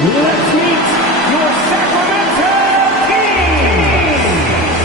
Let's meet your Sacramento Kings!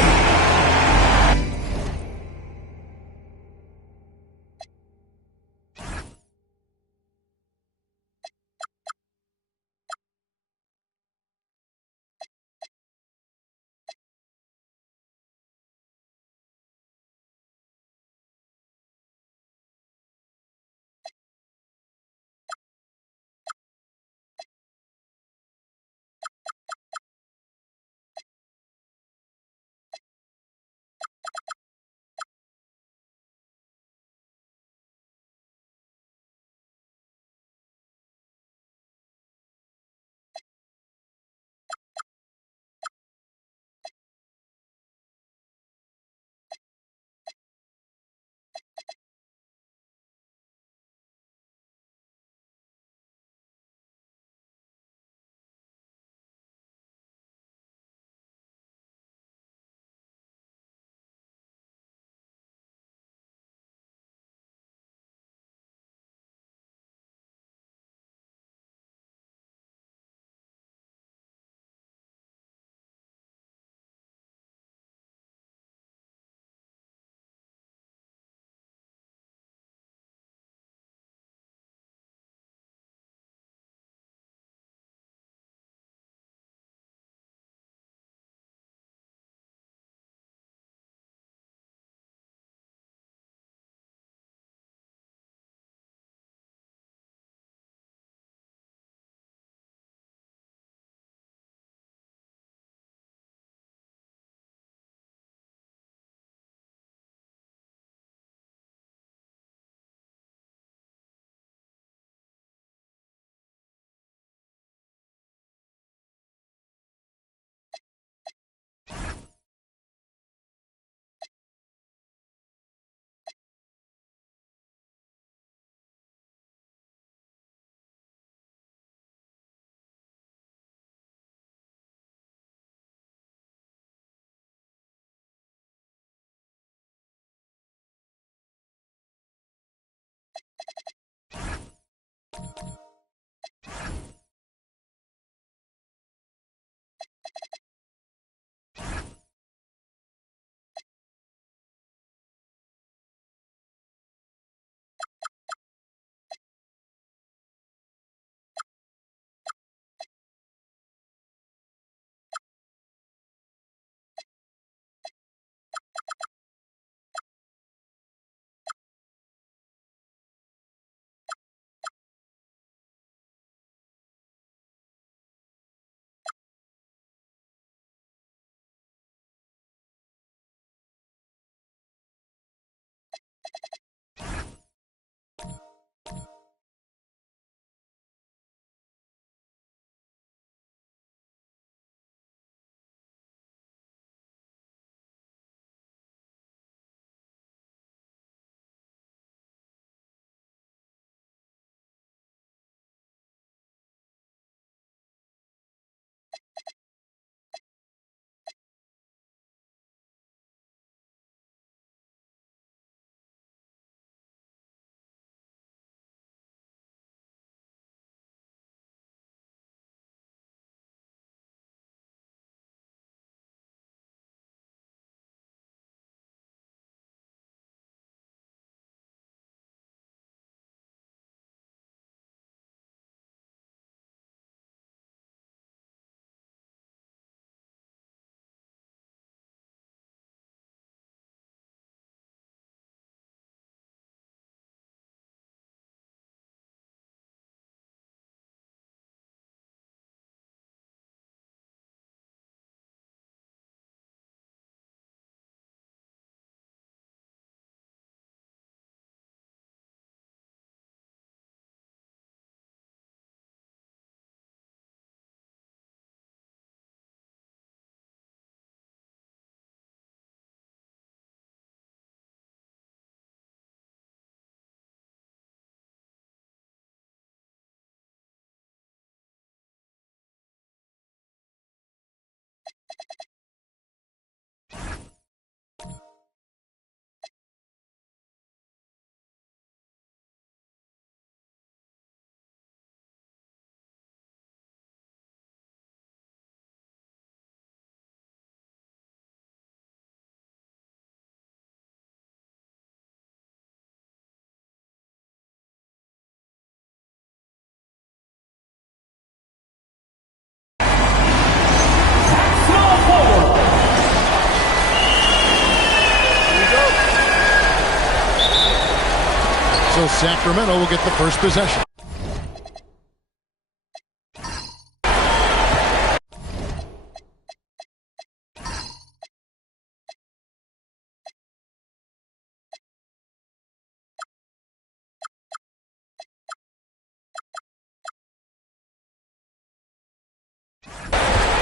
So Sacramento will get the first possession.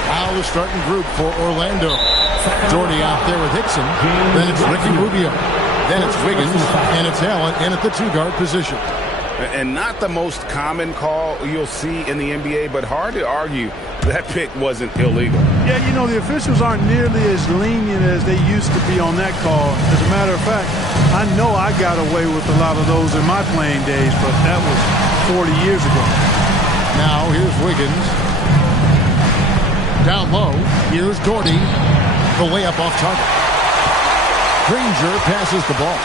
Now the starting group for Orlando. Doherty out there with Hickson. Then it's Ricky Rubio. Then it's Wiggins. And it's Allen in at the two-guard position. And not the most common call you'll see in the NBA, but hard to argue that pick wasn't illegal. Yeah, you know, the officials aren't nearly as lenient as they used to be on that call. As a matter of fact, I know I got away with a lot of those in my playing days, but that was 40 years ago. Now here's Wiggins. Down low. Here's Doherty. The layup off target. Granger passes the ball.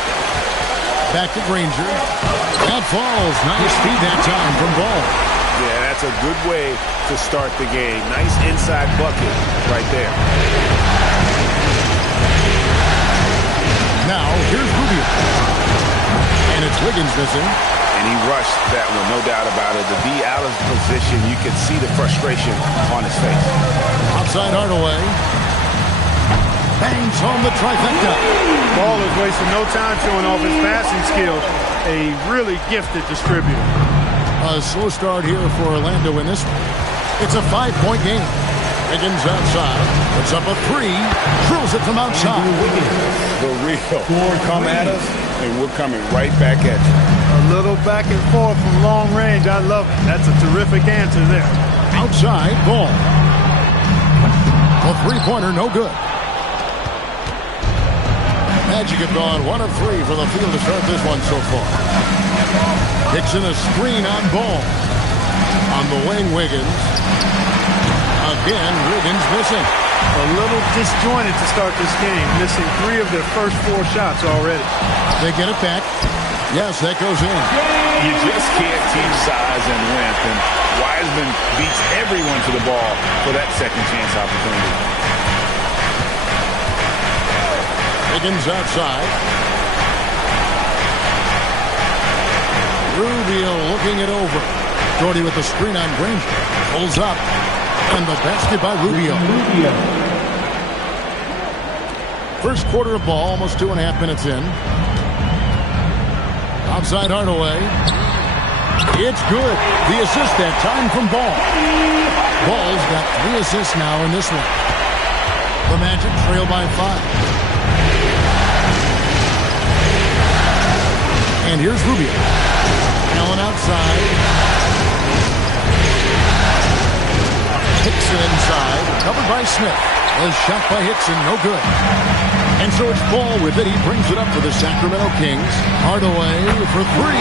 Back to Granger. That falls. Nice feed that time from Ball. Yeah, that's a good way to start the game. Nice inside bucket right there. Now, here's Rubio. And it's Wiggins missing. And he rushed that one, no doubt about it. To be out of position, you could see the frustration on his face. Outside Hardaway. Bangs home the trifecta. Ball is wasting no time showing off his passing skills. A really gifted distributor. A slow start here for Orlando in this one. It's a 5-point game. Wiggins outside. Puts up a three. Drills it from outside. The real. Come at us, and we're coming right back at you. A little back and forth from long range. I love it. That's a terrific answer there. Outside, Ball. A three-pointer, no good. Magic have gone 1 of 3 from the field to start this one so far. Hickson a screen on Ball. On the wing, Wiggins. Again, Wiggins missing. A little disjointed to start this game. Missing 3 of their first 4 shots already. They get it back. Yes, that goes in. You just can't teach size and length, and Wiseman beats everyone to the ball for that second chance opportunity. Wiggins outside. Rubio looking it over. Doherty with the screen on Granger. Pulls up. And the basket by Rubio. First quarter of ball, almost 2.5 minutes in. Outside Hardaway. It's good. The assist that time from Ball. Ball's got 3 assists now in this one. The Magic trail by 5. And here's Rubio. Allen outside. Hickson inside. Covered by Smith. A shot by Hickson. No good. And so it's Ball with it. He brings it up for the Sacramento Kings. Hardaway for 3.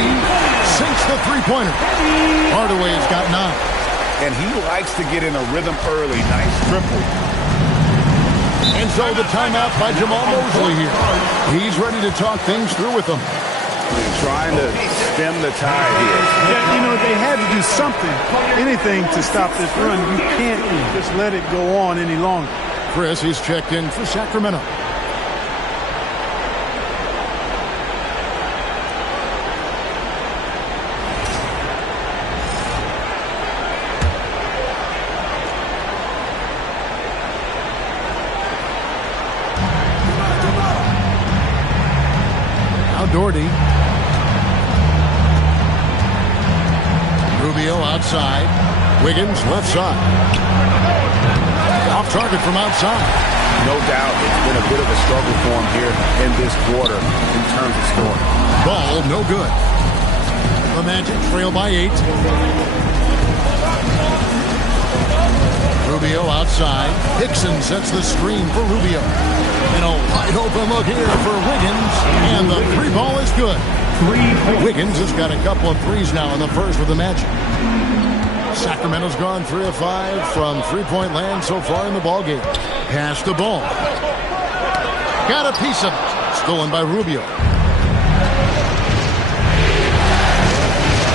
Sinks the three-pointer. Hardaway's got 9. And he likes to get in a rhythm early. Nice triple. And so the timeout by Jamal Mosley here. He's ready to talk things through with them. Trying to stem the tide here. Yeah, you know, they had to do something, anything to stop this run. You can't just let it go on any longer. Chris, he's checked in for Sacramento. Now Doherty. Rubio outside. Wiggins left side. Off target from outside. No doubt it's been a bit of a struggle for him here in this quarter in terms of scoring. Ball no good. The Magic trail by 8. Rubio outside. Hickson sets the screen for Rubio. And a wide open look here for Wiggins. And the 3 ball is good. Wiggins has got a couple of threes now in the first with the Magic. Sacramento's gone 3 of 5 from three-point land so far in the ballgame. Pass the ball. Got a piece of it. Stolen by Rubio.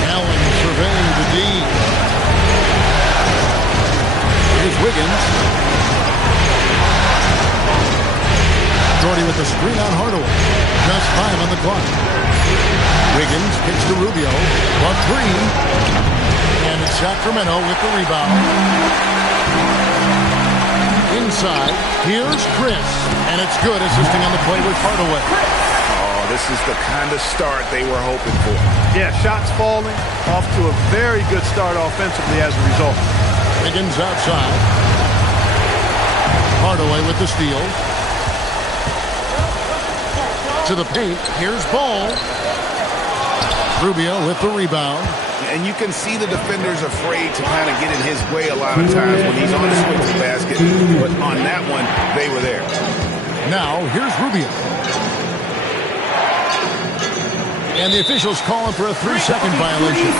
Allen surveying the D. Here's Wiggins. Doherty with the screen on Hardaway. Just 5 on the clock. Wiggins kicks to Rubio. For three. And it's Sacramento with the rebound. Inside, here's Chris. And it's good, assisting on the play with Hardaway. Oh, this is the kind of start they were hoping for. Yeah, shots falling. Off to a very good start offensively as a result. Wiggins outside. Hardaway with the steal. To the paint. Here's Ball. Rubio with the rebound. And you can see the defenders afraid to kind of get in his way a lot of times when he's on the switch basket. But on that one, they were there. Now, here's Rubio. And the officials calling for a 3-second violation.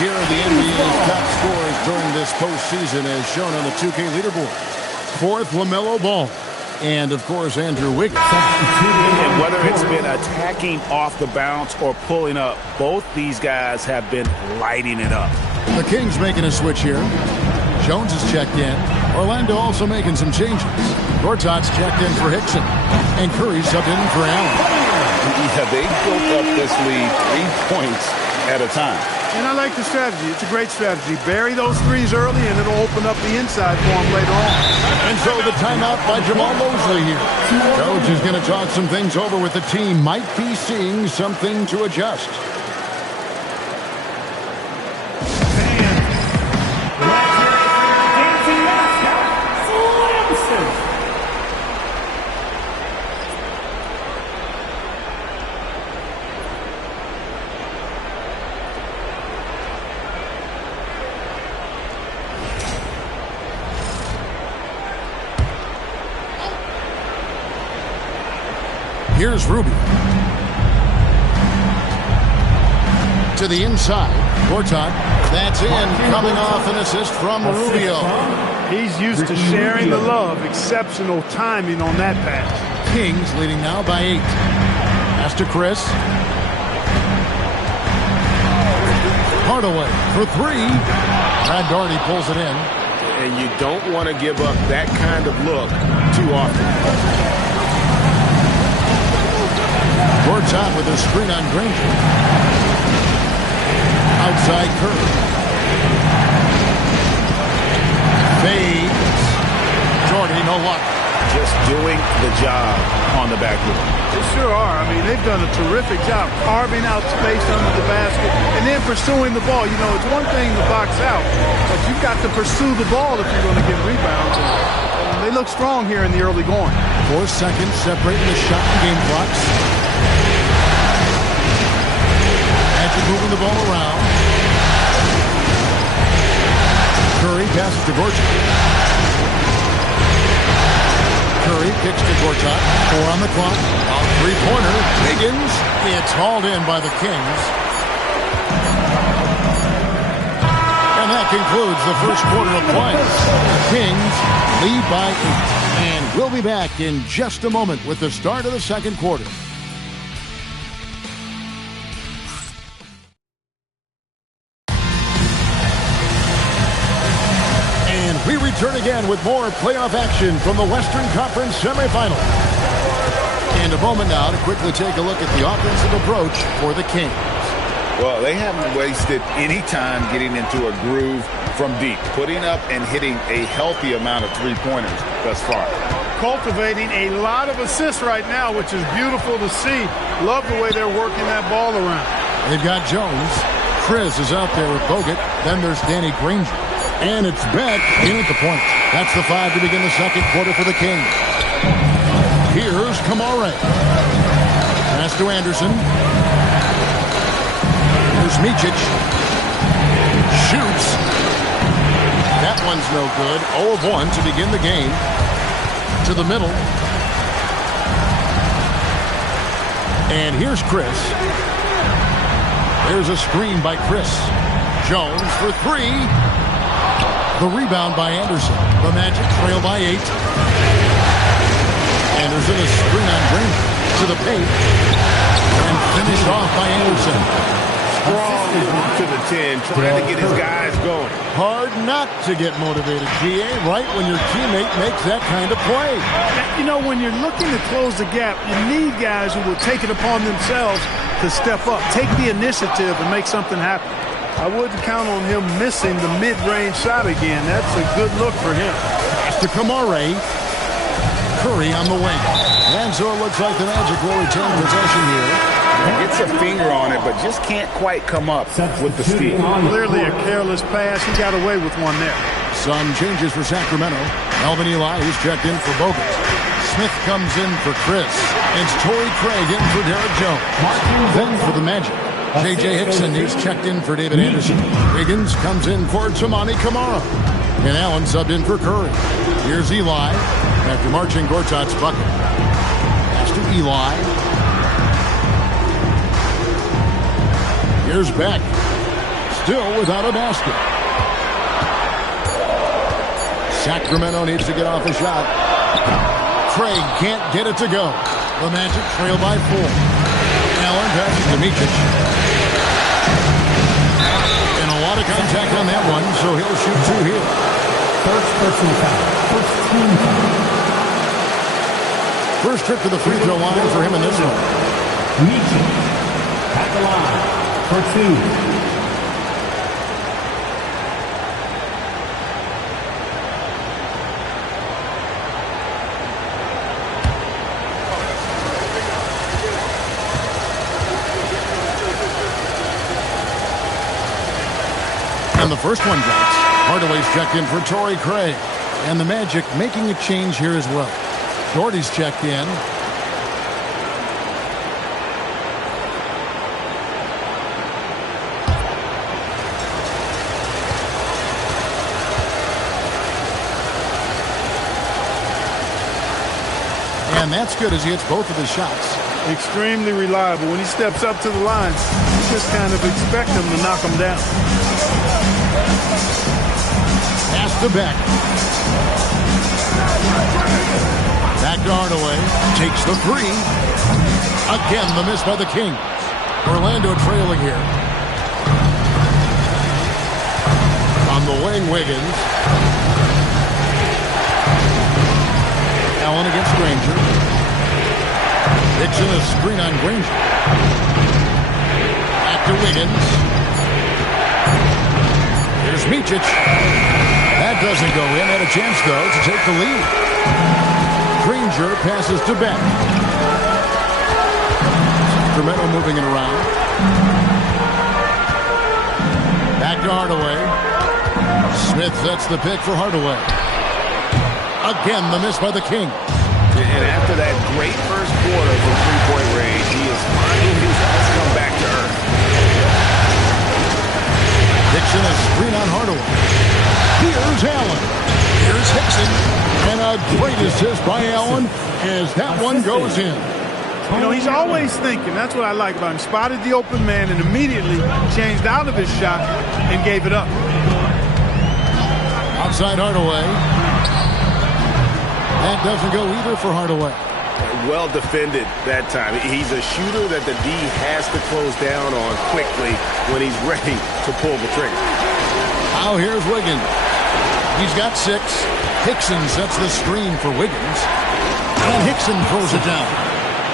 Here are the NBA's top scorers during this postseason as shown on the 2K leaderboard. Fourth, LaMelo Ball. And, of course, Andrew Wiggins. And whether it's been attacking off the bounce or pulling up, both these guys have been lighting it up. The Kings making a switch here. Jones is checked in. Orlando also making some changes. Gortat's checked in for Hickson. And Curry subbed in for Allen. Yeah, they built up this lead 3 points at a time. And I like the strategy. It's a great strategy. Bury those threes early, and it'll open up the inside for them later on. And so the timeout by Jamal Mosley here. Coach is going to talk some things over with the team. Might be seeing something to adjust. Here's Rubio. To the inside. Gortat. That's in. Coming off an assist from Rubio. He's used to sharing the love. Exceptional timing on that pass. Kings leading now by 8. Pass to Chris. Hardaway for 3. Brad Daugherty pulls it in. And you don't want to give up that kind of look too often. Gortat with a screen on Granger. Outside Curry. Fades. Jordy, no luck. Just doing the job on the backboard. They sure are. I mean, they've done a terrific job carving out space under the basket and then pursuing the ball. You know, it's one thing to box out, but you've got to pursue the ball if you're going to get rebounds. And they look strong here in the early going. 4 seconds separating the shot and game clocks. Moving the ball around. Curry passes to Gortat. Curry kicks to Gortat. 4 on the clock. On three-pointer. Wiggins. It's hauled in by the Kings. And that concludes the first quarter of play. Kings lead by 8. And we'll be back in just a moment with the start of the second quarter. We return again with more playoff action from the Western Conference semifinal. And a moment now to quickly take a look at the offensive approach for the Kings. Well, they haven't wasted any time getting into a groove from deep, putting up and hitting a healthy amount of three-pointers thus far. Cultivating a lot of assists right now, which is beautiful to see. Love the way they're working that ball around. They've got Jones. Chris is out there with Bogut. Then there's Danny Granger. And it's Beck in at the point. That's the 5 to begin the second quarter for the Kings. Here's Kamare. Pass to Anderson. Here's Micic. Shoots. That one's no good. 0 of 1 to begin the game. To the middle. And here's Chris. There's a screen by Chris. Jones for 3. The rebound by Anderson. The Magic trail by 8. Anderson is screen on Granger to the paint. And finished off by Anderson. Strong to the 10, trying to get his guys going. Hard not to get motivated, GA, right when your teammate makes that kind of play. You know, when you're looking to close the gap, you need guys who will take it upon themselves to step up, take the initiative, and make something happen. I wouldn't count on him missing the mid-range shot again. That's a good look for him. Pass to Kamare. Curry on the wing. And so it looks like the Magic will retain possession here. Gets a finger on it, but just can't quite come up with the steal. Clearly a careless pass. He got away with one there. Some changes for Sacramento. Alvin Eli, who's checked in for Bogut. Smith comes in for Chris. It's Torrey Craig in for Derek Jones. Then for the Magic, J.J. Hickson is checked in for David Anderson. Wiggins comes in for Tamani Kamara. And Allen subbed in for Curry. Here's Eli after marching Gortat's bucket. Pass to Eli. Here's Beck. Still without a basket. Sacramento needs to get off a shot. Craig can't get it to go. The Magic trail by 4. Allen passes to Micic. And a lot of contact on that one, so he'll shoot 2 here. First personal foul. First team foul. First trip to the free throw line for him in this one. Micic at the line for 2. And the first one drops. Hardaway's checked in for Torrey Craig. And the Magic making a change here as well. Doherty's checked in. And that's good as he hits both of his shots. Extremely reliable. When he steps up to the line, you just kind of expect him to knock him down. Pass to Beck. Back to Hardaway. Takes the 3. Again, the miss by the Kings. Orlando trailing here. On the wing, Wiggins. Allen against Granger. Dixon a screen on Granger. Back to Wiggins. Here's Micic. That doesn't go in. Had a chance, though, to take the lead. Granger passes to Beck. Sacramento moving it around. Back to Hardaway. Smith sets the pick for Hardaway. Again, the miss by the King. And after that great first quarter from three-point range, he is finding his come back to earth. Dixon a screen on Hardaway. Here's Allen. Here's Hickson. And a great assist by Allen as that one goes in. You know, he's always thinking. That's what I like about him. Spotted the open man and immediately changed out of his shot and gave it up. Outside Hardaway. That doesn't go either for Hardaway. Well defended that time. He's a shooter that the D has to close down on quickly when he's ready to pull the trigger. Now here's Wiggins. He's got 6. Hickson sets the screen for Wiggins. And Hickson throws it down.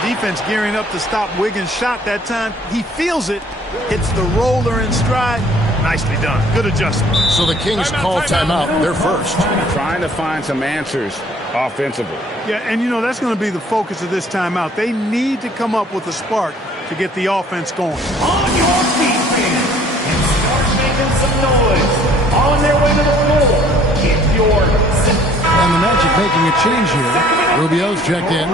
Defense gearing up to stop Wiggins' shot that time. He feels it, hits the roller in stride. Nicely done. Good adjustment. So the Kings call timeout. They're first. Trying to find some answers offensively. Yeah, and you know, that's going to be the focus of this timeout. They need to come up with a spark to get the offense going. On your feet, fans, and start making some noise. On their way to the floor, it's your... And the Magic making a change here. Rubio's checked in.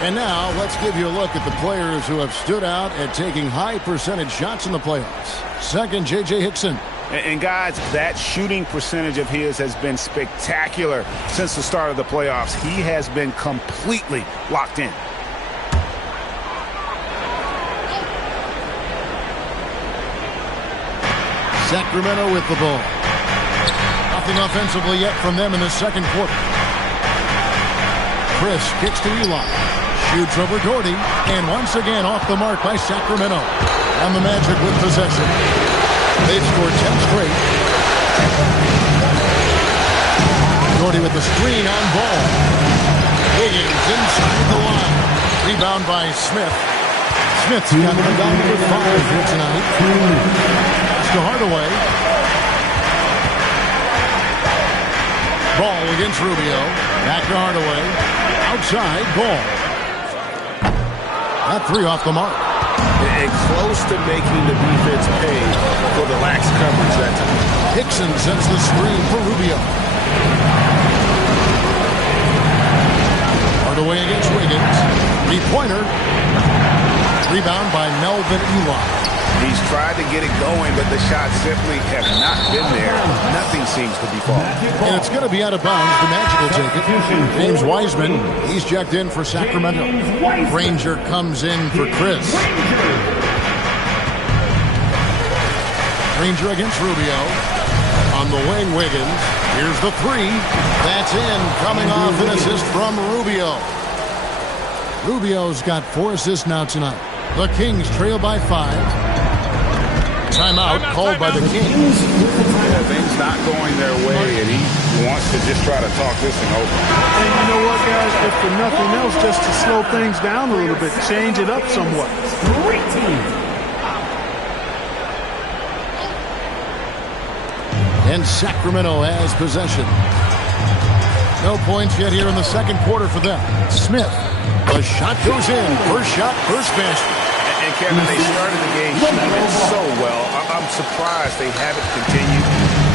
And now let's give you a look at the players who have stood out at taking high percentage shots in the playoffs. Second, J.J. Hickson. And guys, that shooting percentage of his has been spectacular since the start of the playoffs. He has been completely locked in. Sacramento with the ball. Nothing offensively yet from them in the second quarter. Chris kicks to Eli. Shoots over Doherty. And once again off the mark by Sacramento. And the Magic with possession. They've scored 10 straight. Doherty with the screen on ball. Wiggins inside the line. Rebound by Smith. Smith's got the number 5 here tonight. It's to Hardaway. Ball against Rubio. Back to Hardaway. Outside, Ball. That 3 off the mark. And close to making the defense pay for the lax coverage that time. Hickson sets the screen for Rubio. Hardaway against Wiggins. 3-pointer. Rebound by Melvin Ely. He's tried to get it going, but the shots simply have not been there. Nothing seems to be falling. And it's going to be out of bounds. The Magic will take it. James Wiseman, he's checked in for Sacramento. Granger comes in for Chris. Granger against Rubio. On the wing, Wiggins. Here's the 3. That's in. Coming off an assist from Rubio. Rubio's got 4 assists now tonight. The Kings trail by 5. Timeout called by the Kings. Yeah, things not going their way, and he wants to just try to talk this thing over. And you know what, guys? If for nothing else, just to slow things down a little bit, change it up somewhat. And Sacramento has possession. No points yet here in the second quarter for them. Smith. The shot goes in. First shot, first basket. And Kevin, they started the game shooting so well. I'm surprised they haven't continued.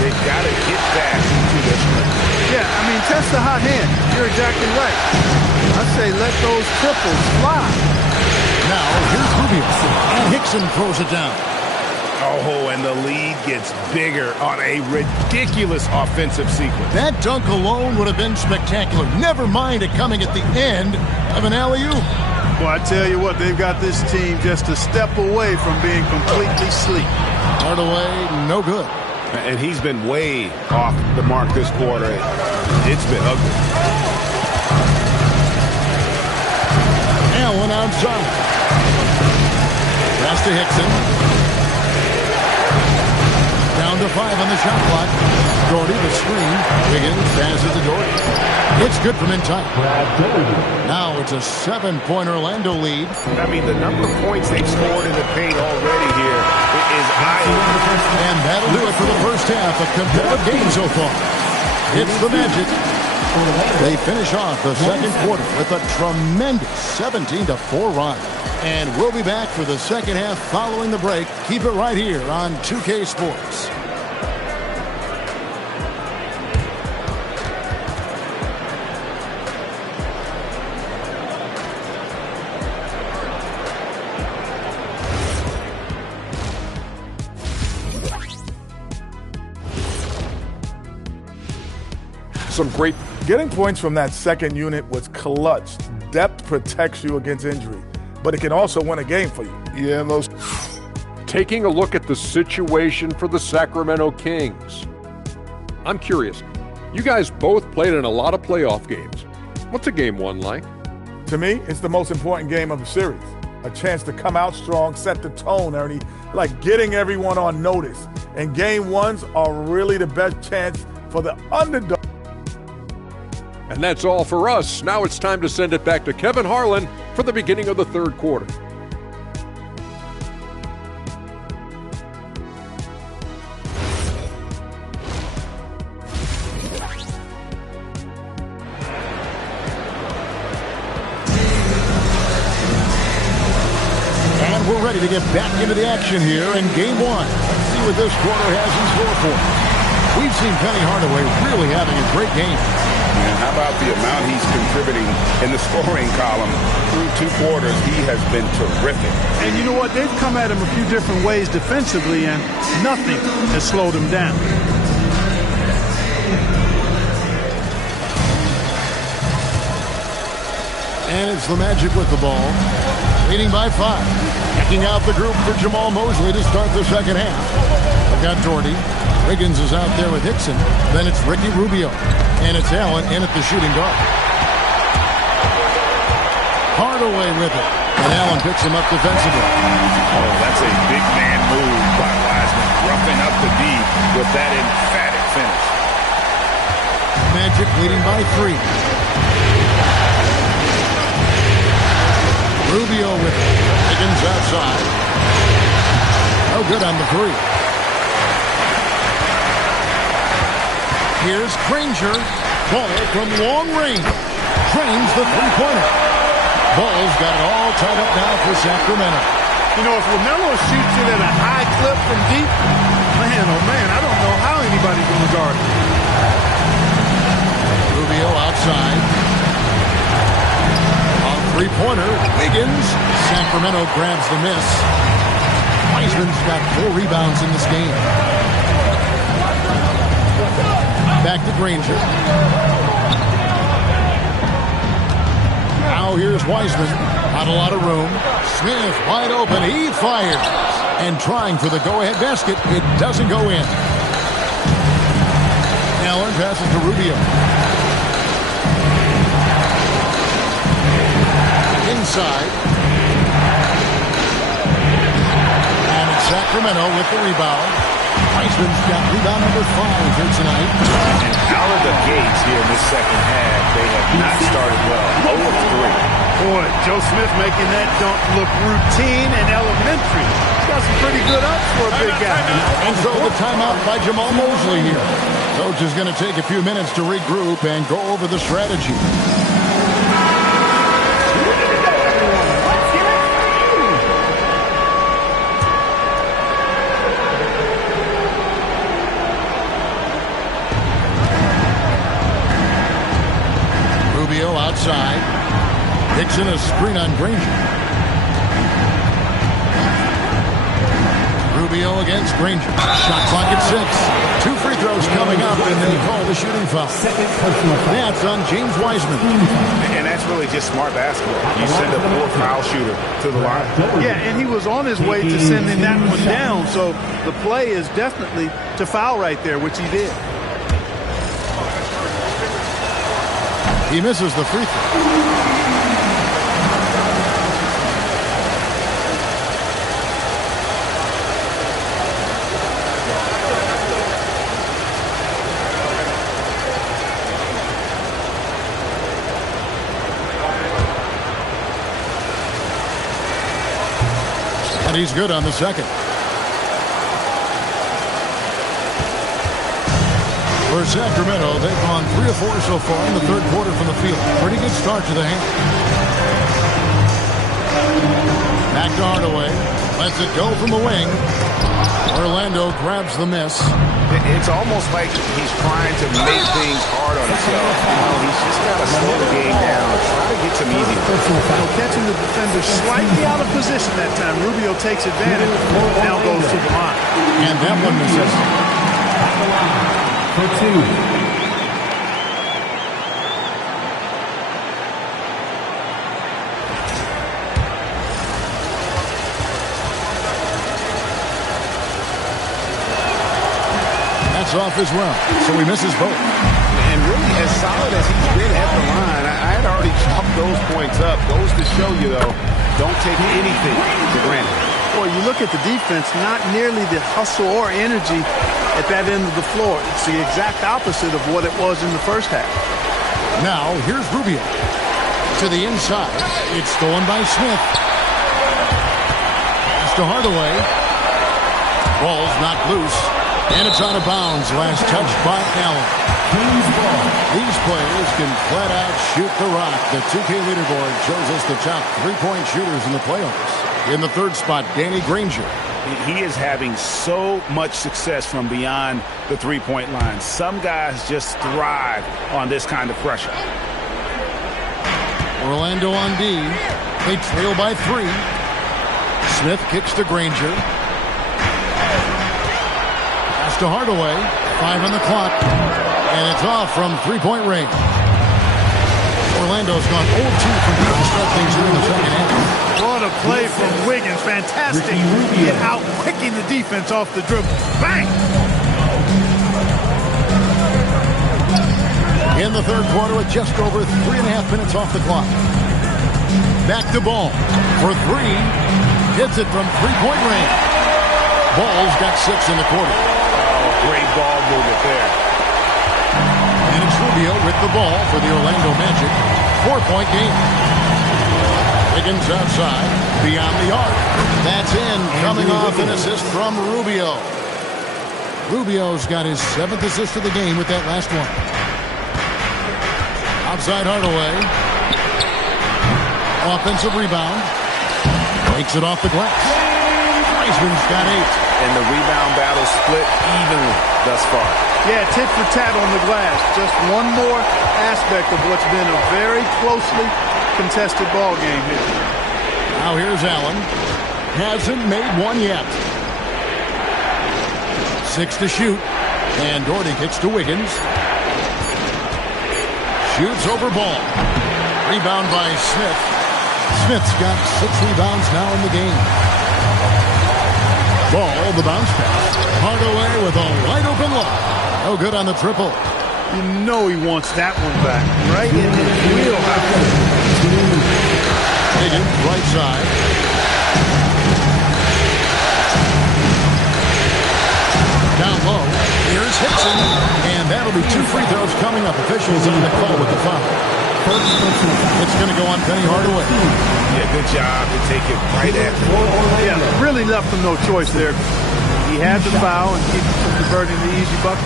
They've got to get back to this one. Yeah, I mean, test the hot hand. You're exactly right. I say let those triples fly. Now, here's Rubio. And Hickson throws it down. Oh, and the lead gets bigger on a ridiculous offensive sequence. That dunk alone would have been spectacular. Never mind it coming at the end of an alley-oop. Well, I tell you what, they've got this team just a step away from being completely asleep. Hardaway, no good. And he's been way off the mark this quarter. It's been ugly. Allen outside. Pass to Hickson. Down to 5 on the shot clock. Doherty, the screen. Wiggins passes to Doherty. It's good from in tight. Now it's a 7-point Orlando lead. I mean, the number of points they've scored in the paint already here is eye-opening. And that'll do it for the first half. A competitive game so far. It's the Magic. They finish off the second quarter with a tremendous 17-4 run. And we'll be back for the second half following the break. Keep it right here on 2K Sports. Some great getting points from that second unit was clutch. Depth protects you against injury, but it can also win a game for you. Yeah, those. Taking a look at the situation for the Sacramento Kings. I'm curious. You guys both played in a lot of playoff games. What's a game 1 like? To me, it's the most important game of the series. A chance to come out strong, set the tone, Ernie, like getting everyone on notice. And game 1s are really the best chance for the underdog. And that's all for us. Now it's time to send it back to Kevin Harlan for the beginning of the third quarter. And we're ready to get back into the action here in game 1. Let's see what this quarter has in store for us. We've seen Penny Hardaway really having a great game. And how about the amount he's contributing in the scoring column? Through 2 quarters, he has been terrific. And you know what? They've come at him a few different ways defensively, and nothing has slowed him down. And it's the Magic with the ball. Leading by 5. Checking out the group for Jamal Mosley to start the second half. They've got Doherty. Wiggins is out there with Hickson. Then it's Ricky Rubio. And it's Allen in at the shooting guard. Hardaway with it. And Allen picks him up defensively. Oh, that's a big man move by Wiseman. Roughing up the D with that emphatic finish. Magic leading by 3. Rubio with it. Wiggins outside. No good on the three. Here's Granger. Ball from long range. Drains the three-pointer. Ball's got it all tied up now for Sacramento. You know, if LaMelo shoots it at a high clip from deep, man, oh man, I don't know how anybody's going to guard him. Rubio outside. On three-pointer, Wiggins. Sacramento grabs the miss. Wiseman's got 4 rebounds in this game. Back to Granger. Now here's Wiseman. Not a lot of room. Smith wide open. He fires. And trying for the go-ahead basket. It doesn't go in. Allen passes to Rubio. Inside. And it's Sacramento with the rebound. Wiseman's got rebound number 5 here tonight. And out of the gates here in this second half, they have not started well. 0 of 3. Boy, Joe Smith making that dunk look routine and elementary. He's got some pretty good ups for a big guy. And so the timeout by Jamal Mosley here. Coach is going to take a few minutes to regroup and go over the strategy. Outside. Dixon a screen on Granger. Rubio against Granger. Shot clock at 6. 2 free throws coming up, and then he called the shooting foul. That's on James Wiseman. And that's really just smart basketball. You send a poor foul shooter to the line. Yeah, and he was on his way to sending that one down, so the play is definitely to foul right there, which he did. He misses the free throw. And he's good on the second. For Sacramento, they've gone 3 of 4 so far in the third quarter from the field. Pretty good start to the hand. Back to Hardaway. Lets it go from the wing. Orlando grabs the miss. It's almost like he's trying to make things hard on himself. You know, he's just got to slow the game down. Try to get some easy. Catching the defender slightly out of position that time. Rubio takes advantage. Now goes to the line. And that one misses. For 2. That's off as well. So he misses both. And really, as solid as he's been at the line, I had already chalked those points up. Goes to show you, though, don't take anything for granted. Boy, you look at the defense, not nearly the hustle or energy at that end of the floor. It's the exact opposite of what it was in the first half. Now, here's Rubio. To the inside. It's stolen by Smith. It's to Hardaway. Ball's knocked loose. And it's out of bounds. Last touch by Allen. These players can flat out shoot the rock. The 2K leaderboard shows us the top 3-point shooters in the playoffs. In the third spot, Danny Granger. He is having so much success from beyond the three-point line. Some guys just thrive on this kind of pressure. Orlando on D. They trail by 3. Smith kicks to Granger. Pass to Hardaway. 5 on the clock. And it's off from three-point range. Orlando's gone 0-2 from deep to start things here in the second half. What a play from Wiggins. Fantastic. And out-quicking the defense off the dribble. Bang! In the third quarter with just over 3.5 minutes off the clock. Back to Ball for 3. Hits it from three-point range. Ball's got 6 in the quarter. Oh, great ball movement there. And it's Rubio with the ball for the Orlando Magic. 4-point game. Wiggins outside, beyond the arc. That's in, coming off an assist from Rubio. Rubio's got his 7th assist of the game with that last one. Outside Hardaway. Offensive rebound. Takes it off the glass. Wiseman's got 8. And the rebound battle split evenly thus far. Yeah, tit for tat on the glass. Just one more aspect of what's been a very closely contested ball game here. Now here's Allen. Hasn't made one yet. 6 to shoot. And Doherty kicks to Wiggins. Shoots over Ball. Rebound by Smith. Smith's got 6 rebounds now in the game. Ball, the bounce pass. Hardaway with a wide open look. No good on the triple. You know he wants that one back. Right in his wheelhouse. Higgins, right side. Down low. Here's Hickson. And that'll be 2 free throws coming up. Officials on the call with the foul. It's going to go on Penny Hardaway. Yeah, good job to take it right after. Yeah, really left him no choice there. He had the foul and keep from converting the easy bucket.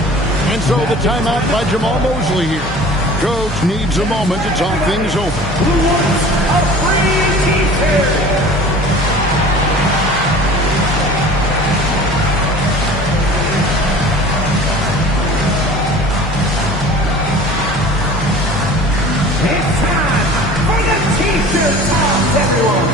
And so the timeout by Jamal Mosley here. Coach needs a moment to talk things over. Who wants a free T-shirt? It's time for the T-shirt toss, everyone.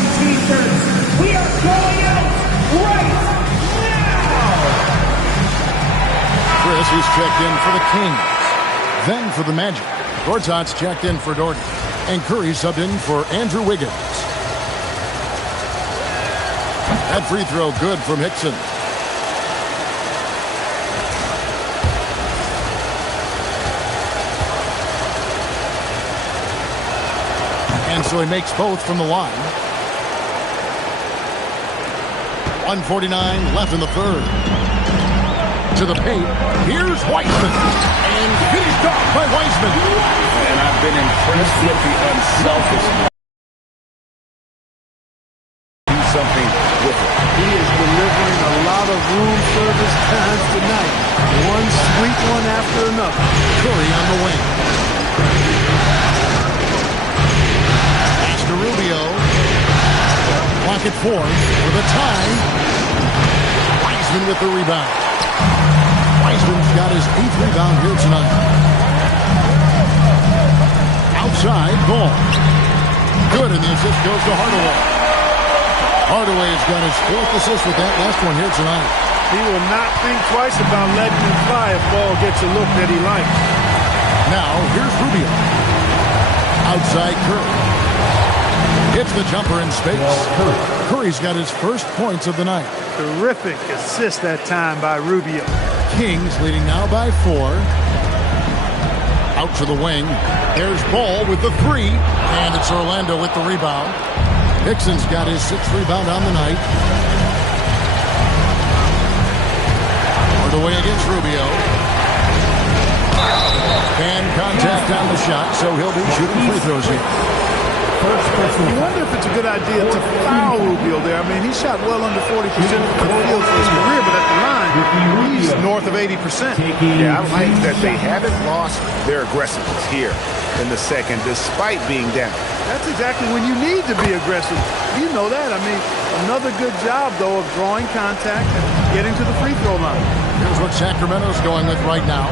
T-shirts. We are going out right now. Chris is checked in for the Kings. Then for the Magic. Gortat's checked in for Doherty. And Curry subbed in for Andrew Wiggins. That free throw good from Hickson. And so he makes both from the line. 1:49 left in the third. To the paint. Here's Wiseman. And finished off by Wiseman. And I've been impressed with the unselfishness. Do something with it. He is delivering a lot of room service times tonight. One sweet one after another. Curry on the wing. Pass to Rubio. Clock at 4 for the tie. Wiseman with the rebound. Wiseman's got his 8th rebound here tonight. Outside, Ball. Good, and the assist goes to Hardaway. Hardaway's got his 4th assist with that last one here tonight. He will not think twice about letting him fly if Ball gets a look that he likes. Now, here's Rubio. Outside Curry. Hits the jumper in space. Curry's got his first points of the night. Terrific assist that time by Rubio. Kings leading now by 4. Out to the wing. There's Ball with the 3. And it's Orlando with the rebound. Hickson's got his 6th rebound on the night. Hardaway against Rubio. And contact on the shot, so he'll be shooting free throws here. You wonder if it's a good idea to foul Rubio there. I mean, he shot well under 40% from the field for his career, but at the line, he's north of 80%. Yeah, I like that they haven't lost their aggressiveness here in the second, despite being down. That's exactly when you need to be aggressive. You know that. I mean, another good job, though, of drawing contact and getting to the free throw line. Here's what Sacramento's going with right now.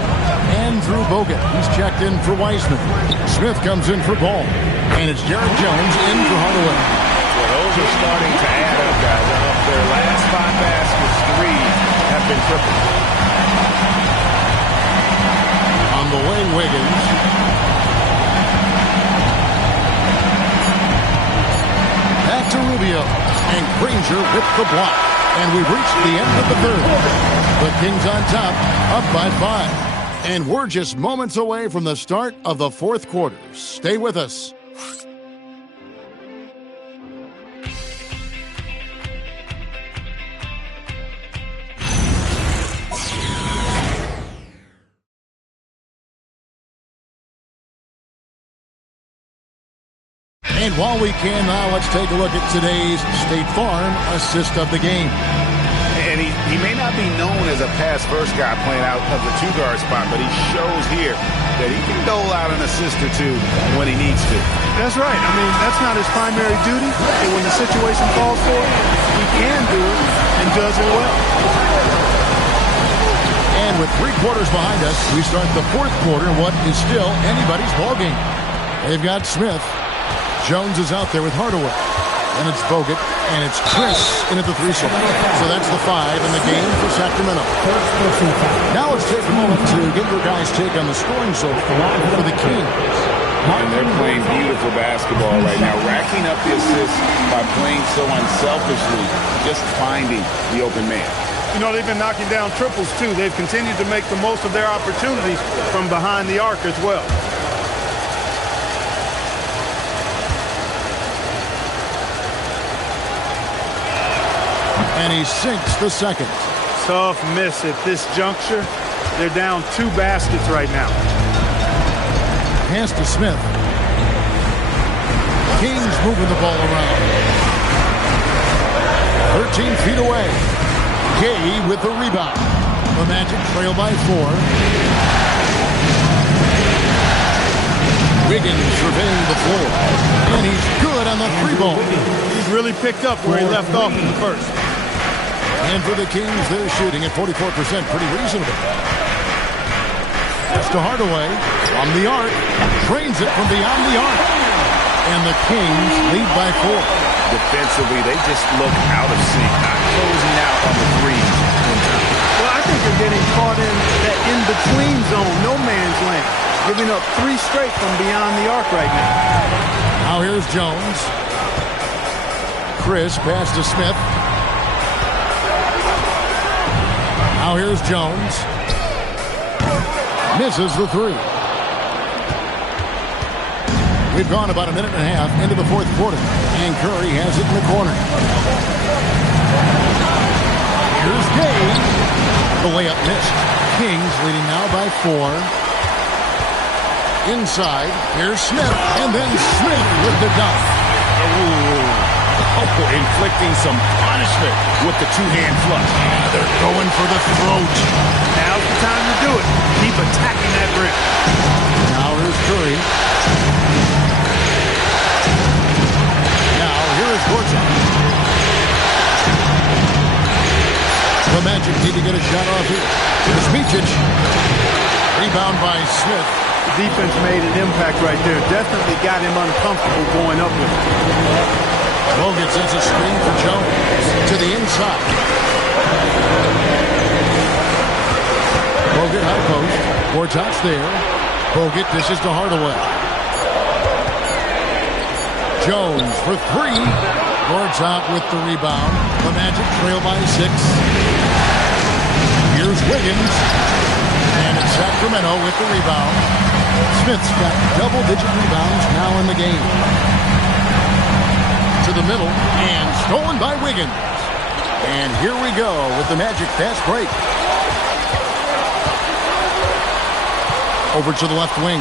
Andrew Bogut. He's checked in for Wiseman. Smith comes in for Ball. And it's Jared Jones in for Hardaway. Well, those are starting to add up, guys. Their last 5 baskets, 3 have been tripled. On the wing, Wiggins. Back to Rubio. And Granger with the block. And we've reached the end of the third. The Kings on top, up by 5. And we're just moments away from the start of the fourth quarter. Stay with us. And while we can now, let's take a look at today's State Farm assist of the game. And he may not be known as a pass-first guy playing out of the two-guard spot, but he shows here that he can dole out an assist or two when he needs to. That's right. I mean, that's not his primary duty. And when the situation calls for it, he can do it and does it well. And with 3 quarters behind us, we start the fourth quarter, what is still anybody's ballgame. They've got Smith. Jones is out there with Hardaway. And it's Bogut, and it's Chris in at the 3 slot. So that's the 5 in the game for Sacramento. Now let's take a moment to get your guys' take on the scoring so far for the Kings. And they're playing beautiful basketball right now, racking up the assists by playing so unselfishly, just finding the open man. You know, they've been knocking down triples, too. They've continued to make the most of their opportunities from behind the arc as well. And he sinks the second. Tough miss at this juncture. They're down 2 baskets right now. Pass to Smith. Kings moving the ball around. 13 feet away. Gay with the rebound. The Magic trail by 4. Wiggins surveying the floor. And he's good on the 3-ball. He's really picked up where he left off in the first. And for the Kings, they're shooting at 44%. Pretty reasonable. It's to Hardaway. On the arc. Drains it from beyond the arc. And the Kings lead by 4. Defensively, they just look out of sync, not closing out on the threes. Well, I think they're getting caught in that in-between zone, no man's land. Giving up 3 straight from beyond the arc right now. Now here's Jones. Chris pass to Smith. Now here's Jones. Misses the 3. We've gone about a minute and a half into the fourth quarter. And Curry has it in the corner. Here's Gay. The layup missed. Kings leading now by 4. Inside. Here's Smith. And then Smith with the dunk. Inflicting some punishment with the 2-hand flush. They're going for the throat. Now's the time to do it. Keep attacking that rim. Now here's Curry. Now here is Gortat. The Magic need to get a shot off here. Here's Micic. Rebound by Smith. The defense made an impact right there. Definitely got him uncomfortable going up with it. Bogut sends a screen for Jones to the inside. Bogut high post. Gortat's there. Bogut dishes to Hardaway. Jones for 3. Gortat with the rebound. The Magic trail by 6. Here's Wiggins. And it's Sacramento with the rebound. Smith's got double-digit rebounds now in the game. To the middle, and stolen by Wiggins. And here we go with the Magic fast break. Over to the left wing.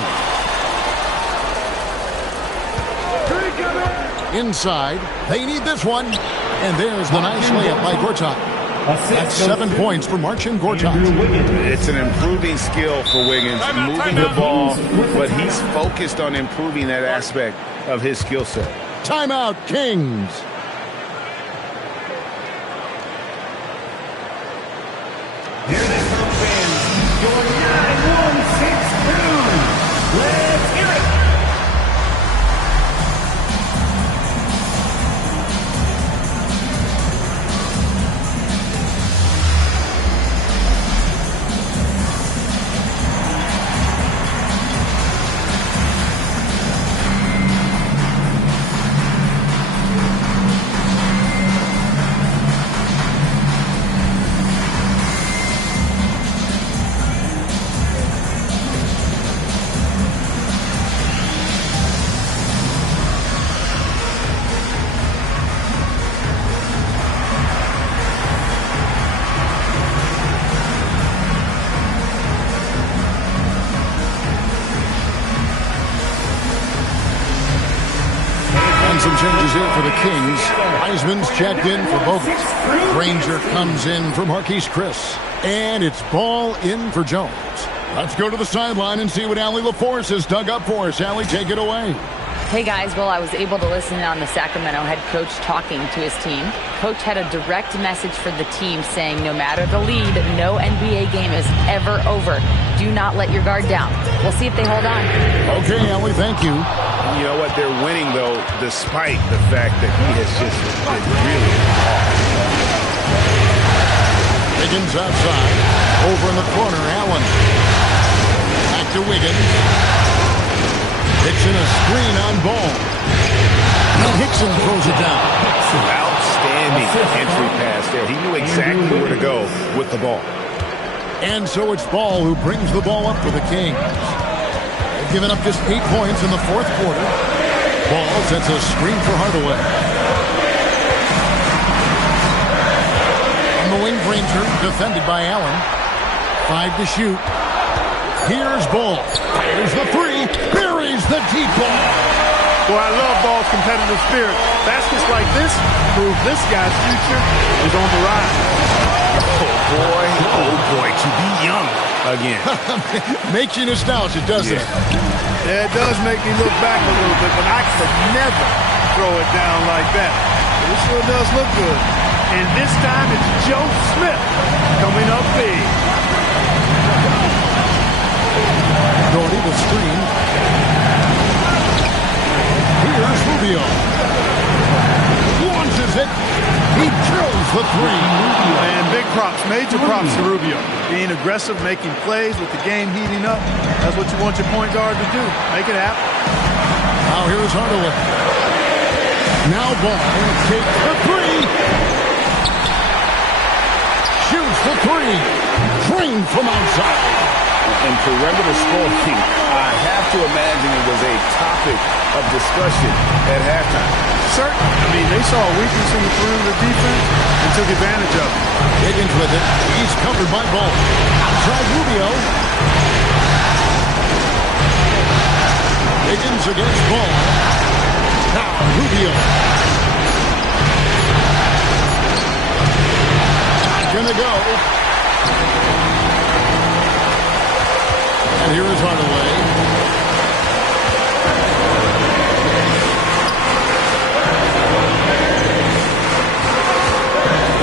Inside, they need this one. And there's the nice layup by Gortat. That's 7 points for Marcin Gortat. It's an improving skill for Wiggins, moving the ball, but he's focused on improving that aspect of his skill set. Timeout, Kings. Here they come, fans. Your 9-1-6 crew. Let's hear it. changes here for the Kings. Heisman's checked in for Bogut. Granger comes in for Marquise Chris. And it's ball in for Jones. Let's go to the sideline and see what Allie LaForce has dug up for us. Allie, take it away. Hey guys, well, I was able to listen on the Sacramento head coach talking to his team. Coach had a direct message for the team saying no matter the lead, no NBA game is ever over. Do not let your guard down. We'll see if they hold on. Okay, Allie, thank you. You know what? They're winning, though, despite the fact that he has just been really hard. Wiggins outside. Over in the corner, Allen. Back to Wiggins. Hickson a screen on ball. And Hickson throws it down. Outstanding entry pass there. He knew exactly where to go with the ball. And so it's Ball who brings the ball up for the Kings. They've given up just 8 points in the fourth quarter. Ball sets a screen for Hardaway. On the wing, Granger, defended by Allen. 5 to shoot. Here's Ball. Here's the three. Buries the deep ball. Boy, I love Ball's competitive spirit. Baskets like this prove this guy's future is on the rise. Oh boy, to be young again. Makes you nostalgic, doesn't it? Yeah, it does make me look back a little bit, but I could never throw it down like that. It sure does look good. And this time it's Joe Smith coming up big. Doherty will screen. Here's Rubio. Launches it. He drills the three. And big props, major props to Rubio. Being aggressive, making plays with the game heating up. That's what you want your point guard to do. Make it happen. Now here's Hardaway. Now Ball takes the three. Shoots the three. Drained from outside. And perimeter scoring, I have to imagine it was a topic of discussion at halftime. Certainly. I mean, they saw a weakness in the perimeter defense and took advantage of it. Higgins with it. He's covered by Ball. Outside Rubio. Higgins against Ball. Now Rubio. Not gonna go. And here is Hardaway.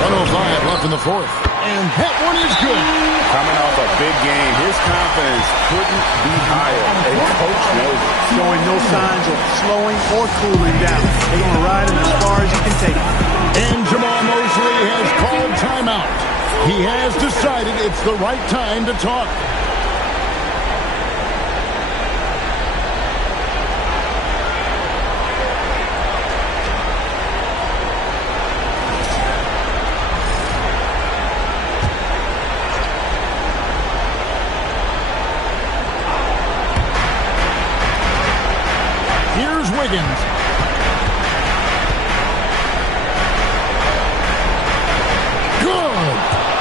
1:05 left in the fourth. And that one is good. Coming off a big game, his confidence couldn't be higher. And coach knows it. Showing no signs of slowing or cooling down. They're going to ride him as far as he can take it. And Jamal Mosley has called timeout. He has decided it's the right time to talk. Wiggins. Good.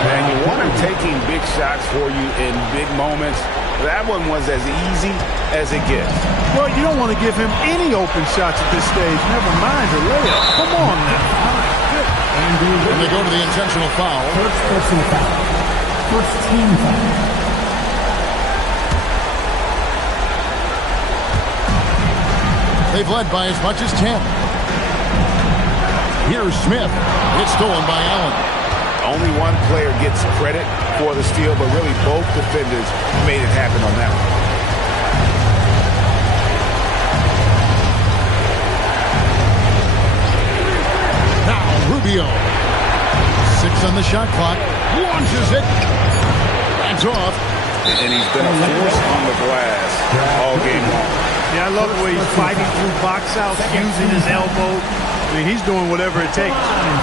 And you want him taking big shots for you in big moments. That one was as easy as it gets. Well, you don't want to give him any open shots at this stage. Never mind a layup. Come on now. And they go to the intentional foul. First personal foul. First team foul. They've led by as much as 10. Here's Smith. It's stolen by Allen. Only one player gets credit for the steal, but really both defenders made it happen on that one. Now Rubio. 6 on the shot clock. Launches it. That's off. And he's been a force on the glass all game long. Yeah, I love the way he's fighting through box outs, using his elbow. I mean, he's doing whatever it takes.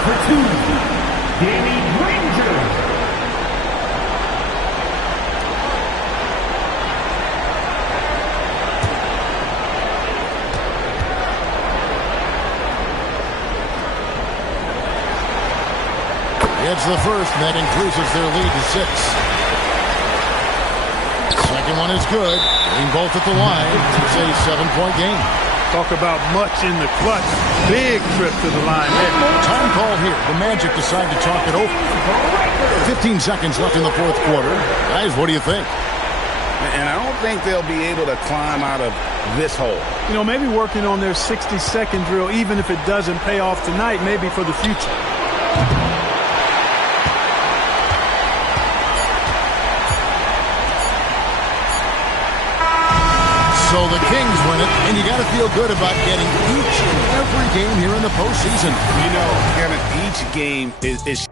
For 2, Danny Granger. It's the first, and that increases their lead to 6. Second one is good. Being both at the line. It's a 7-point game. Talk about much in the clutch. Big trip to the line there. Time call here. The Magic decide to talk it over. 15 seconds left in the fourth quarter. Guys, what do you think? And I don't think they'll be able to climb out of this hole. You know, maybe working on their 60-second drill, even if it doesn't pay off tonight, maybe for the future. So the Kings win it, and you got to feel good about getting each and every game here in the postseason. You know, Kevin, each game is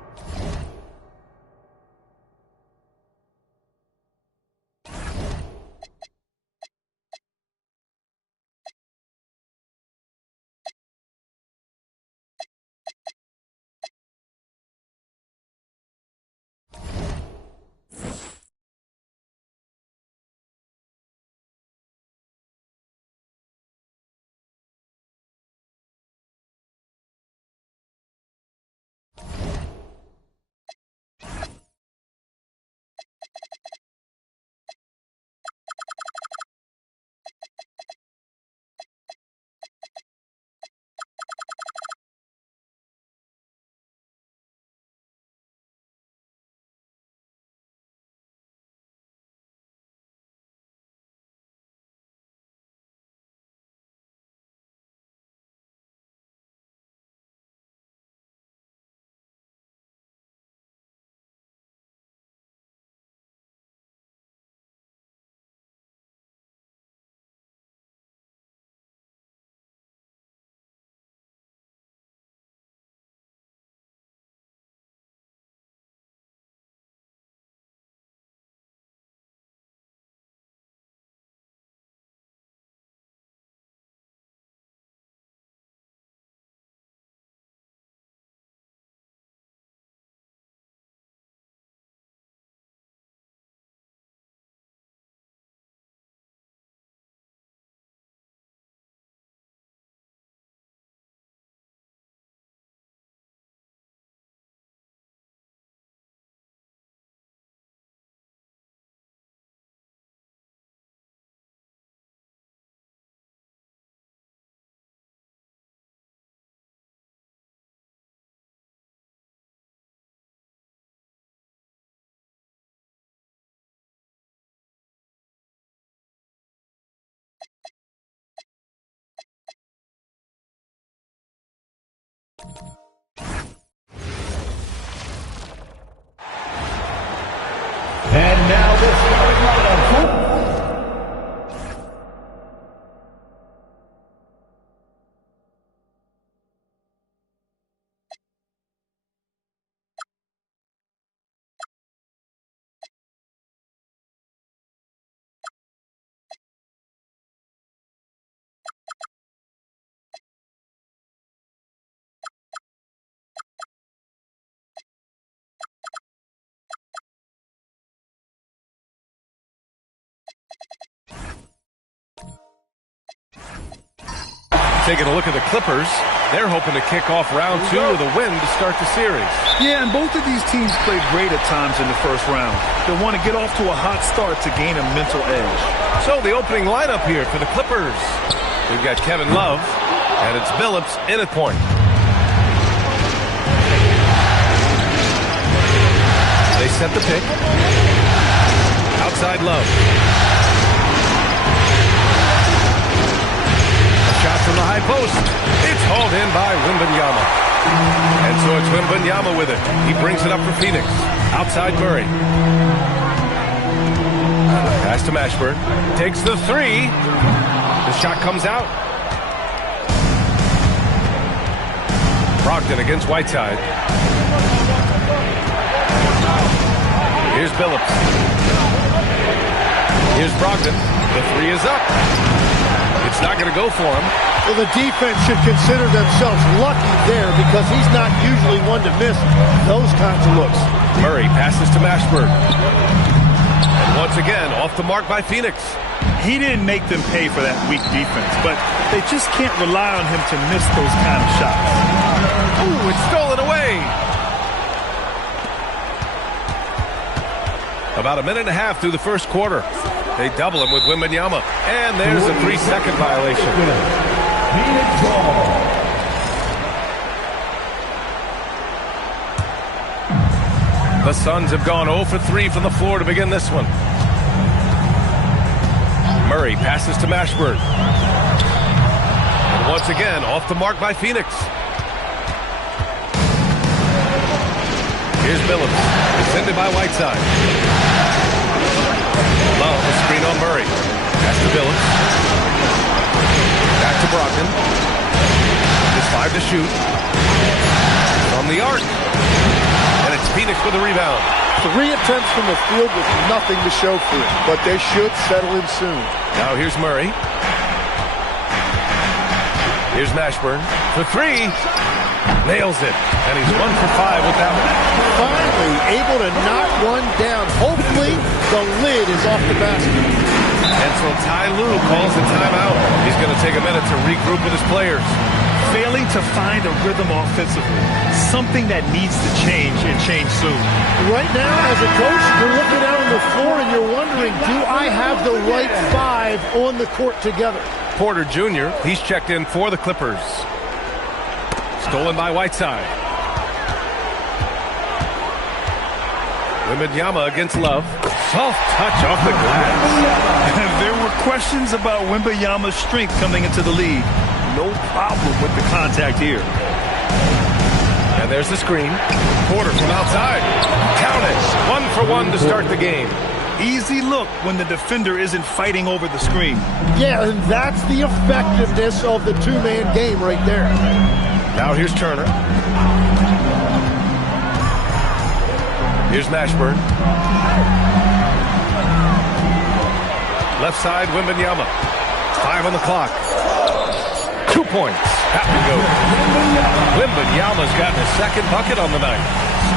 And now the starting lineup. Taking a look at the Clippers, they're hoping to kick off round two with a win to start the series. Yeah, and both of these teams played great at times in the first round. They want to get off to a hot start to gain a mental edge. So the opening lineup here for the Clippers. We've got Kevin Love, and it's Billups in at point. They set the pick. Outside Love. Shot from the high post. It's hauled in by Wembanyama. And so it's Wembanyama with it. He brings it up for Phoenix. Outside Murray. Pass to Mashburn. Takes the three. The shot comes out. Brogdon against Whiteside. Here's Billups. Here's Brogdon. The three is up. It's not going to go for him. Well, the defense should consider themselves lucky there because he's not usually one to miss those kinds of looks. Murray passes to Mashburn. And once again, off the mark by Phoenix. He didn't make them pay for that weak defense, but they just can't rely on him to miss those kind of shots. Ooh, it's stolen away. About a minute and a half through the first quarter. They double him with Wembanyama. And there's a 3-second violation. Phoenix ball. The Suns have gone 0 for 3 from the floor to begin this one. Murray passes to Mashburn. And once again, off the mark by Phoenix. Here's Billups, defended by Whiteside. Love, a screen on Murray. Pass to Billups. Back to Brogdon. Just 5 to shoot. From the arc. And it's Phoenix with a rebound. 3 attempts from the field with nothing to show for it, but they should settle in soon. Now here's Murray. Here's Mashburn for 3. Nails it. And he's 1 for 5 with that one. Finally able to knock one down. Hopefully the lid is off the basket. And so Ty Lue calls a timeout. He's going to take a minute to regroup with his players. Failing to find a rhythm offensively. Something that needs to change and change soon. Right now, as a coach, you're looking out on the floor and you're wondering, do I have the right 5 on the court together? Porter Jr., he's checked in for the Clippers. Stolen by Whiteside. Wembanyama against Love. Soft touch off the glass. There were questions about Wembanyama's strength coming into the league. No problem with the contact here. And there's the screen. Porter from outside. Count it. 1 for 1 to start the game. Easy look when the defender isn't fighting over the screen. Yeah, and that's the effectiveness of the 2-man game right there. Now here's Turner. Here's Mashburn. Left side, Wembanyama. 5 on the clock. 2 points. Have to go. Wembanyama's gotten his second bucket on the night.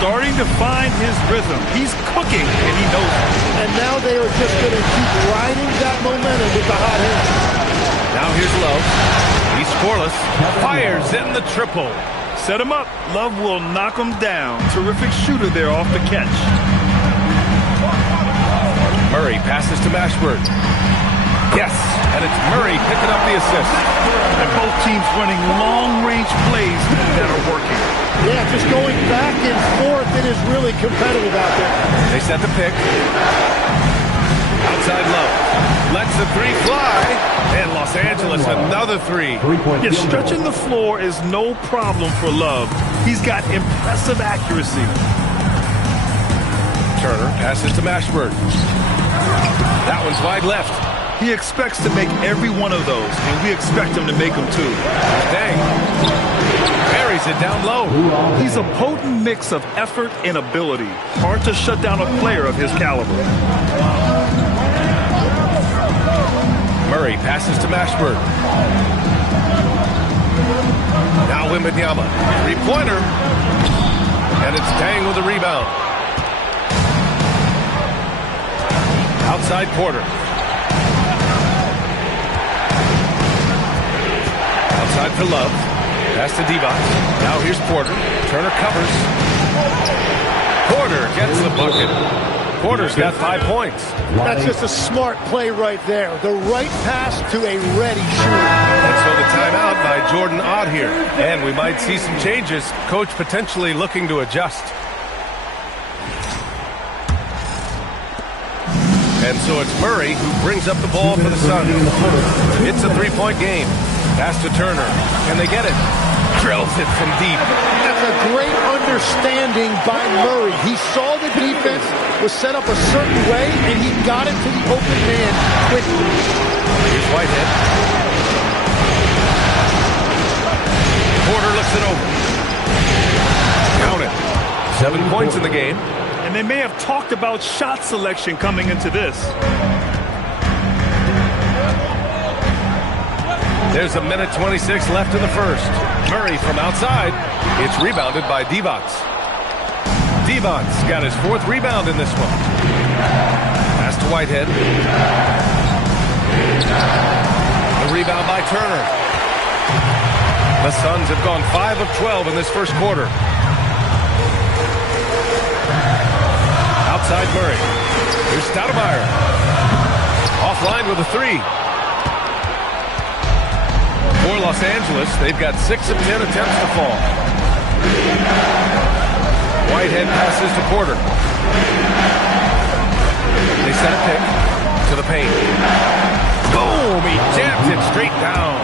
Starting to find his rhythm. He's cooking, and he knows it. And now they are just going to keep riding that momentum with the hot hand. Now here's Love. He's scoreless. Fires in the triple. Set him up. Love will knock him down. Terrific shooter there off the catch. Murray passes to Mashburn. Yes, and it's Murray picking up the assist. And both teams running long-range plays that are working. Yeah, just going back and forth. It is really competitive out there. They set the pick. Outside Love. Lets the 3 fly. And Los Angeles, another 3. Yeah, stretching the floor is no problem for Love. He's got impressive accuracy. Turner passes to Mashburn. That one's wide left. He expects to make every one of those, and we expect him to make them too. Dang. Buries it down low. He's a potent mix of effort and ability. Hard to shut down a player of his caliber. Murray passes to Mashburn. Now Wembanyama. 3-pointer. And it's Dang with a rebound. Outside Porter. Outside for Love. Pass to Divac. Now here's Porter. Turner covers. Porter gets the bucket. Porter's got 5 points. That's just a smart play right there. The right pass to a ready shooter. And so the timeout by Jordan Ott here. And we might see some changes. Coach potentially looking to adjust. And so it's Murray who brings up the ball for the Suns. It's a 3-point game. Pass to Turner. Can they get it? Drills it from deep. That's a great understanding by Murray. He saw the defense was set up a certain way, and he got it to the open man quickly. Here's Whitehead. Porter looks it over. Count it. 7 points in the game. And they may have talked about shot selection coming into this. There's 1:26 left in the first. Murray from outside. It's rebounded by Divac. Divac got his 4th rebound in this one. Pass to Whitehead. The rebound by Turner. The Suns have gone 5 of 12 in this first quarter. Outside Murray. Here's Stoudemire. Offline with a 3. For Los Angeles, they've got 6 of 10 attempts to fall. Whitehead passes to Porter. They set a pick to the paint. Boom! He jams it straight down.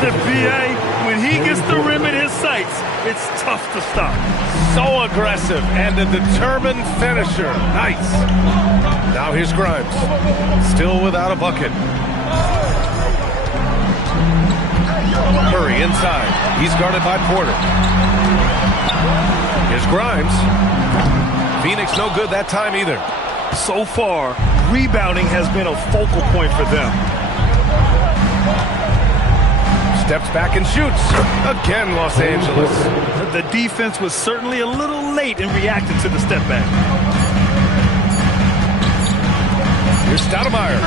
The BA, when he gets the rim in his sights, it's tough to stop. So aggressive and a determined finisher. Nice. Now here's Grimes. Still without a bucket. Murray inside. He's guarded by Porter. Here's Grimes. Phoenix no good that time either. So far, rebounding has been a focal point for them. Steps back and shoots. Again, Los Angeles. The defense was certainly a little late in reacting to the step back. Here's Stoudemire.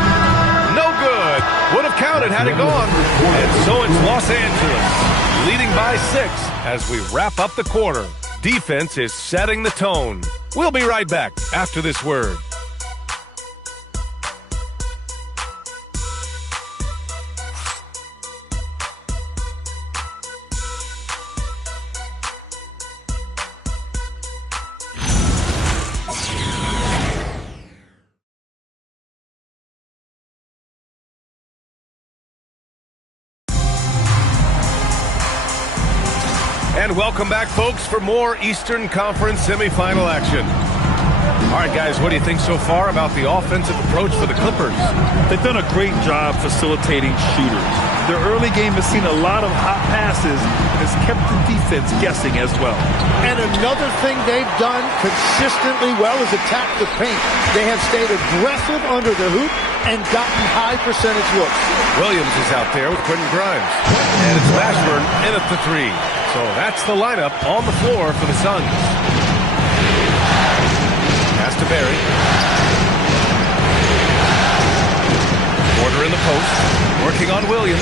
No good. Would have counted had it gone. And so it's Los Angeles, leading by 6 as we wrap up the quarter. Defense is setting the tone. We'll be right back after this word. And welcome back, folks, for more Eastern Conference semifinal action. All right, guys, what do you think so far about the offensive approach for the Clippers? They've done a great job facilitating shooters. Their early game has seen a lot of hot passes and has kept the defense guessing as well. And another thing they've done consistently well is attack the paint. They have stayed aggressive under the hoop and gotten high percentage looks. Williams is out there with Quentin Grimes. And it's Mashburn in at the 3. So that's the lineup on the floor for the Suns. Pass to Barry. Porter in the post. Working on Williams.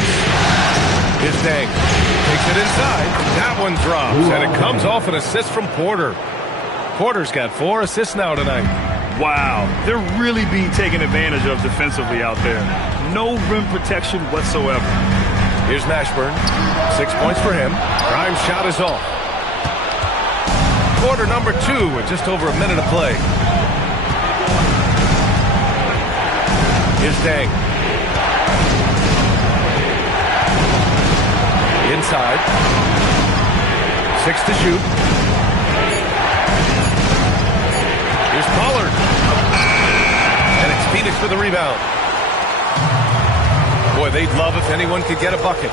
Here's Dang. Takes it inside. That one drops. And it comes off an assist from Porter. Porter's got 4 assists now tonight. Wow, they're really being taken advantage of defensively out there. No rim protection whatsoever. Here's Mashburn. 6 points for him. Grimes' shot is off. Quarter number 2 with just over a minute of play. Here's Dang. Inside. 6 to shoot. Here's Pollard. And it's Phoenix for the rebound. Boy, they'd love if anyone could get a bucket.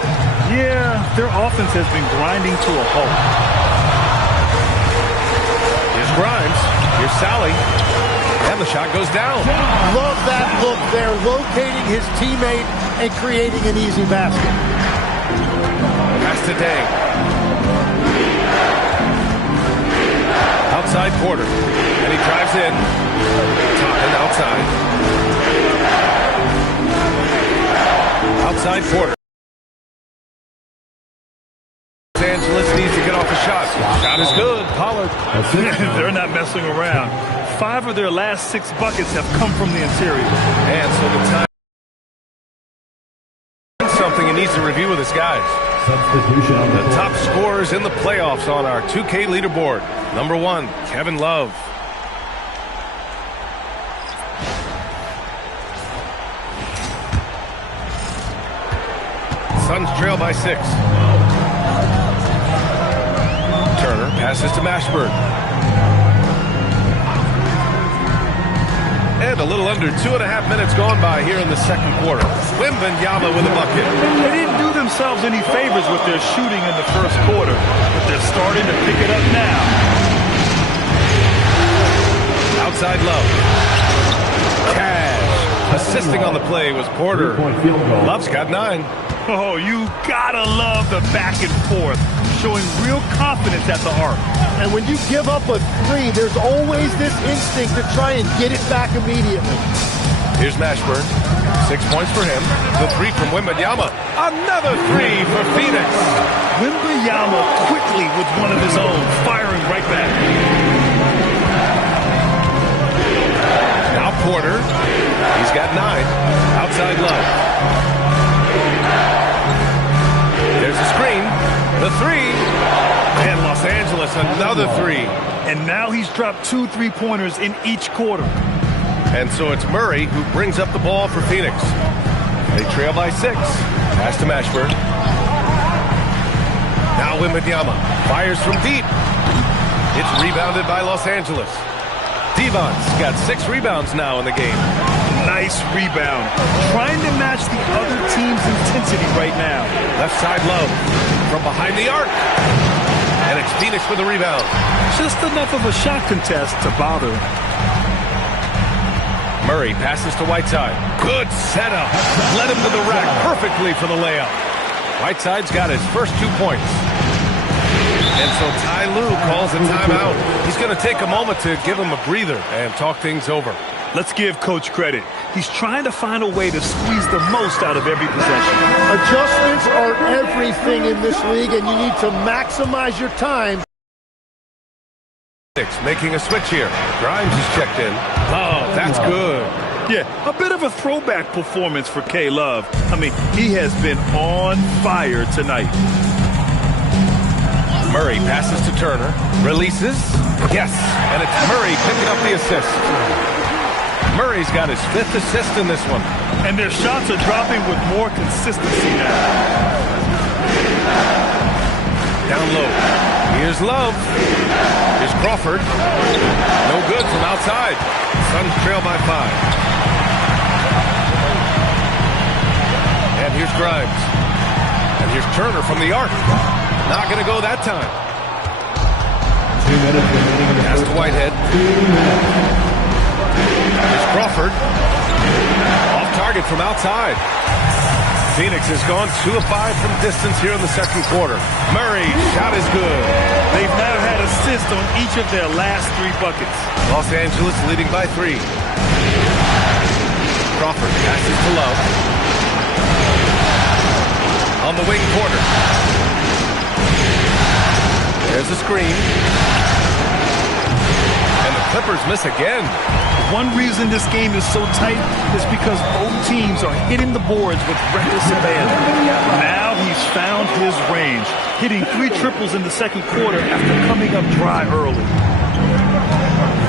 Yeah, their offense has been grinding to a halt. Here's Grimes. Here's Sally. And the shot goes down. Love that look there, locating his teammate and creating an easy basket. Pass to Dang. Outside Porter. And he drives in. Totten outside. Outside Porter. Los Angeles needs to get off a shot. Shot is good. Pollard. They're not messing around. 5 of their last 6 buckets have come from the interior. And so the time. Something he needs to review with his guys. Substitution on the top scorers in the playoffs on our 2K leaderboard. Number 1, Kevin Love. Suns trail by 6. Turner passes to Mashburn. And a little under 2.5 minutes gone by here in the second quarter. Wembanyama with a bucket. They didn't do themselves any favors with their shooting in the first quarter, but they're starting to pick it up now. Outside Love. Cash. Assisting on the play was Porter. Love's got 9. Oh, you gotta love the back and forth, showing real confidence at the arc. And when you give up a 3, there's always this instinct to try and get it back immediately. Here's Mashburn. 6 points for him. The 3 from Wembanyama. Another 3 for Phoenix. Wembanyama quickly with one of his own, firing right back. Now Porter. He's got 9. Outside Love. The three. And Los Angeles, another three. And now he's dropped 2 3-pointers in each quarter. And so it's Murray who brings up the ball for Phoenix. They trail by 6. Pass to Mashburn. Now Wembanyama fires from deep. It's rebounded by Los Angeles. Devon's got 6 rebounds now in the game. Nice rebound. Trying to match the other team's intensity right now. Left side low. From behind the arc. And it's Phoenix with the rebound. Just enough of a shot contest to bother. Murray passes to Whiteside. Good setup. Led him to the rack perfectly for the layup. Whiteside's got his first 2 points. And so Ty Lue calls a timeout. He's going to take a moment to give him a breather and talk things over. Let's give Coach credit. He's trying to find a way to squeeze the most out of every possession. Adjustments are everything in this league, and you need to maximize your time. Making a switch here. Grimes is checked in. Oh, that's good. Yeah, a bit of a throwback performance for K-Love. I mean, he has been on fire tonight. Murray passes to Turner. Releases. Yes, and it's Murray picking up the assist. Murray's got his 5th assist in this one. And their shots are dropping with more consistency now. Down low. Here's Love. Here's Crawford. No good from outside. Suns trail by 5. And here's Grimes. And here's Turner from the arc. Not going to go that time. 2 minutes remaining. Pass to Whitehead. Here's Crawford. Off target from outside. Phoenix has gone 2 of 5 from distance here in the second quarter. Murray, shot is good. They've now had assists on each of their last 3 buckets. Los Angeles leading by 3. Crawford passes to Love. On the wing quarter. There's a screen. And the Clippers miss again. One reason this game is so tight is because both teams are hitting the boards with reckless abandon. Now he's found his range, hitting 3 triples in the second quarter after coming up dry early.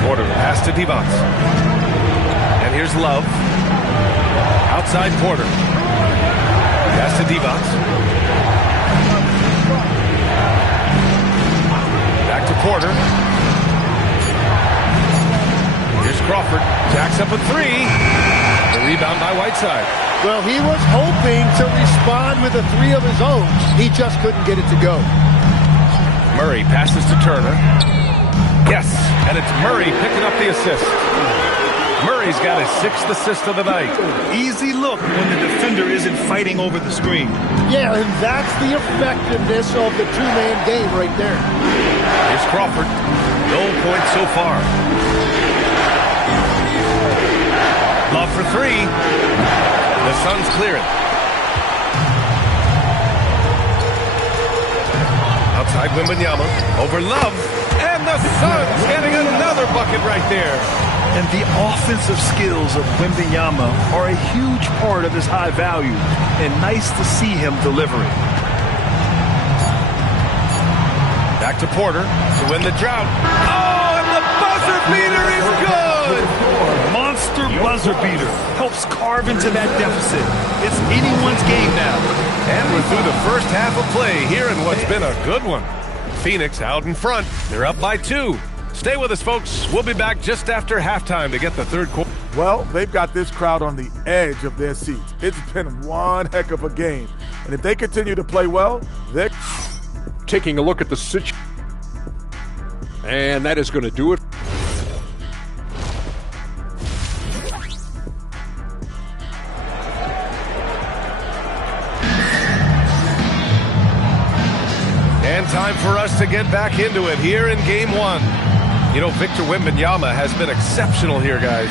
Porter pass to Devon's. And here's Love. Outside Porter. Pass to Devon's. Back to Porter. Here's Crawford. Jacks up a 3. The rebound by Whiteside. Well, he was hoping to respond with a 3 of his own. He just couldn't get it to go. Murray passes to Turner. Yes, and it's Murray picking up the assist. Murray's got his 6th assist of the night. Easy look when the defender isn't fighting over the screen. Yeah, and that's the effectiveness of the 2-man game right there. Here's Crawford. No points so far. Love for 3. The Suns clear it. Outside Wembanyama. Over Love. And the Suns getting another bucket right there. And the offensive skills of Wembanyama are a huge part of his high value. And nice to see him delivering. Back to Porter to win the drought. Oh, and the buzzer beater is good! Monster buzzer beater helps carve into that deficit. It's anyone's game now. And we're through the first half of play here in what's been a good one. Phoenix out in front. They're up by 2. Stay with us, folks. We'll be back just after halftime to get the third quarter. Well, they've got this crowd on the edge of their seats. It's been one heck of a game. And if they continue to play well, they're taking a look at the situation. And that is going to do it. And time for us to get back into it here in Game 1. You know, Victor Wembanyama has been exceptional here, guys.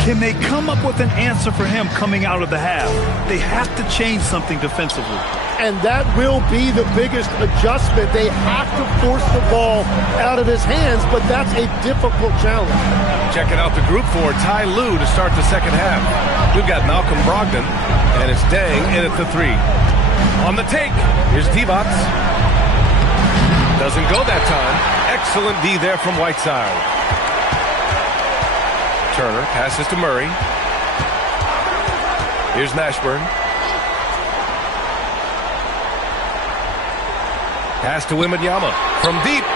Can they come up with an answer for him coming out of the half? They have to change something defensively. And that will be the biggest adjustment. They have to force the ball out of his hands, but that's a difficult challenge. Checking out the group for Ty Lue to start the second half. We've got Malcolm Brogdon, and it's Dang in at the 3. On the take, here's Divac. Doesn't go that time. Excellent D there from Whiteside. Turner passes to Murray. Here's Mashburn. Pass to Wembanyama from deep.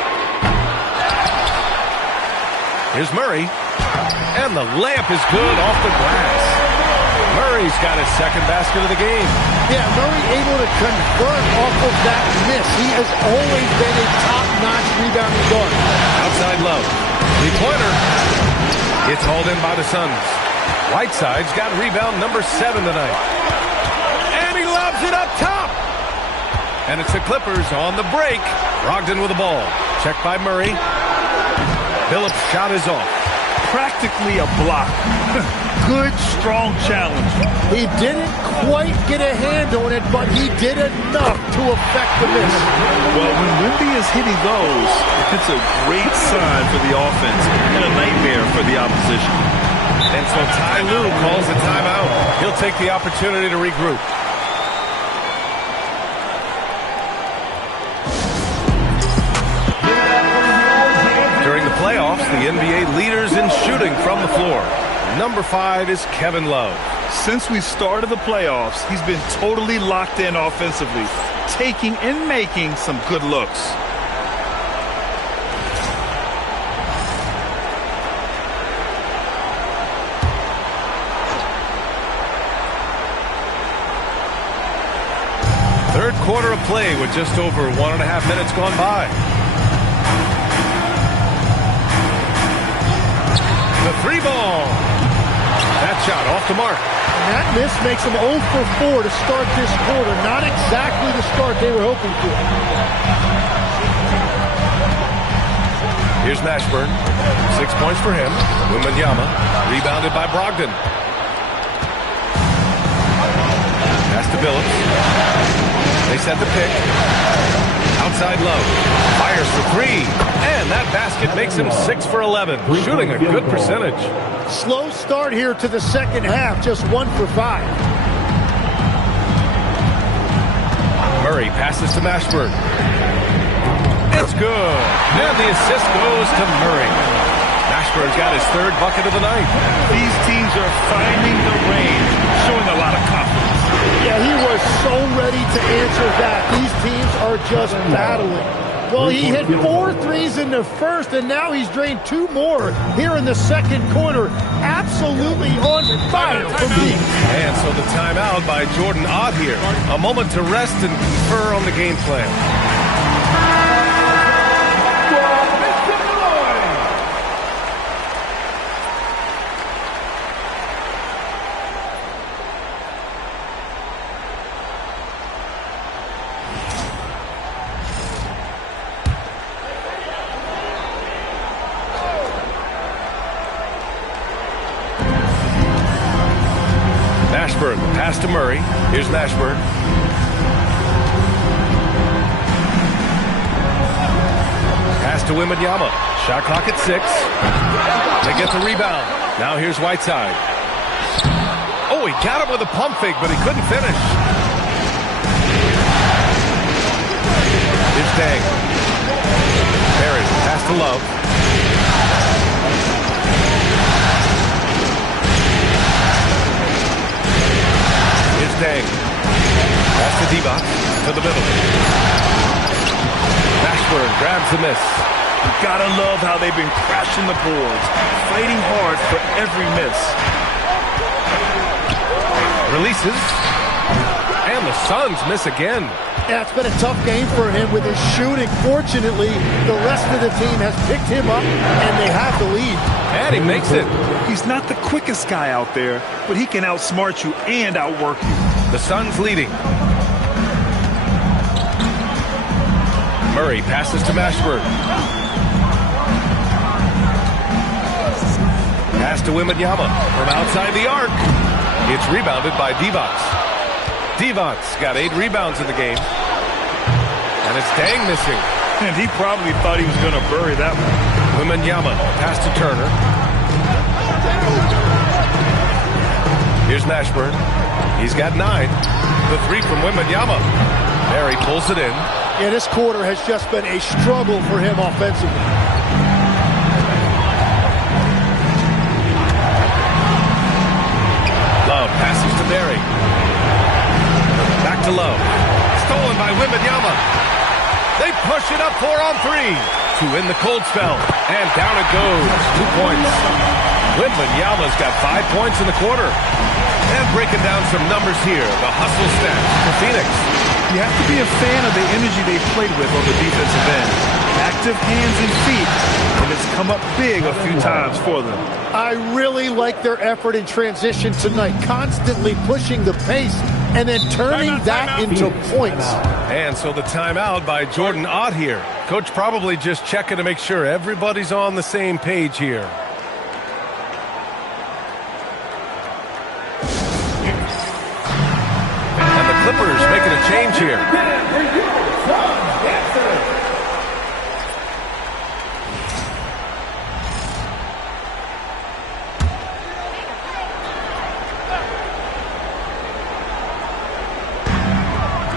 Here's Murray. And the layup is good off the glass. Murray's got his second basket of the game. Yeah, Murray able to convert off of that miss. He has always been a top-notch rebounding guard. Outside Love. Three-pointer. It's hauled in by the Suns. Whiteside's got rebound number 7 tonight. And he lobs it up top. And it's the Clippers on the break. Brogdon with the ball. Checked by Murray. Phillips' shot is off. Practically a block. Good, strong challenge. He didn't quite get a hand on it, but he did enough to affect the miss. Well, when Wemby is hitting those, it's a great sign for the offense and a nightmare for the opposition. And so Ty Lue calls a timeout. He'll take the opportunity to regroup. During the playoffs, the NBA leaders in shooting from the floor. Number 5 is Kevin Love. Since we started the playoffs, he's been totally locked in offensively, taking and making some good looks. Third quarter of play with just over 1.5 minutes gone by. The 3 ball. That shot off the mark. And that miss makes them 0 for 4 to start this quarter. Not exactly the start they were hoping for. Here's Mashburn. 6 points for him. Wembanyama rebounded by Brogdon. Pass to Phillips. They set the pick. Outside Love. Fires for 3. And that basket makes him 6 for 11. Shooting a good percentage. Slow start here to the second half. Just 1 for 5. Murray passes to Mashburn. It's good. And the assist goes to Murray. Mashburn's got his 3rd bucket of the night. These teams are finding the range, showing a lot of confidence. Yeah, he was so ready to answer that. These teams are just battling. Well, he hit 4 threes in the first, and now he's drained 2 more here in the second quarter. Absolutely on fire from deep. And so the timeout by Jordan Ott here. A moment to rest and confer on the game plan. Mashburn, pass to Murray. Here's Mashburn. Pass to Wembanyama. Shot clock at 6. They get the rebound. Now here's Whiteside. Oh, he got him with a pump fake, but he couldn't finish. Here's Dang. Perry, pass to Love. Dang. Pass to Divac to the middle. Mashburn grabs the miss. You gotta love how they've been crashing the boards, fighting hard for every miss. Releases. And the Suns miss again. Yeah, it's been a tough game for him with his shooting. Fortunately, the rest of the team has picked him up, and they have the lead. And he makes it. He's not the quickest guy out there, but he can outsmart you and outwork you. The Suns leading. Murray passes to Mashburn. Pass to Wembanyama from outside the arc. It's rebounded by Divac. Divac's got 8 rebounds in the game. And it's Dang missing. And he probably thought he was going to bury that one. Wembanyama pass to Turner. Here's Mashburn. He's got 9. The 3 from Wembanyama. There he pulls it in. Yeah, this quarter has just been a struggle for him offensively. Love passes to Berry. Back to Love. Stolen by Wembanyama. They push it up 4-on-3 to win the cold spell. And down it goes. 2 points. Wembanyama's got 5 points in the quarter. And breaking down some numbers here, the hustle stats for Phoenix. You have to be a fan of the energy they've played with on the defensive end. Active hands and feet, and it's come up big a few times for them. I really like their effort in transition tonight, constantly pushing the pace and then turning that into points. And so the timeout by Jordan Ott here. Coach probably just checking to make sure everybody's on the same page here. And the Clippers making a change here.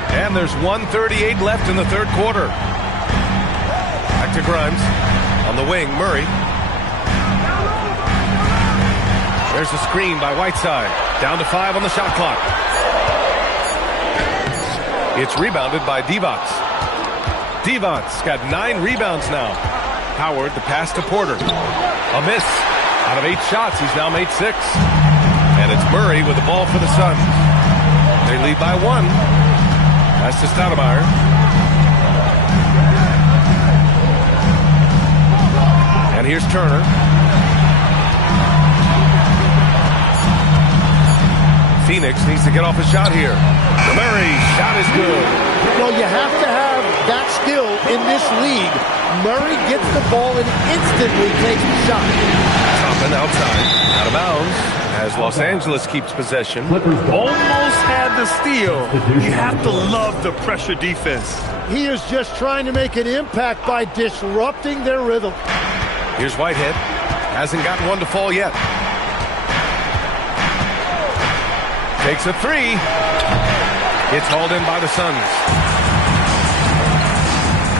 And there's 1:38 left in the third quarter. Back to Grimes. On the wing, Murray. There's a screen by Whiteside. Down to 5 on the shot clock. It's rebounded by Divac. Divac's got 9 rebounds now. Howard, the pass to Porter. A miss. Out of 8 shots, he's now made 6. And it's Murray with the ball for the Suns. They lead by 1. That's to Stoudemire. And here's Turner. Phoenix needs to get off a shot here. The Murray shot is good. Well, you have to have that skill in this league. Murray gets the ball and instantly takes the shot. Toppin outside. Out of bounds as Los Angeles keeps possession. Almost had the steal. You have to love the pressure defense. He is just trying to make an impact by disrupting their rhythm. Here's Whitehead. Hasn't gotten one to fall yet. Takes a 3. It's hauled in by the Suns.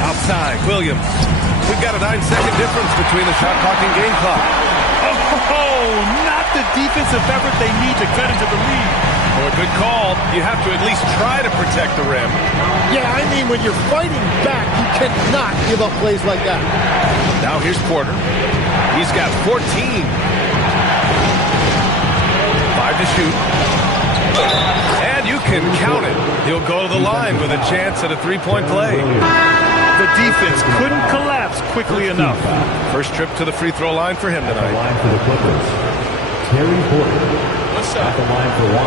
Outside, Williams. We've got a 9-second difference between the shot clock and game clock. Oh, not the defensive effort they need to cut into the lead. Well, a good call. You have to at least try to protect the rim. Yeah, I mean, when you're fighting back, you cannot give up plays like that. Now here's Porter. He's got 14. 5 to shoot. And you can count it. He'll go to the line with a chance at a 3-point play. The defense couldn't collapse quickly enough. First trip to the free throw line for him tonight. At the line for the Clippers, Terry Porter. What's up? At the line for 1.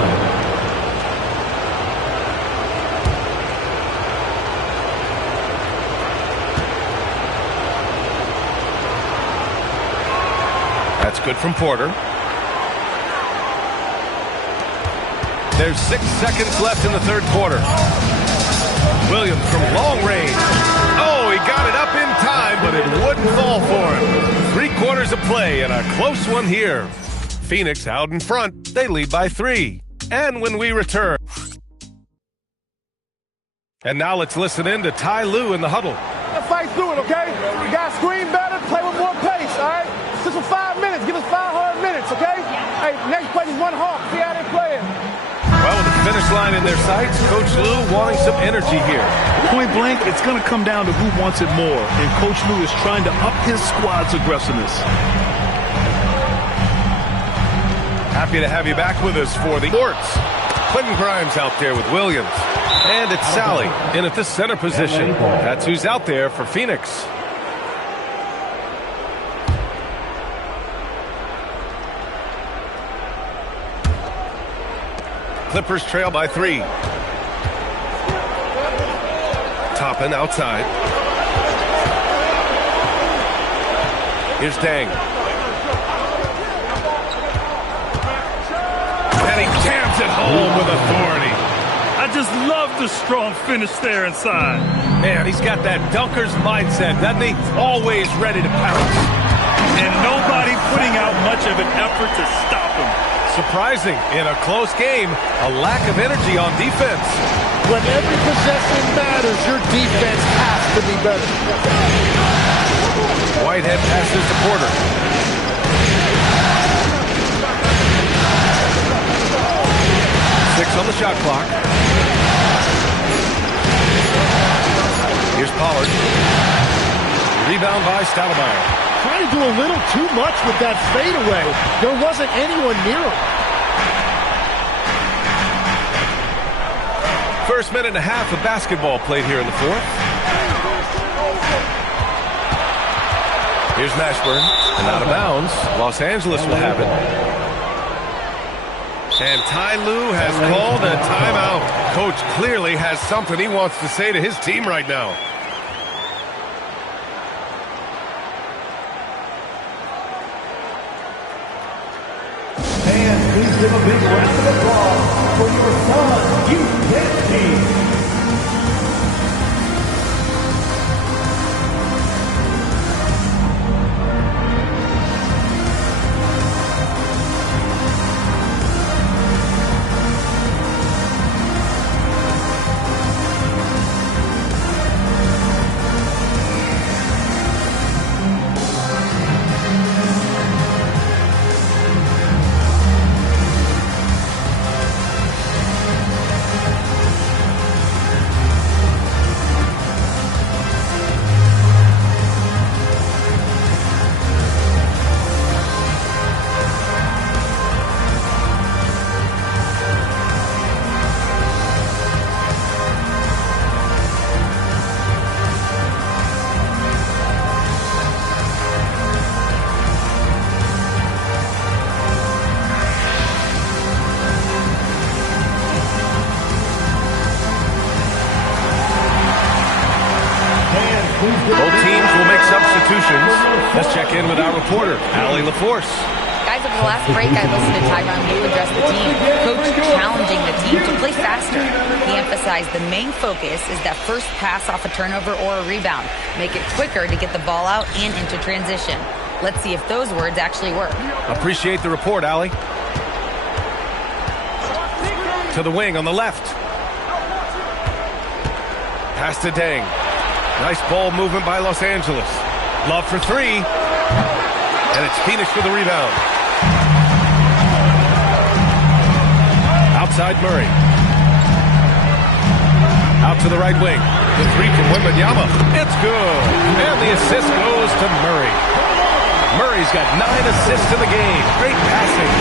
That's good from Porter. There's 6 seconds left in the third quarter. Williams from long range. Oh, he got it up in time, but it wouldn't fall for him. 3 quarters of play and a close one here. Phoenix out in front. They lead by 3. And when we return. And now let's listen in to Ty Lue in the huddle. Let's fight through it, okay? You got to screen better, play with more pace, all right? Just for 5 minutes. Give us 5 hard minutes, okay? Hey, next play is 1 hawk. See how they're playing. Well, with the finish line in their sights, Coach Lue wanting some energy here. Point blank, it's going to come down to who wants it more, and Coach Lue is trying to up his squad's aggressiveness. Happy to have you back with us for the sports. Quentin Grimes out there with Williams. And it's Sally in at the center position. That's who's out there for Phoenix. Clippers trail by 3. Toppin outside. Here's Dang. And he jams it home with authority. I just love the strong finish there inside. Man, he's got that dunker's mindset, doesn't he? Always ready to pounce. And nobody putting out much of an effort to stop him. Surprising in a close game, a lack of energy on defense. When every possession matters, your defense has to be better. Whitehead passes to Porter. Six on the shot clock. Here's Pollard. Rebound by Stoudemire. Trying to do a little too much with that fadeaway. There wasn't anyone near him. First minute and a half of basketball played here in the fourth. Here's Mashburn, and out of bounds. Los Angeles will have it. And Ty Lue has called a timeout. Coach clearly has something he wants to say to his team right now. And please give a big round of applause for your son, youth team. Both teams will make substitutions. Let's check in with our reporter, Allie LaForce. Guys, over the last break, I listened to Tyronn Lue address the team. Coach challenging the team to play faster. He emphasized the main focus is that first pass off a turnover or a rebound. Make it quicker to get the ball out and into transition. Let's see if those words actually work. Appreciate the report, Allie. To the wing on the left. Pass to Deng. Nice ball movement by Los Angeles. Love for three. And it's Phoenix with the rebound. Outside Murray. Out to the right wing. The three from Wembanyama. It's good. And the assist goes to Murray. Murray's got 9 assists in the game. Great passing.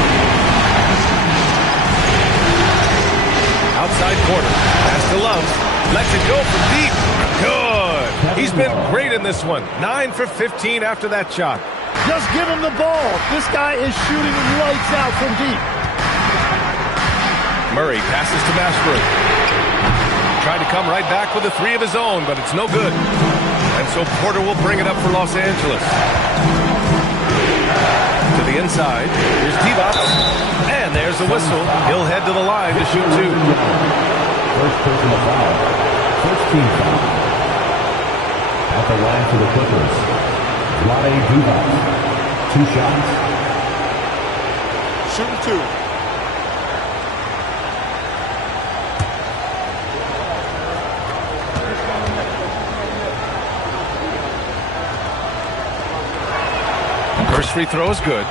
Outside quarter. Pass to Love. Lets it go from deep. Good. He's been great in this one. 9 for 15 after that shot. Just give him the ball. This guy is shooting lights out from deep. Murray passes to Mashburn. Tried to come right back with a three of his own, but it's no good. And so Porter will bring it up for Los Angeles. To the inside. Here's Divac. And there's the whistle. He'll head to the line to shoot two. First personal foul. First team foul. At the line for the Clippers, Vlade Divac. 2 shots. Shooting two. First free throw is good.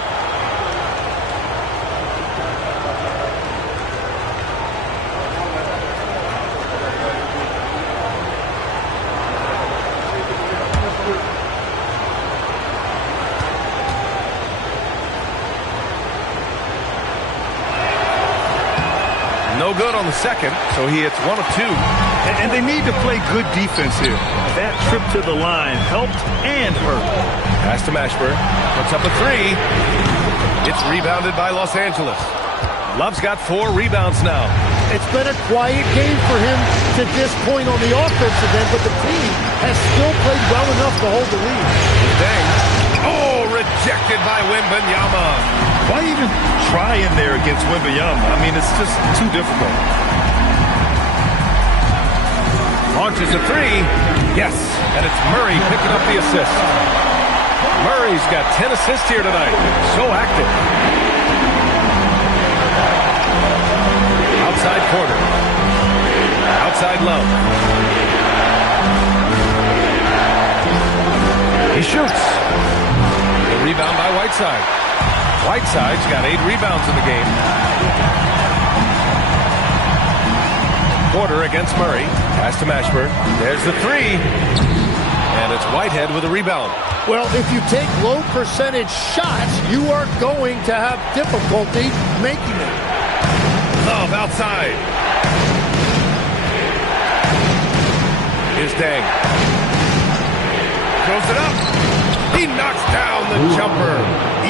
No good on the second, so he hits 1 of 2. And they need to play good defense here. That trip to the line helped and hurt. Pass to Mashburn. Puts up a three. It's rebounded by Los Angeles. Love's got 4 rebounds now. It's been a quiet game for him to this point on the offensive end, but the team has still played well enough to hold the lead. Dang. Oh, rejected by Wembanyama. Why even try in there against Wembanyama? I mean, it's just too difficult. Launches a three. Yes, and it's Murray picking up the assist. Murray's got 10 assists here tonight. So active. side, Love. He shoots. The rebound by Whiteside. Whiteside's got 8 rebounds in the game. Porter against Murray. Pass to Mashburn. There's the 3. And it's Whitehead with a rebound. Well, if you take low percentage shots, you are going to have difficulty making it. Love outside. Here's Dang. Throws it up. He knocks down the jumper.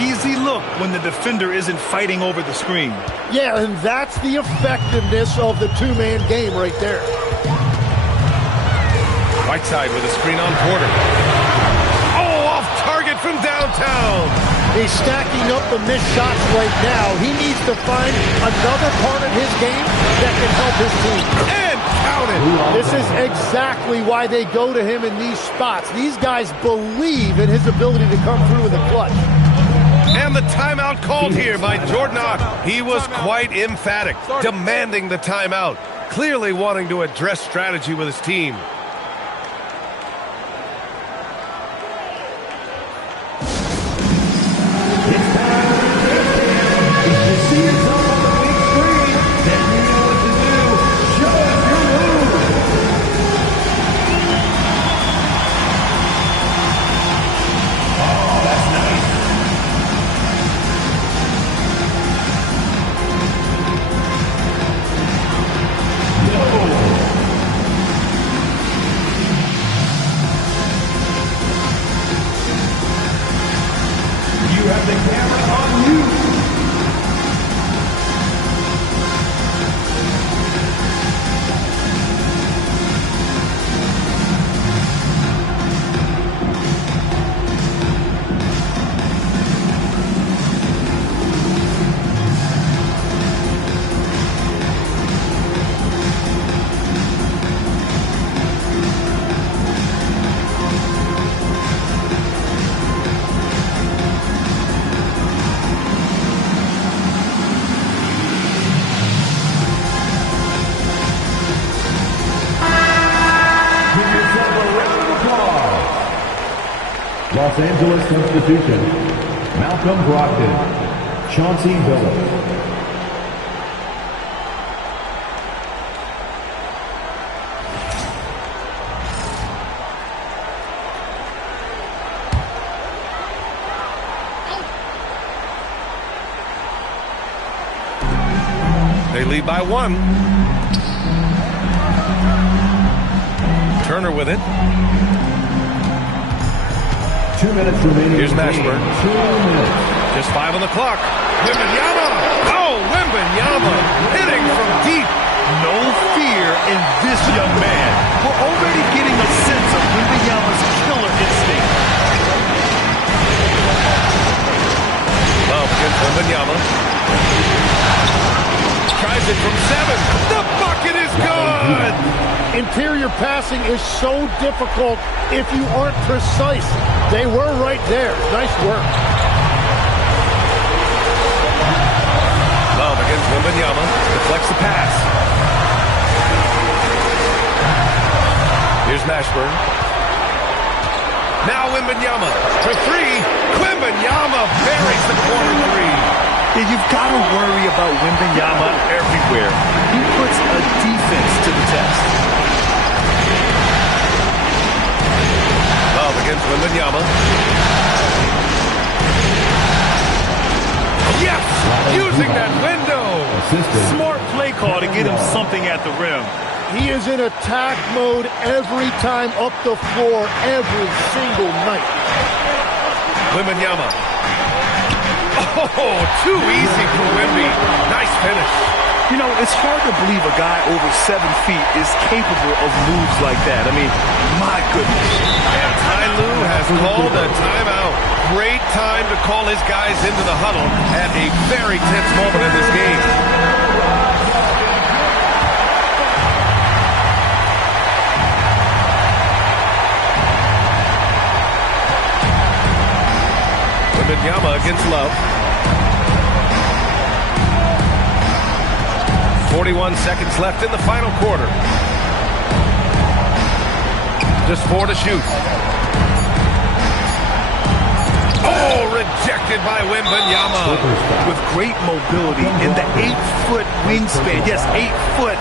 Easy look when the defender isn't fighting over the screen. Yeah, and that's the effectiveness of the two-man game right there. Whiteside with a screen on Porter. Oh, off target from downtown. He's stacking up the missed shots right now. He needs to find another part of his game that can help his team. And count it. This is exactly why they go to him in these spots. These guys believe in his ability to come through in the clutch. And the timeout called here by Jordan Ott. He was quite emphatic, demanding the timeout, clearly wanting to address strategy with his team. Los Angeles substitution, Malcolm Brogdon, Chauncey Billups. They lead by 1. Turner with it. 2 minutes remaining. Here's Mashburn. 2 minutes. Just 5 on the clock. Wembanyama! Oh, Wembanyama hitting from deep. No fear in this young man. We're already getting a sense of Wembanyama's killer instinct. Love against Wembanyama. Tries it from 7. The bucket is good! Interior passing is so difficult if you aren't precise. They were right there. Nice work. Love against Wembanyama. Deflects the pass. Here's Mashburn. Now Wembanyama for 3. Wembanyama buries the corner 3. Yeah, you've got to worry about Wembanyama everywhere. He puts a defense to the test. Love against Wembanyama. Yes! Using that window! Smart play call to get him something at the rim. He is in attack mode every time up the floor, every single night. Wembanyama. Oh, too easy for Wemby. Nice finish. You know, it's hard to believe a guy over 7 feet is capable of moves like that. I mean, my goodness. And Ty Lue has called a timeout. Great time to call his guys into the huddle at a very tense moment in this game. Wembanyama against Love. 41 seconds left in the final quarter. Just 4 to shoot. Oh, rejected by Wembanyama. With great mobility and the 8-foot wingspan. Yes, 8 foot.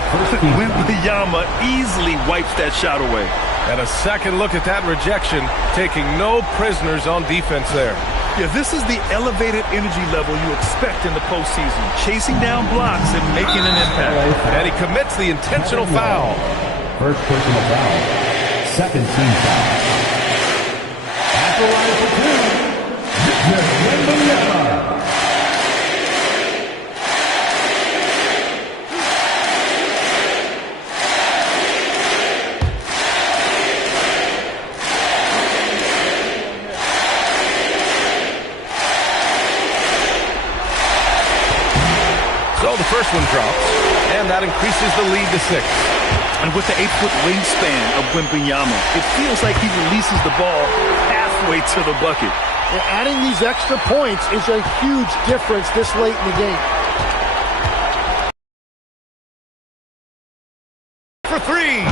Wembanyama easily wipes that shot away. And a second look at that rejection, taking no prisoners on defense there. Yeah, this is the elevated energy level you expect in the postseason. Chasing down blocks and making an impact. And he commits the intentional foul. First personal foul. Second team foul. At the line for 2, Wembanyama. So the first one drops, and that increases the lead to 6. And with the 8-foot wingspan of Wembanyama, it feels like he releases the ball halfway to the bucket. And adding these extra points is a huge difference this late in the game. For 3.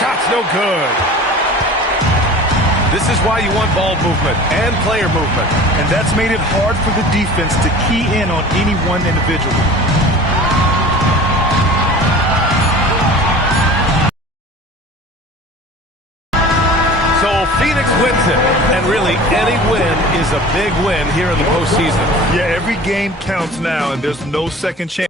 Shot's no good. This is why you want ball movement and player movement. And that's made it hard for the defense to key in on any one individual. So Phoenix wins it. And really, any win is a big win here in the postseason. Yeah, every game counts now, and there's no second chance.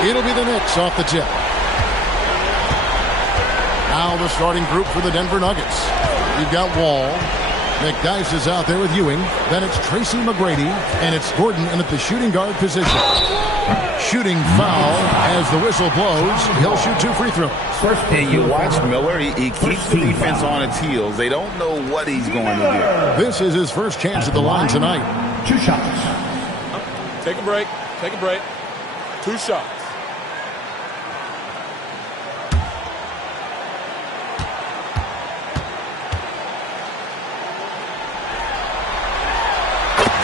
It'll be the Knicks off the tip. Now the starting group for the Denver Nuggets. You've got Wall. McDyess is out there with Ewing. Then it's Tracy McGrady. And it's Gordon in at the shooting guard position. Shooting foul as the whistle blows. He'll shoot 2 free throws. And you watch Miller. He keeps the defense on its heels. They don't know what he's going to do. This is his first chance at the line tonight. 2 shots. Take a break. Take a break. 2 shots.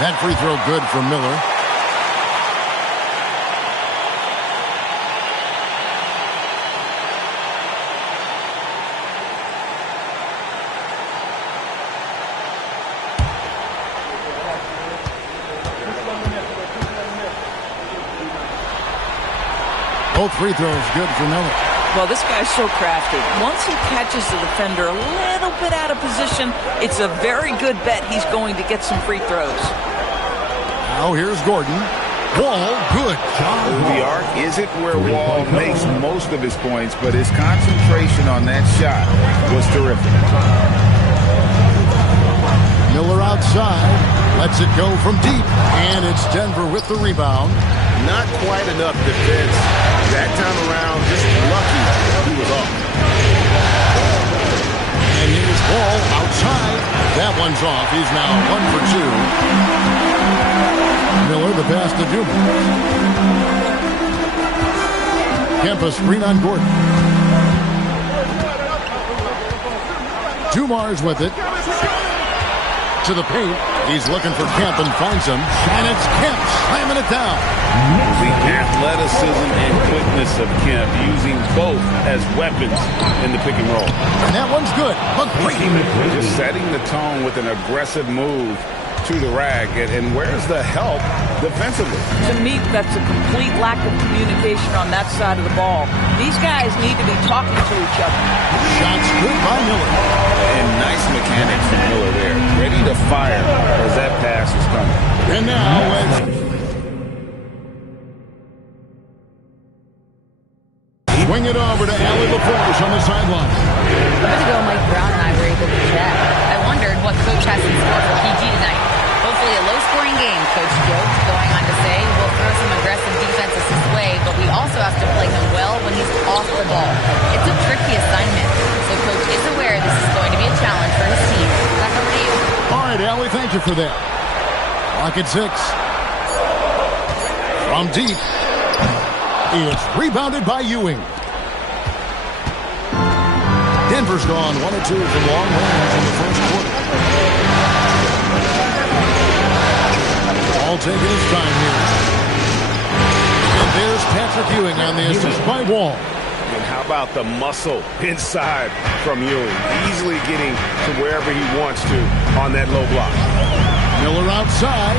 That free throw good for Miller. Both free throws good for Miller. Well, this guy's so crafty. Once he catches the defender a little bit out of position, it's a very good bet he's going to get some free throws. Now here's Gordon. Wall, good. The arc isn't where Wall makes most of his points, but his concentration on that shot was terrific. Miller outside. Lets it go from deep, and it's Denver with the rebound. Not quite enough defense that time around. Just lucky he was off. And here's Wall outside. That one's off. He's now 1 for 2. Miller, the pass to Dumas. Kempa screen on Gordon. Dumars with it. To the paint. He's looking for Kemp and finds him. And it's Kemp slamming it down. The athleticism and quickness of Kemp, using both as weapons in the pick and roll. And that one's good. McGrady. Just setting the tone with an aggressive move to the rag. And where's the help defensively? To me, that's a complete lack of communication on that side of the ball. These guys need to be talking to each other. Shots good by Miller. And nice mechanics from Miller there. Ready to fire as that pass is coming. And now swing it over to Allie LaForge on the sideline. A bit ago, Mike Brown and I were able to chat. I wondered what Coach has in store for PG tonight. Hopefully a low-scoring game, Coach joked, going on to say, we'll throw some aggressive defenses his way, but we also have to play him well when he's off the ball. It's a tricky assignment, so Coach is aware this is going to be a challenge for his team. Back over to you. All right, Allie, thank you for that. Clock at 6. From deep, it's rebounded by Ewing. Denver's gone 1 or 2 from long range in the first quarter. All taking his time here. And there's Patrick Ewing on the assist by Wall. And how about the muscle inside from Ewing? Easily getting to wherever he wants to on that low block. Miller outside.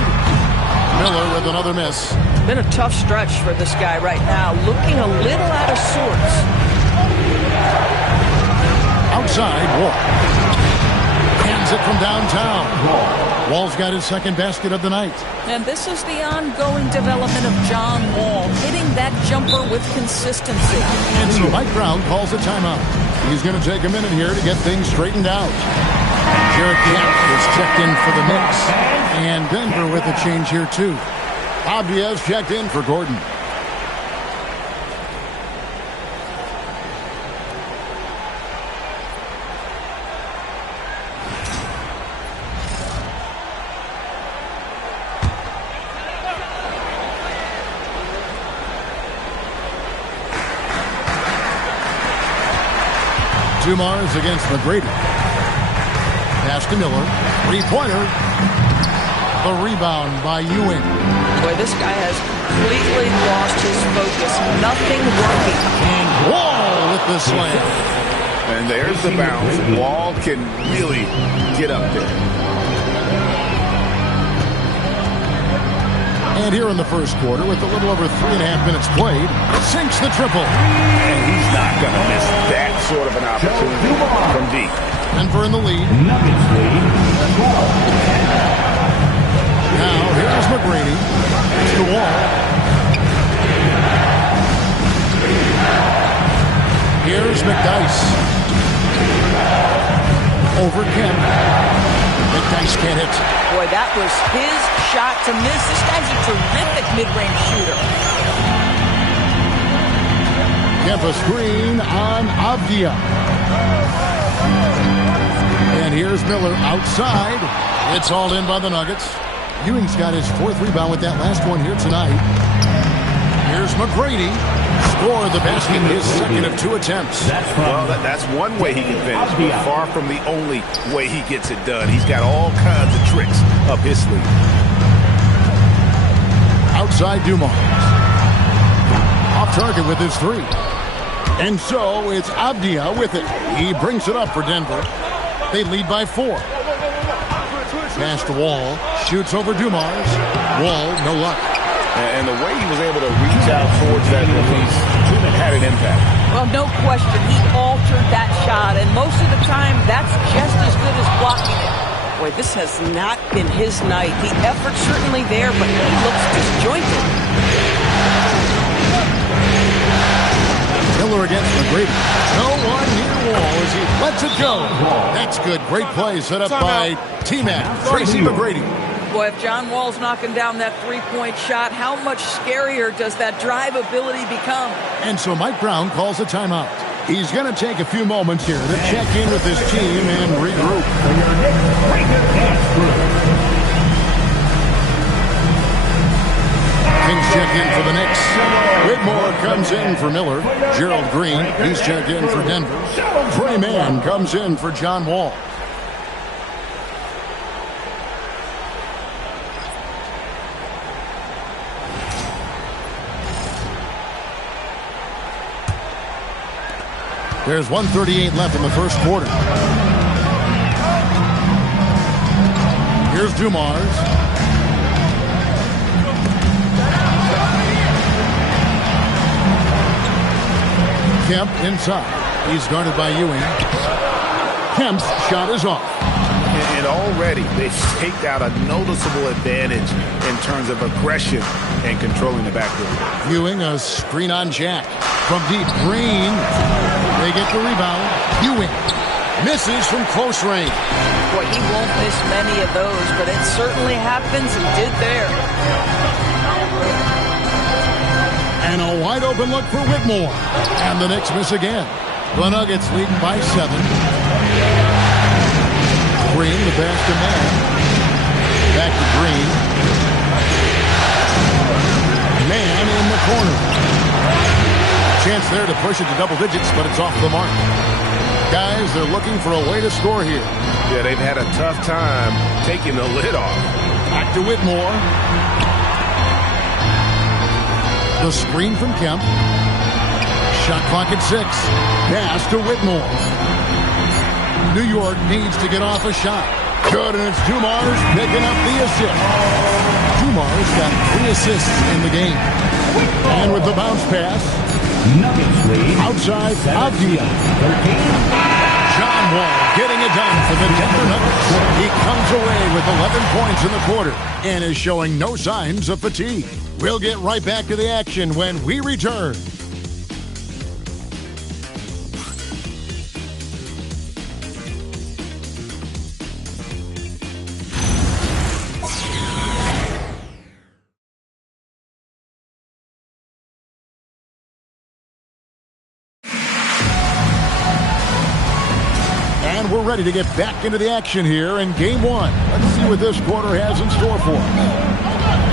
Miller with another miss. Been a tough stretch for this guy right now. Looking a little out of sorts. Outside, Wall. Hands it from downtown. Wall's got his second basket of the night. And this is the ongoing development of John Wall, hitting that jumper with consistency. And so Mike Brown calls a timeout. He's going to take a minute here to get things straightened out. Jarrett Kemp is checked in for the Knicks. And Denver with a change here, too. Abdia's checked in for Gordon. Dumars against McGrady. Pass to Miller. Three-pointer. The rebound by Ewing. Boy, this guy has completely lost his focus. Nothing working. And Wall with the slam. And there's the bounce. Wall can really get up there. And here in the first quarter, with a little over 3.5 minutes played, sinks the triple. And he's not going to miss that sort of an opportunity from deep. Denver in the lead. Nuggets lead. Now, here's McGrady. It's the Wall. Here's McDyess. Over Kemp. McDyess can't hit. Boy, that was his shot to miss. This guy's a terrific mid-range shooter. Kemp a screen on Avdia. And here's Miller outside. It's all in by the Nuggets. Ewing's got his 4th rebound with that last one here tonight. Here's McGrady. Scored the basket, his second of 2 attempts. Well, that's one way he can finish, but far from the only way he gets it done. He's got all kinds of tricks up his sleeve. Outside Dumars. Off target with his 3. And so it's Avdia with it. He brings it up for Denver. They lead by 4. Pass to Wall. Shoots over Dumars. Wall, no luck. And the way he was able to reach out towards that release had an impact. Well, no question. He altered that shot, and most of the time, that's just as good as blocking it. Boy, this has not been his night. The effort's certainly there, but he looks disjointed. Miller against McGrady. No one near Wall as he lets it go. That's good. Great play set up by T-Mac. Tracy McGrady. Boy, if John Wall's knocking down that three-point shot, how much scarier does that drive ability become? And so Mike Brown calls a timeout. He's going to take a few moments here to check in with his team and regroup. Kings check in for the Knicks. Whitmore comes in for Miller. Gerald Green, he's checked in for Denver. Trey Mann comes in for John Wall. There's 1:38 left in the first quarter. Here's Dumars. Kemp inside. He's guarded by Ewing. Kemp's shot is off. And already they've staked out a noticeable advantage in terms of aggression and controlling the backcourt. Ewing, a screen on Jack. From deep, Green. They get the rebound. Ewing misses from close range. Boy, he won't miss many of those, but it certainly happens and did there. And a wide open look for Whitmore. And the Knicks miss again. The Nuggets leading by 7. Green, the pass to Mann. Back to Green. Mann in the corner. Chance there to push it to double digits, but it's off the mark. Guys, they're looking for a way to score here. Yeah, they've had a tough time taking the lid off. Back to Whitmore. The screen from Kemp. Shot clock at 6. Pass to Whitmore. New York needs to get off a shot. Good, and it's Dumars picking up the assist. Dumars got 3 assists in the game. And with the bounce pass, Nuggets lead outside Afcr. John Wall getting it done for the Denver Nuggets. He comes away with 11 points in the quarter and is showing no signs of fatigue. We'll get right back to the action when we return. And we're ready to get back into the action here in Game 1. Let's see what this quarter has in store for us.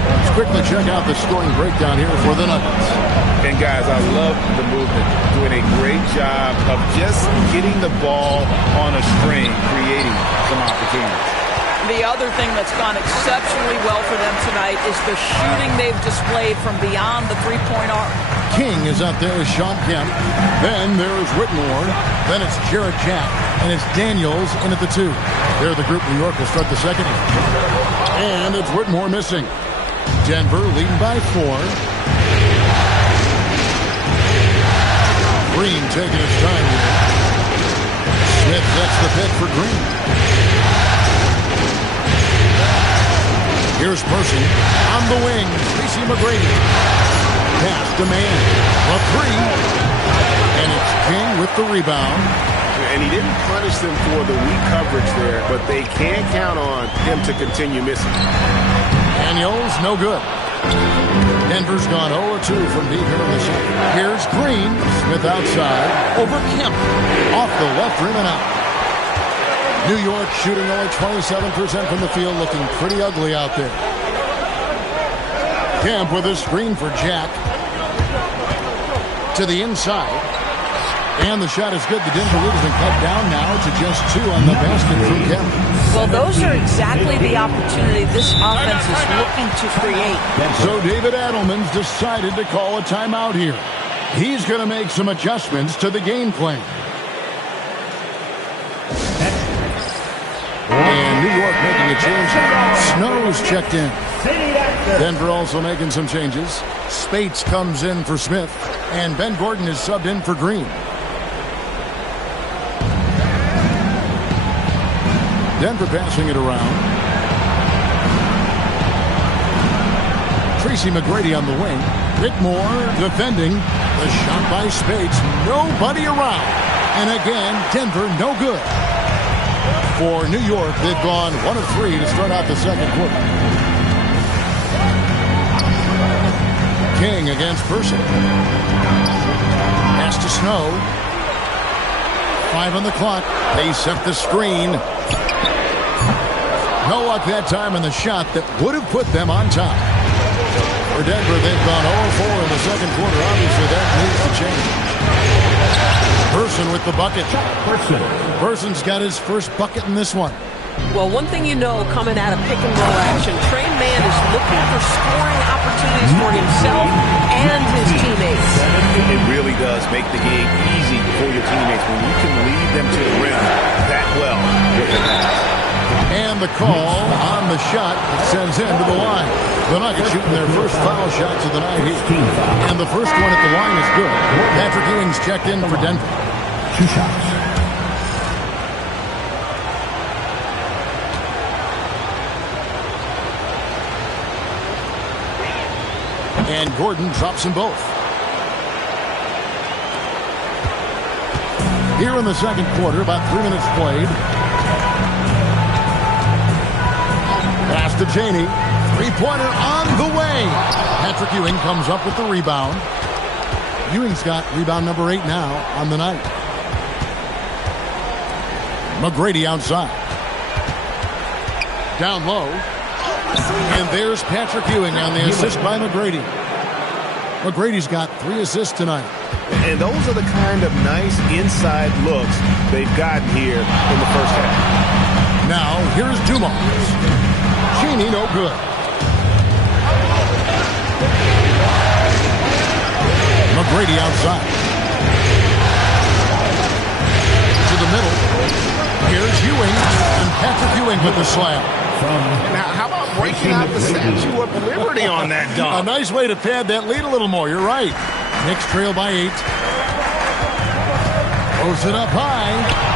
Let's quickly check out the scoring breakdown here for the Nuggets. And guys, I love the movement. Doing a great job of just getting the ball on a string, creating some opportunities. The other thing that's gone exceptionally well for them tonight is the shooting they've displayed from beyond the three-point arc. King is out there as Sean Kemp. Then there's Whitmore. Then it's Jarrett Jack. And it's Daniels in at the 2. There the group. New York will start the second. And it's Whitmore missing. Denver leading by 4. Green taking his time here. Smith gets the pick for Green. Here's Percy on the wing. Tracy McGrady. Pass to Mann. A 3. And it's King with the rebound. And he didn't punish them for the weak coverage there, but they can't count on him to continue missing. Daniels, no good. Denver's gone 0-2 from deep here in the second. Here's Green. Smith outside. Over Kemp. Off the left rim and out. New York shooting only 27% from the field, looking pretty ugly out there. Kemp with a screen for Jack. To the inside. And the shot is good. The Denver lead has been cut down now to just 2 on the basket from Kemp. Well, those are exactly the opportunity this offense is looking to create. So David Adelman's decided to call a timeout here. He's going to make some adjustments to the game plan. And New York making a change. Snow's checked in. Denver also making some changes. Spates comes in for Smith. And Ben Gordon is subbed in for Green. Denver passing it around. Tracy McGrady on the wing. Whitmore defending. The shot by Spates. Nobody around. And again, Denver no good. For New York, they've gone 1 of 3 to start out the second quarter. King against Person. Pass to Snow. 5 on the clock. They set the screen. No luck that time in the shot that would have put them on top. For Denver, they've gone 0-4 in the second quarter. Obviously, that needs to change. Person with the bucket. Person's got his first bucket in this one. Well, one thing you know coming out of pick-and-roll action, Trey Mann is looking for scoring opportunities for himself and his teammates. It really does make the game easy for your teammates when you can lead them to the rim that well with the pass. And the call on the shot sends him to the line. The Nuggets shooting their first foul shots of the night here. And the first one at the line is good. Patrick Ewing's checked in for Denver. 2 shots. And Gordon drops them both. Here in the second quarter, about 3 minutes played. Pass to Cheney. Three-pointer on the way. Patrick Ewing comes up with the rebound. Ewing's got rebound number 8 now on the night. McGrady outside. Down low. And there's Patrick Ewing on the assist by McGrady. McGrady's got 3 assists tonight. And those are the kind of nice inside looks they've gotten here in the first half. Now, here's Dumars. Cheney, no good. McGrady outside. To the middle. Here's Ewing. And Patrick Ewing with the slam. Now, how about breaking out the Statue of Liberty on that dunk? A nice way to pad that lead a little more. You're right. Knicks trail by 8. Throws it up high.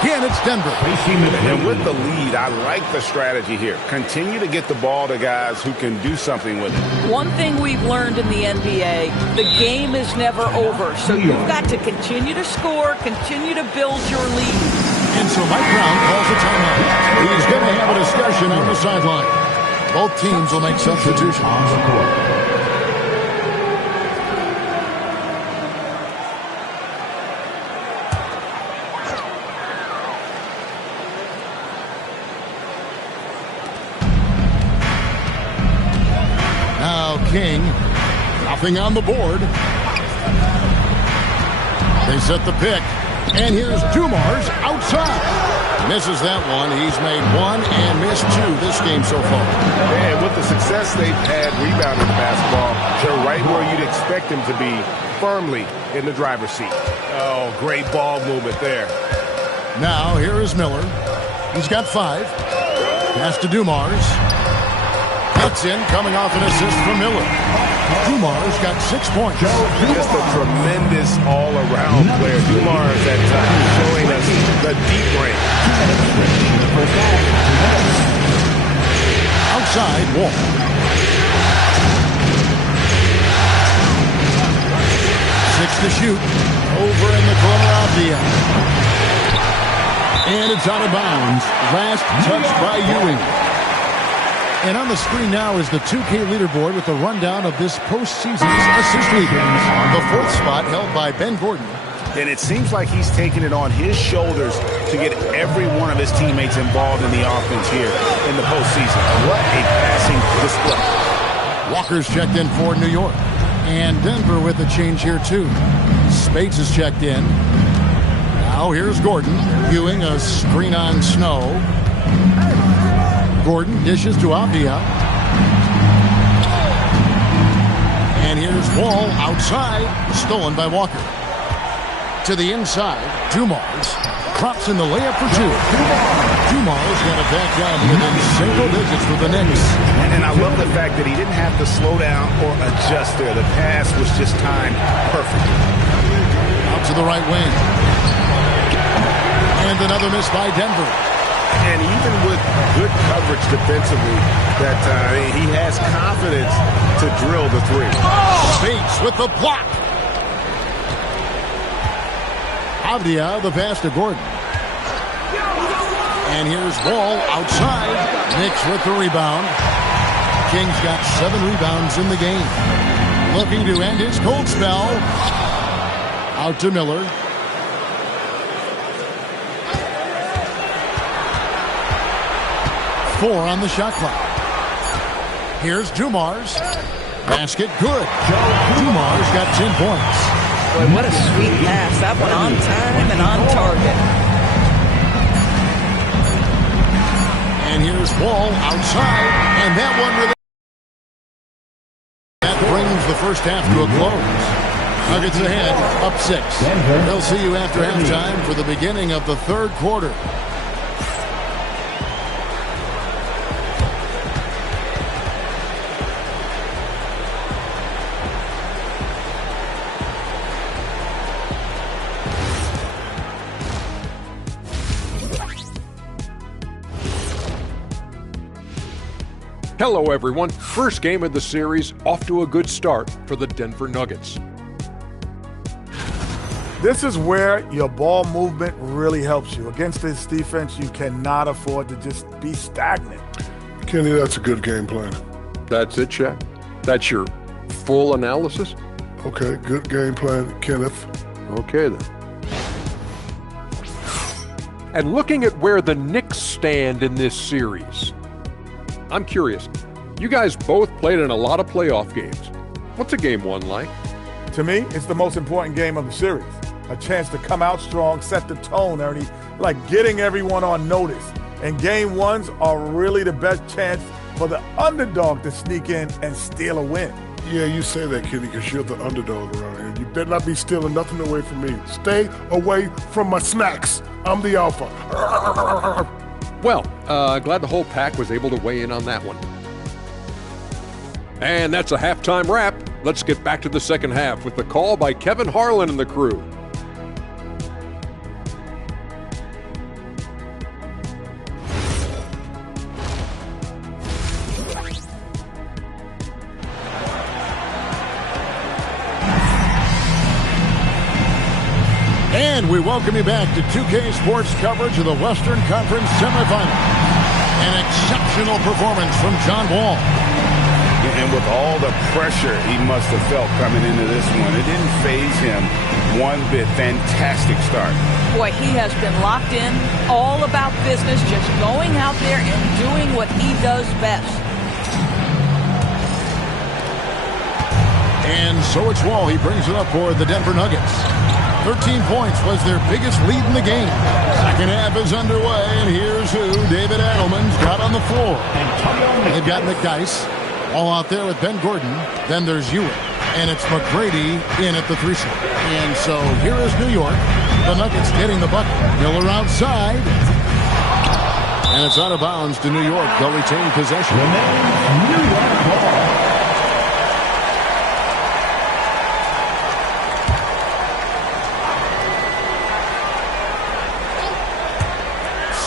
Again, it's Denver. And with the lead, I like the strategy here. Continue to get the ball to guys who can do something with it. One thing we've learned in the NBA, the game is never over. So you've got to continue to score, continue to build your lead. And so Mike Brown calls a timeout. He's going to have a discussion on the sideline. Both teams will make substitutions. On the court. King, nothing on the board. They set the pick, and here's Dumars outside. Misses that one. He's made 1 and missed 2 this game so far. And with the success they've had rebounding the basketball, they're right where you'd expect them to be, firmly in the driver's seat. Oh, great ball movement there. Now, here is Miller. He's got 5. Pass to Dumars. Cuts in, coming off an assist from Miller. Dumars got 6 points. Just a tremendous all-around player. Dumars at times showing us the deep range. Outside, Wall. Six to shoot. Over in the corner of the and it's out of bounds. Last touch by Ewing. And on the screen now is the 2K leaderboard with the rundown of this postseason's assist leaders. The 4th spot held by Ben Gordon. And it seems like he's taking it on his shoulders to get every one of his teammates involved in the offense here in the postseason. What a passing display. Walker's checked in for New York. And Denver with a change here, too. Spades is checked in. Now here's Gordon. Ewing a screen on Snow. Gordon dishes to Avdia. And here's Wall outside. Stolen by Walker. To the inside. Dumars drops in the layup for 2. Dumars got it back down within single digits for the Knicks. And I love the fact that he didn't have to slow down or adjust there. The pass was just timed perfectly. Out to the right wing. And another miss by Denver. And even with good coverage defensively that time, he has confidence to drill the 3. Spades with the block. Avdia, the pass to Gordon. And here's Ball outside. Knicks with the rebound. Kings got 7 rebounds in the game. Looking to end his cold spell. Out to Miller. Four on the shot clock. Here's Dumars. Basket good. Dumars got 10 points. Boy, what a sweet pass. That one on time and on target. And here's Ball outside. And that one really... That brings the first half to a close. Nuggets ahead, up 6. They'll see you after halftime for the beginning of the third quarter. Hello, everyone. First game of the series, off to a good start for the Denver Nuggets. This is where your ball movement really helps you. Against this defense, you cannot afford to just be stagnant. Kenny, that's a good game plan. That's it, Shaq? That's your full analysis? Okay, good game plan, Kenneth. Okay, then. And looking at where the Knicks stand in this series, I'm curious. You guys both played in a lot of playoff games. What's a game 1 like? To me, it's the most important game of the series. A chance to come out strong, set the tone, Ernie, like getting everyone on notice. And game 1s are really the best chance for the underdog to sneak in and steal a win. Yeah, you say that, Kenny, because you're the underdog around here. You better not be stealing nothing away from me. Stay away from my snacks. I'm the alpha. Well, glad the whole pack was able to weigh in on that one. And that's a halftime wrap. Let's get back to the second half with the call by Kevin Harlan and the crew. And we welcome you back to 2K Sports coverage of the Western Conference semifinals. An exceptional performance from John Wall. And with all the pressure he must have felt coming into this one, it didn't faze him one bit. Fantastic start. Boy, he has been locked in, all about business, just going out there and doing what he does best. And so it's Wall. He brings it up for the Denver Nuggets. 13 points was their biggest lead in the game. Second half is underway, and here's who David Adelman's got on the floor. They've got McDyess all out there with Ben Gordon. Then there's Ewing, and it's McGrady in at the 3-slot. And so here is New York. The Nuggets getting the bucket. Miller outside. And it's out of bounds to New York. They'll retain possession. New York ball.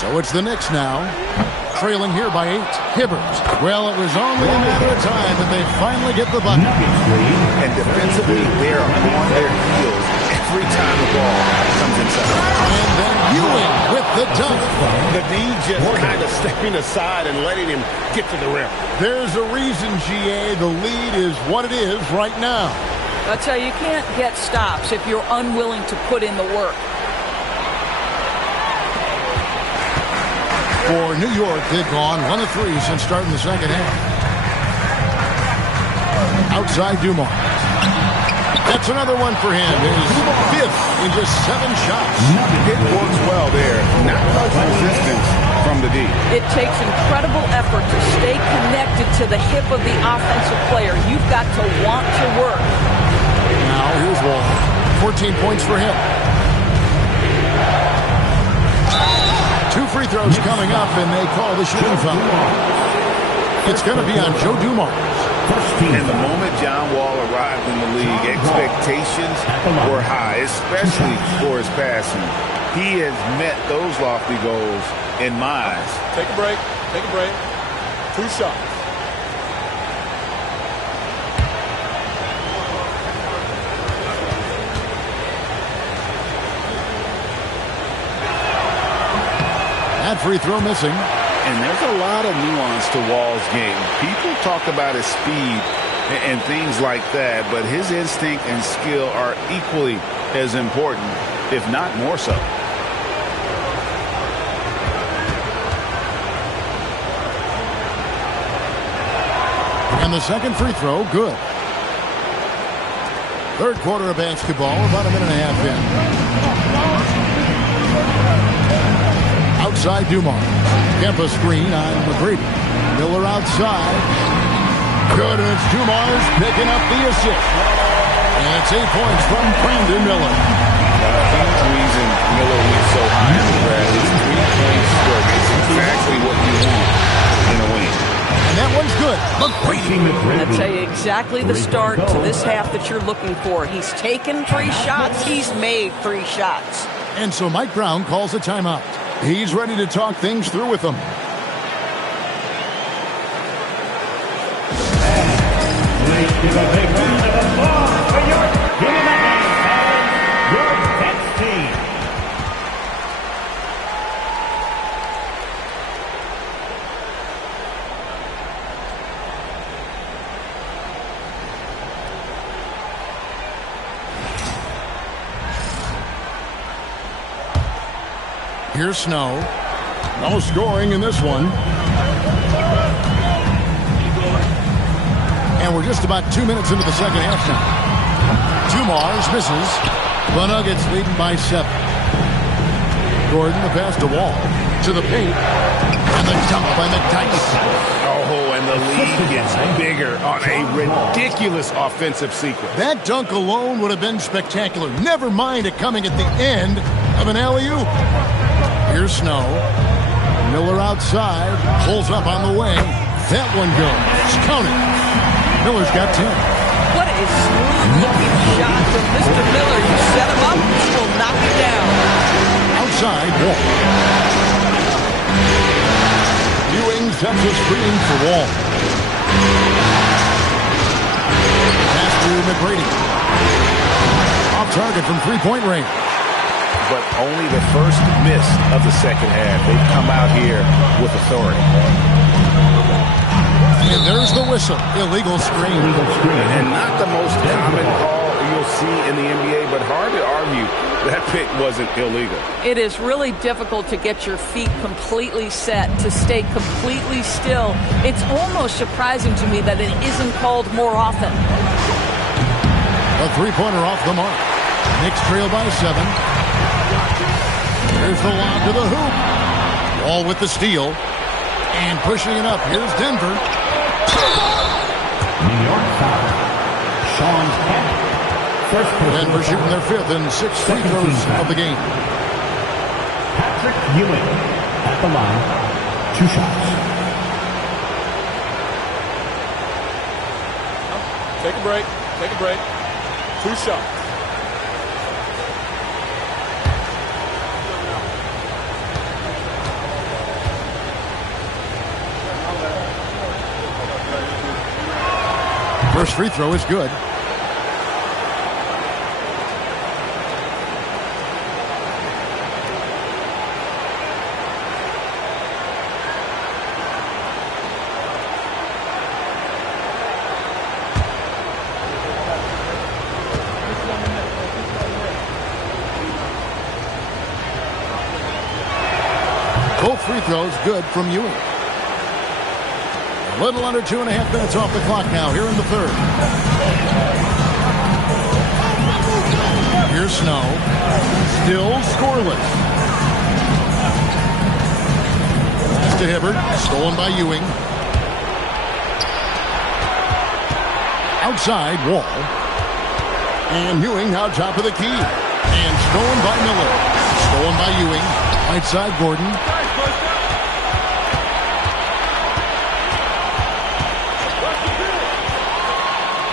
So it's the Knicks now, trailing here by 8. Hibbert. Well, it was only a matter of time that they finally get the bucket. And defensively, they are on their heels every time the ball comes inside. And then Ewing with the dunk. The D just kind of stepping aside and letting him get to the rim. There's a reason, GA, the lead is what it is right now. I tell you, you can't get stops if you're unwilling to put in the work. For New York, they've gone 1 of 3 since starting the second half. Outside Dumars. That's another one for him. His 5th in just 7 shots. It works well there. Not much resistance from the D. It takes incredible effort to stay connected to the hip of the offensive player. You've got to want to work. Now here's Wall. 14 points for him. 2 free throws coming up, and they call the shooting foul. It's going to be on Joe Dumars. And the moment John Wall arrived in the league, expectations were high, especially for his passing. He has met those lofty goals in my eyes. Take a break. Take a break. 2 shots. free throw missing. And there's a lot of nuance to Wall's game. People talk about his speed and things like that, but his instinct and skill are equally as important, if not more so. And the second free throw, good. Third quarter of basketball, about a minute and a half in. Outside Dumars. Kempa screen on McGrady. Miller outside. Good, and it's Dumars picking up the assist. And it's 8 points from Brandon Miller. Huge reason Miller went so high in the grab. His three-point stroke is exactly what you want in a win. And that one's good. I'll tell you exactly the start to this half that you're looking for. He's taken 3 shots. He's made 3 shots. And so Mike Brown calls a timeout. He's ready to talk things through with them. Let's give a big round of applause for your Humanity and your Pets team. Here's Snow. No scoring in this one. And we're just about 2 minutes into the second half now. Dumars misses. The Nuggets leading by 7. Gordon, the pass to Wall. To the paint. And the dunk by McTice. Oh, and the lead gets bigger on a ridiculous offensive sequence. That dunk alone would have been spectacular. Never mind it coming at the end of an alley-oop. Here's Snow. Miller outside. Pulls up on the wing. That one goes. Count it. Miller's got 10. What a smooth-looking shot from Mr. Miller. You set him up, he will knock it down. Outside, Wall. Ewing sets a screen for Wall. Pass to McGrady. Off target from three-point range. But only the first miss of the second half. They've come out here with authority. And there's the whistle. Illegal screen. And not the most common call you'll see in the NBA, but hard to argue that pick wasn't illegal. It is really difficult to get your feet completely set, to stay completely still. It's almost surprising to me that it isn't called more often. A three-pointer off the mark. Knicks trail by 7. Here's the lob to the hoop. Wall with the steal. And pushing it up. Here's Denver. New York foul. Sean Kemp. Denver shooting their 5th and 6th free throws of the game. Patrick Ewing at the line. 2 shots. Take a break. Take a break. 2 shots. First free throw is good. Both free throws good from Ewing. A little under 2.5 minutes off the clock now here in the third. Here's Snow. Still scoreless. Pass to Hibbert. Stolen by Ewing. Outside, Wall. And Ewing now top of the key. And stolen by Miller. Stolen by Ewing. Right side, Gordon.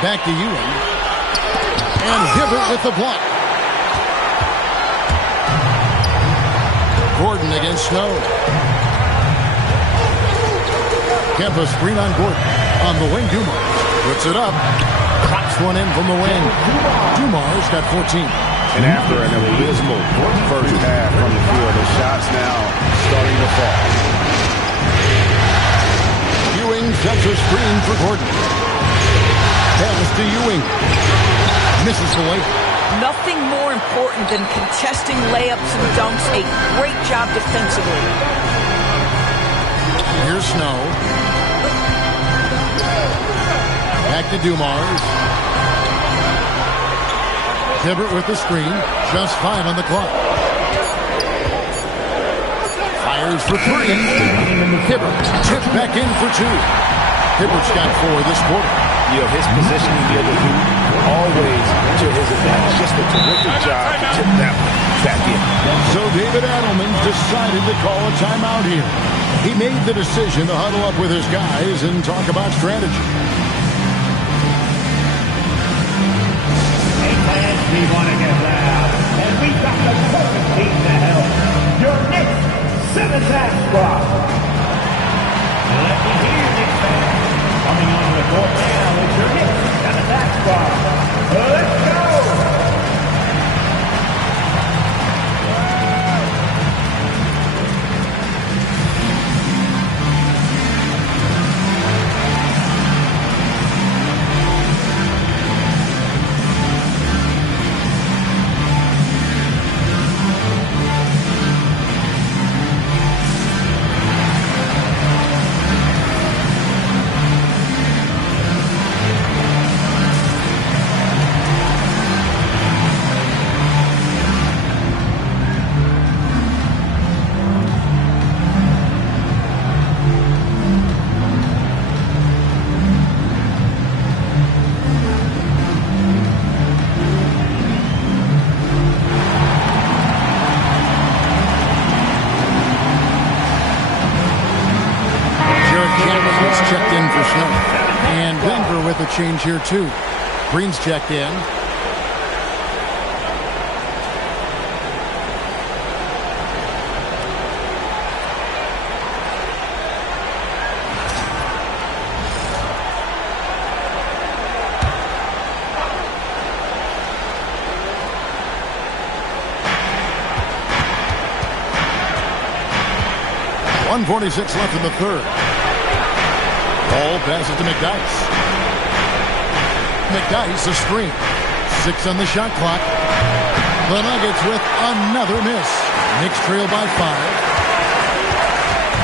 Back to Ewing. And Hibbert with the block. Gordon against Snow. Kempa screen on Gordon. On the wing, Dumars puts it up. Crops one in from the wing. Dumars got 14. And after an abysmal first half from the field, the shots now starting to fall. Ewing sets a screen for Gordon. Pass to Ewing. Misses the layup. Nothing more important than contesting layups and dunks. A great job defensively. Here's Snow. Back to Dumars. Hibbert with the screen. Just 5 on the clock. Fires for 3. Hibbert tipped back in for 2. Hibbert's got 4 this quarter. His positioning near the hoop, always to his advantage. Just a terrific job to tip that back in. So David Adelman decided to call a timeout here. He made the decision to huddle up with his guys and talk about strategy. Hey fans, we want to get loud, and we've got the perfect team to help. Your Knicks 7-sack squad. Let me hear you, Knicks fans. Coming on the court now is your Knicks 7-sack squad. Let's go! Checked in for Snow. And Denver with a change here, too. Green's checked in. .146 left in the third. Ball passes to McDyess. McDyess a screen. 6 on the shot clock. The Nuggets with another miss. Knicks trail by 5.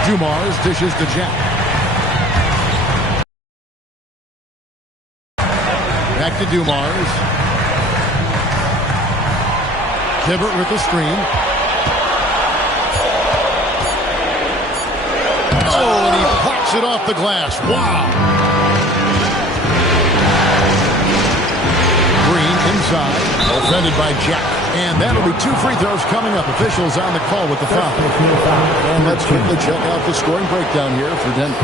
Dumars dishes to Jack. Back to Dumars. Hibbert with the screen. Oh, and he pops it off the glass. Wow. Green inside. Offended by Jack. And that'll be 2 free throws coming up. Officials on the call with the foul. And let's quickly check out the scoring breakdown here for Denver.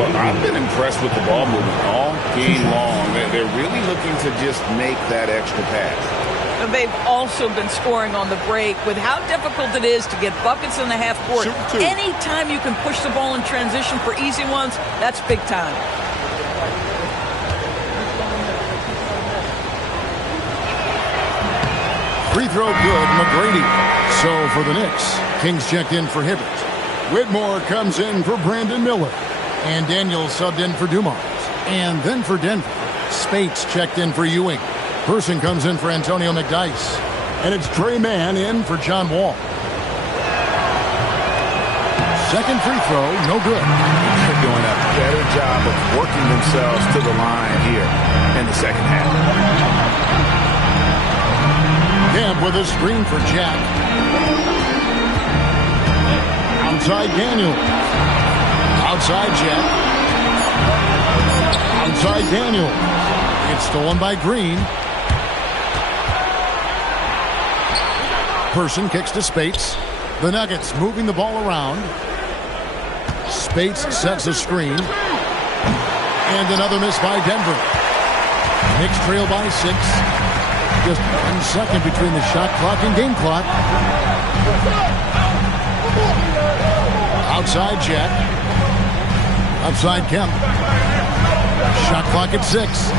Well, I've been impressed with the ball movement all game long. They're really looking to just make that extra pass. They've also been scoring on the break with how difficult it is to get buckets in the half court. Anytime you can push the ball in transition for easy ones, that's big time. Free throw good, McGrady. So for the Knicks, Kings checked in for Hibbert. Whitmore comes in for Brandon Miller. And Daniels subbed in for Dumars. And then for Denver, Spates checked in for Ewing. Person comes in for Antonio McDyess. And it's Trey Mann in for John Wall. Second free throw, no good. They're doing a better job of working themselves to the line here in the second half. Camp with a screen for Jack. Outside Daniel. Outside Jack. Outside Daniel. It's stolen by Green. Person kicks to Spates. The Nuggets moving the ball around. Spates sets a screen. And another miss by Denver. Knicks trail by 6. Just 1 second between the shot clock and game clock. Outside Jack. Outside Kemp. Shot clock at 6.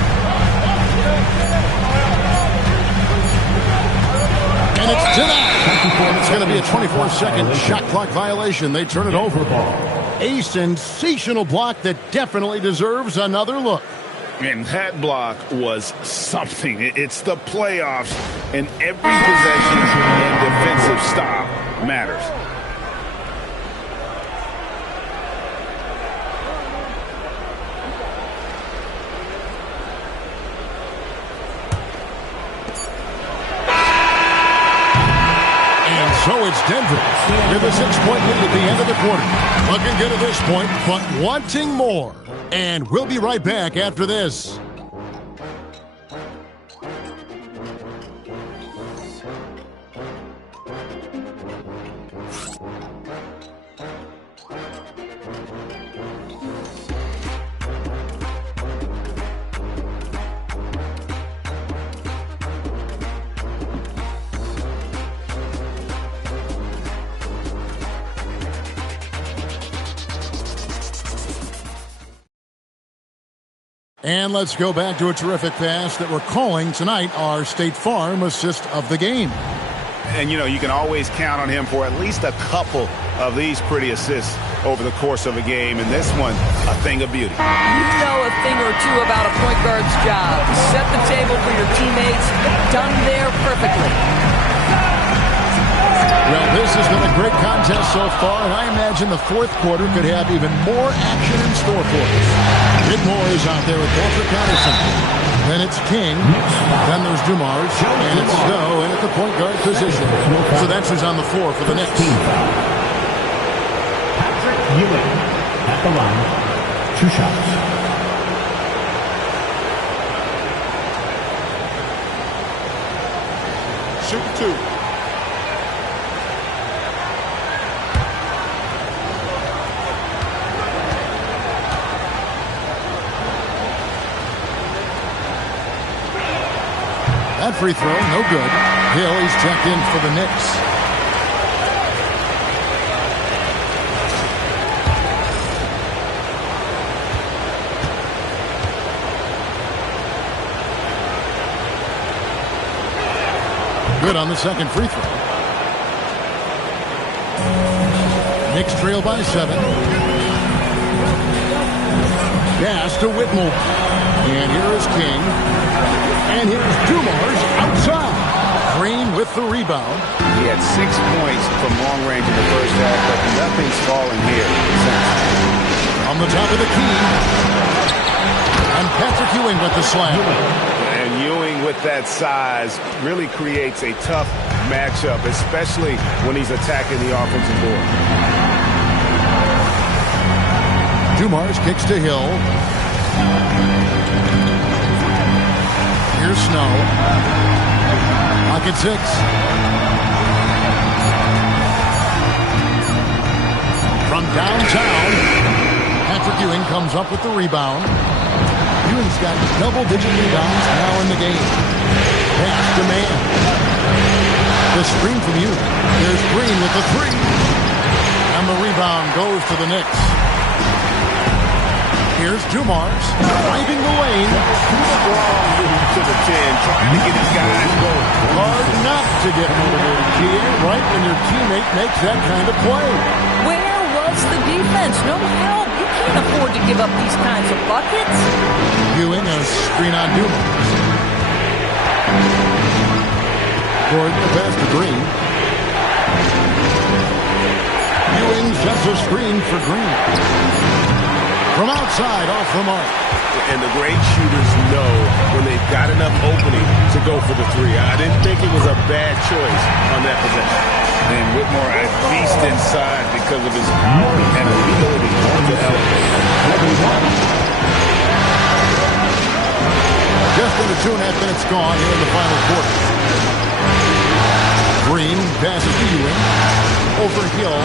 Denied. It's going to be a 24-second shot clock violation. They turn it over. A sensational block that definitely deserves another look. And that block was something. It's the playoffs, and every possession and defensive stop matters. So it's Denver with a 6-point lead at the end of the quarter. Looking good at this point, but wanting more. And we'll be right back after this. And let's go back to a terrific pass that we're calling tonight our State Farm assist of the game. And, you know, you can always count on him for at least a couple of these pretty assists over the course of a game. And this one, a thing of beauty. You know a thing or two about a point guard's job. Set the table for your teammates. Done there perfectly. Well, this has been a great contest so far, and I imagine the fourth quarter could have even more action in store for us. Whitmore is out there with Patrick Patterson. Then it's King. Then there's Dumars. And it's Snow in at the point guard position. So that's who's on the floor for the Knicks. Patrick Ewing at the line. 2 shots. Shoot 2. That free throw, no good. Hill, he's checked in for the Knicks. Good on the second free throw. Knicks trail by 7. Pass to Whitmore. And here is King. And here's Dumars outside. Green with the rebound. He had 6 points from long range in the first half, but nothing's falling here. On the top of the key. And Patrick Ewing with the slam. And Ewing with that size really creates a tough matchup, especially when he's attacking the offensive board. Dumars kicks to Hill. Here's Snow. Pocket 6. From downtown, Patrick Ewing comes up with the rebound. Ewing's got double-digit rebounds now in the game. Pass to man. The screen from Ewing. There's Green with the 3. And the rebound goes to the Knicks. Here's Dumars driving the lane. To the 10, trying to get his guys going. Hard not to get motivated, G, right when your teammate makes that kind of play. Where was the defense? No help. You can't afford to give up these kinds of buckets. Ewing a screen on Dumars. Gordon the pass to Green. Ewing sets a screen for Green. From outside, off the mark. And the great shooters know when they've got enough opening to go for the 3. I didn't think it was a bad choice on that possession. And Whitmore a beast inside because of his power and ability to elevate. Just under 2.5 minutes gone here in the final quarter. Green passes to Ewing. Over Hill.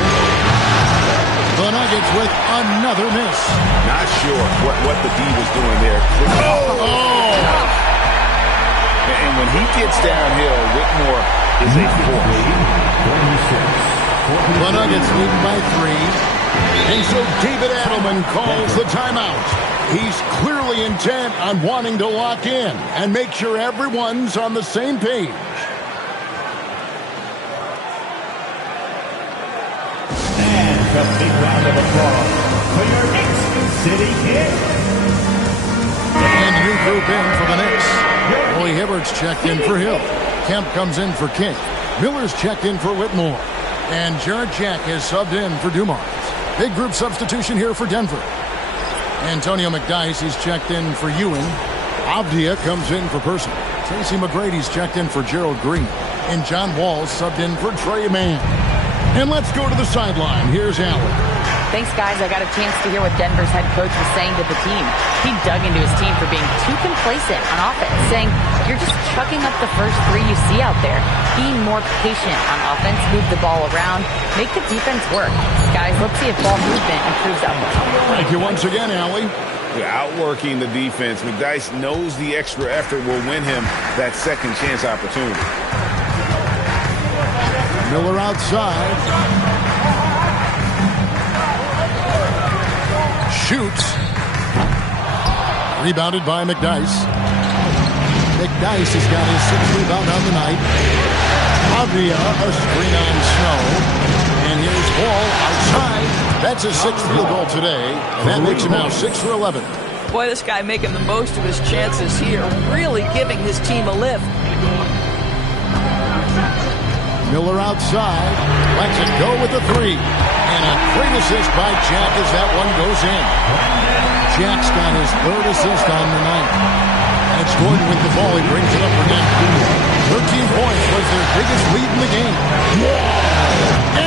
The Nuggets with another miss. Not sure what the D was doing there. Oh! And when he gets downhill, Whitmore is a force. The Nuggets lead by 3. And so David Adelman calls the timeout. He's clearly intent on wanting to lock in and make sure everyone's on the same page. a big round of applause for your Knicks City Kid. And the new group in for the Knicks. Roy Hibbert's checked in for Hill. Kemp comes in for King. Miller's checked in for Whitmore. And Jared Jack has subbed in for Dumars. Big group substitution here for Denver. Antonio McDyess is checked in for Ewing. Avdia comes in for Person. Tracy McGrady's checked in for Gerald Green. And John Wall's subbed in for Trey Mann. And let's go to the sideline. Here's Allen. Thanks, guys. I got a chance to hear what Denver's head coach was saying to the team. He dug into his team for being too complacent on offense, saying, you're just chucking up the first three you see out there. Be more patient on offense, move the ball around, make the defense work. Guys, let's see if ball movement improves that much. Thank you once again, Allie. Outworking the defense. McDyess knows the extra effort will win him that second chance opportunity. Miller outside. Shoots. Rebounded by McDyess. McDyess has got his 6th rebound on the night. Avdia, a screen on Snow. And here's Wall outside. That's his 6th field goal today. And that makes him now 6 for 11. Boy, this guy making the most of his chances here. Really giving his team a lift. Miller outside. Lets it go with the 3. And a great assist by Jack as that one goes in. Jack's got his 3rd assist on the night. And it's Gordon with the ball. He brings it up for Denver. 13 points was their biggest lead in the game.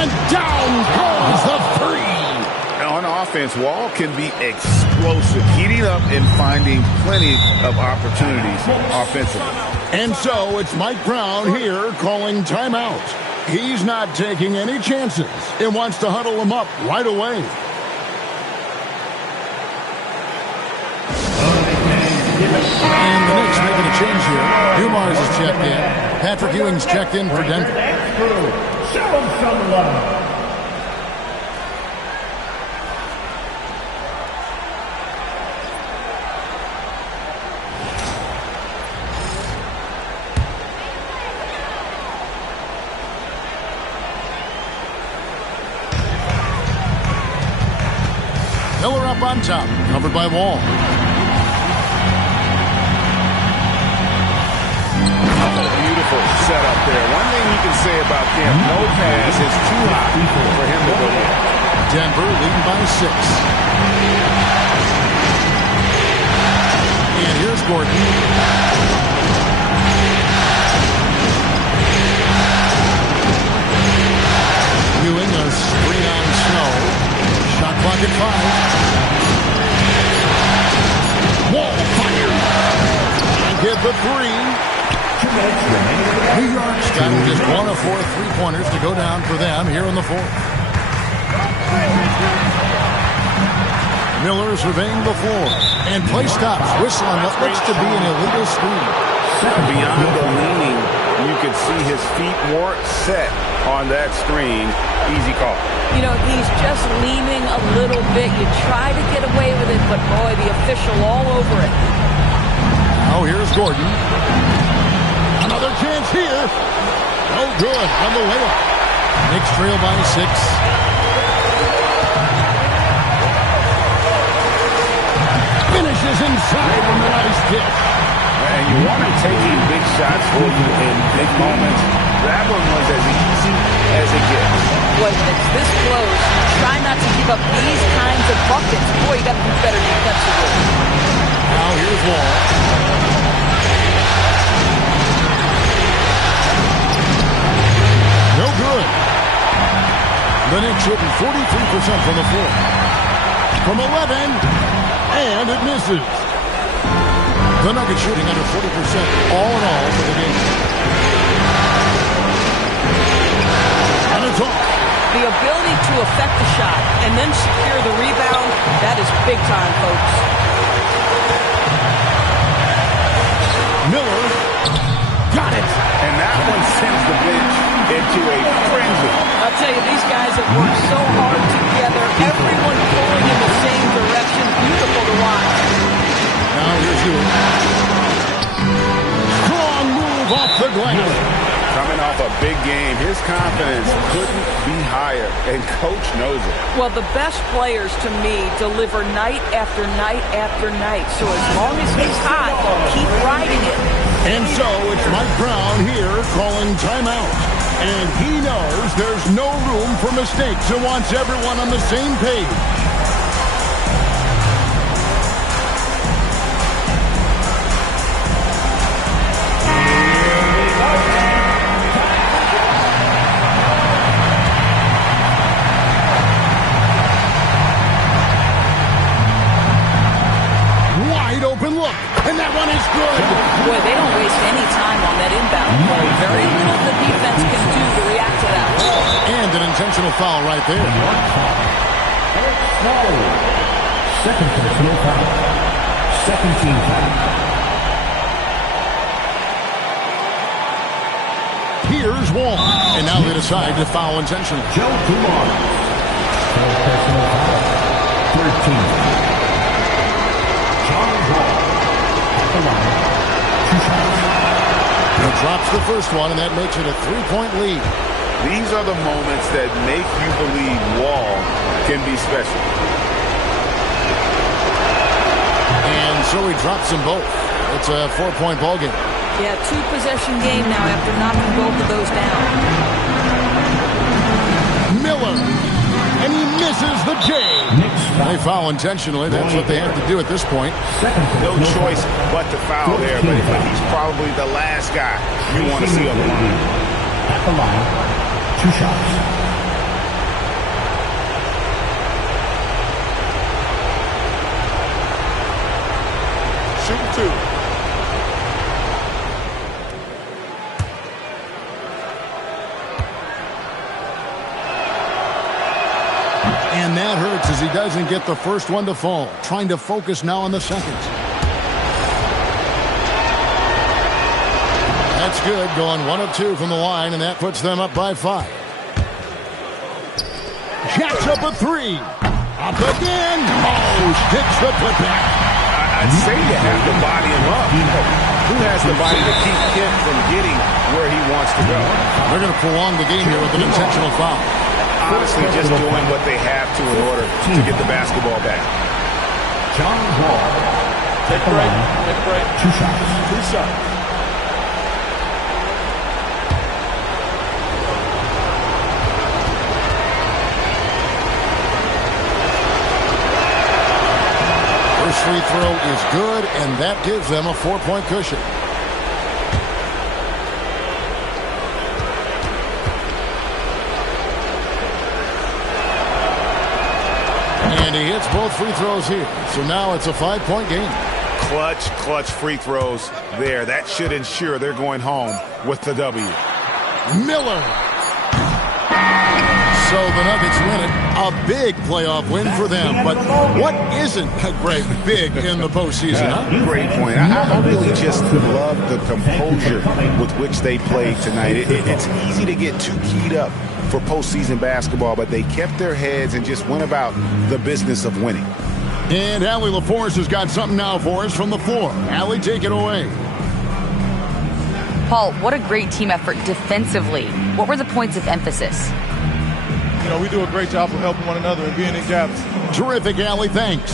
And down goes the 3. On offense, Wall can be explosive, heating up and finding plenty of opportunities offensively. And so it's Mike Brown here calling timeout. He's not taking any chances and wants to huddle them up right away. And the Knicks making a change here. Dumars is checked in. Patrick Ewing's checked in for Denver. Show him some love. Miller up on top, covered by Wall. Beautiful setup there. One thing you can say about Kemp, no pass is too high for him to go in. Denver leading by 6. And here's Gordon. Ewing, a screen on Snow. Shot clock at 5. Wall fire. Get the 3. New York's got just 1 of 4 3-pointers to go down for them here in the 4th. Miller surveying the floor. And play stops. Whistle on what looks to be an illegal screen. Beyond the leaning, you could see his feet more set on that screen. Easy call. You know, he's just leaning a little bit. You try to get away with it, but boy, the official all over it. Now here's Gordon. Another chance here. Oh, good on the layup. Knicks trail by 6. Finishes inside from the nice dish. And you want him taking big shots for you in big moments. That one was as easy as it gets. Boy, when it's this close, you try not to give up these kinds of buckets. Boy, you got to do better defensively. Now here's Wall. No good. The Knicks shooting 43% from the floor. From 11, and it misses. The Nuggets shooting under 40% all in all for the game. And it's off. The ability to affect the shot and then secure the rebound, that is big time, folks. Miller got it. And that one sends the bench into a frenzy. I'll tell you, these guys have worked so hard together. Everyone pulling in the same direction. Beautiful to watch. Now here's Ewing. Strong move off the glass. Coming off a big game. His confidence couldn't be higher, and Coach knows it. Well, the best players, to me, deliver night after night after night. So as long as he's hot, keep riding it. And so it's Mike Brown here calling timeout. And he knows there's no room for mistakes and wants everyone on the same page. Open look, and that one is good. Boy, they don't waste any time on that inbound play. Very little the defense can do to react to that. And an intentional foul right there. Second personal foul. Second team foul. Here's Wall. And now they decide to foul intentionally. Joe Dumars. Third personal foul. Third team foul. He drops the first one, and that makes it a 3-point lead. These are the moments that make you believe Wall can be special. And so he drops them both. It's a 4-point ball game. Yeah, 2-possession game now after knocking both of those down. Miller. And he misses the J. They foul intentionally. That's what they have to do at this point. No choice but to foul there, but he's probably the last guy you want to see on the line. At the line, 2 shots. Shooting 2. And that hurts as he doesn't get the first one to fall. Trying to focus now on the second. That's good. Going 1 of 2 from the line, and that puts them up by 5. Jacks up a 3. Up again. Oh, hits the putback. I'd say you have to body him up. Who has the body to keep Kent from getting where he wants to go? They're going to prolong the game here with an intentional foul. Honestly, just doing what they have to in order to get the basketball back. John Wall. Take a break. Take a break. 2 shots. 2 shots. First free throw is good, and that gives them a 4-point cushion. And he hits both free throws here. So now it's a 5-point game. Clutch free throws there. That should ensure they're going home with the W. Miller. So the Nuggets win it. A big playoff win for them. But what isn't a great big in the postseason, huh? Great point. I really just love the composure with which they played tonight. It's easy to get too keyed up for postseason basketball, but they kept their heads and just went about the business of winning. And Allie LaForce has got something now for us from the floor. Allie, take it away. Paul, what a great team effort defensively. What were the points of emphasis? You know, we do a great job of helping one another and being in gaps. Terrific, Allie. Thanks.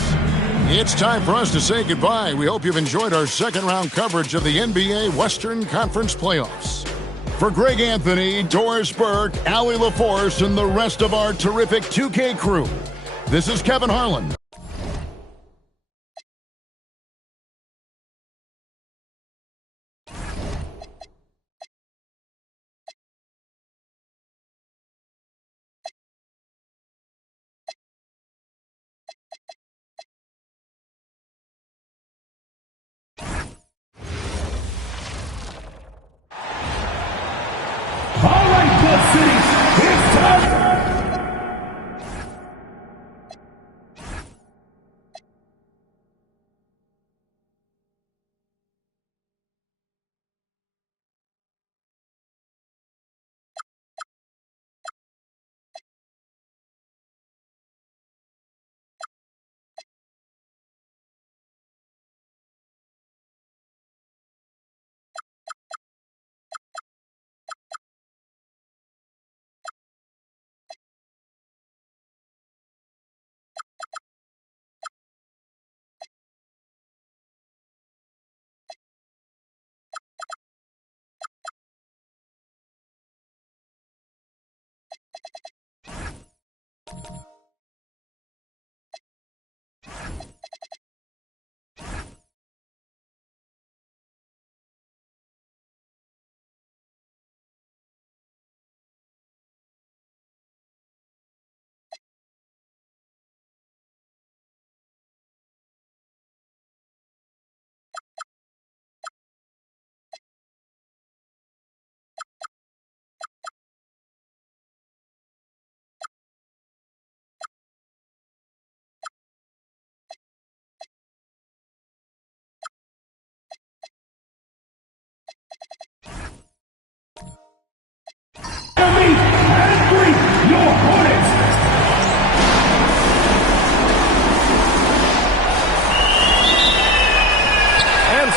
It's time for us to say goodbye. We hope you've enjoyed our second-round coverage of the NBA Western Conference Playoffs. For Greg Anthony, Doris Burke, Allie LaForce, and the rest of our terrific 2K crew, this is Kevin Harlan. All right, Bud Cities, it's time.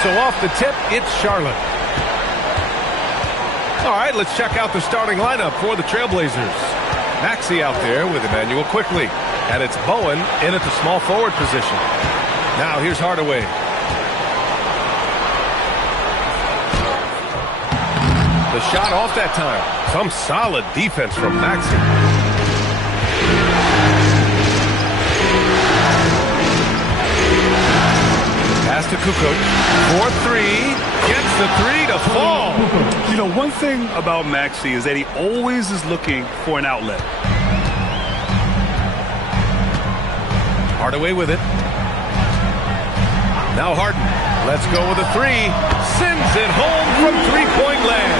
So off the tip, it's Charlotte. All right, let's check out the starting lineup for the Trailblazers. Maxey out there with Emmanuel quickly. And it's Bowen in at the small forward position. Now here's Hardaway. The shot off that time. Some solid defense from Maxey. Pass to Kukoc. 4-3. Gets the three to fall. You know, one thing about Maxey is that he always is looking for an outlet. Hardaway with it. Now Harden. Let's go with a three. Sends it home from three-point land.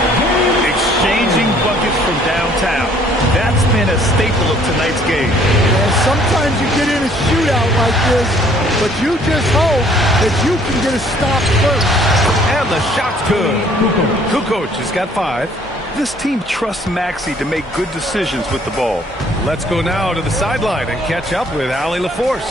Exchanging buckets from downtown. That's been a staple of tonight's game. And sometimes you get in a shootout like this, but you just hope that you can get a stop first. And the shot's good. Kukoc has got 5. This team trusts Maxey to make good decisions with the ball. Let's go now to the sideline and catch up with Allie LaForce.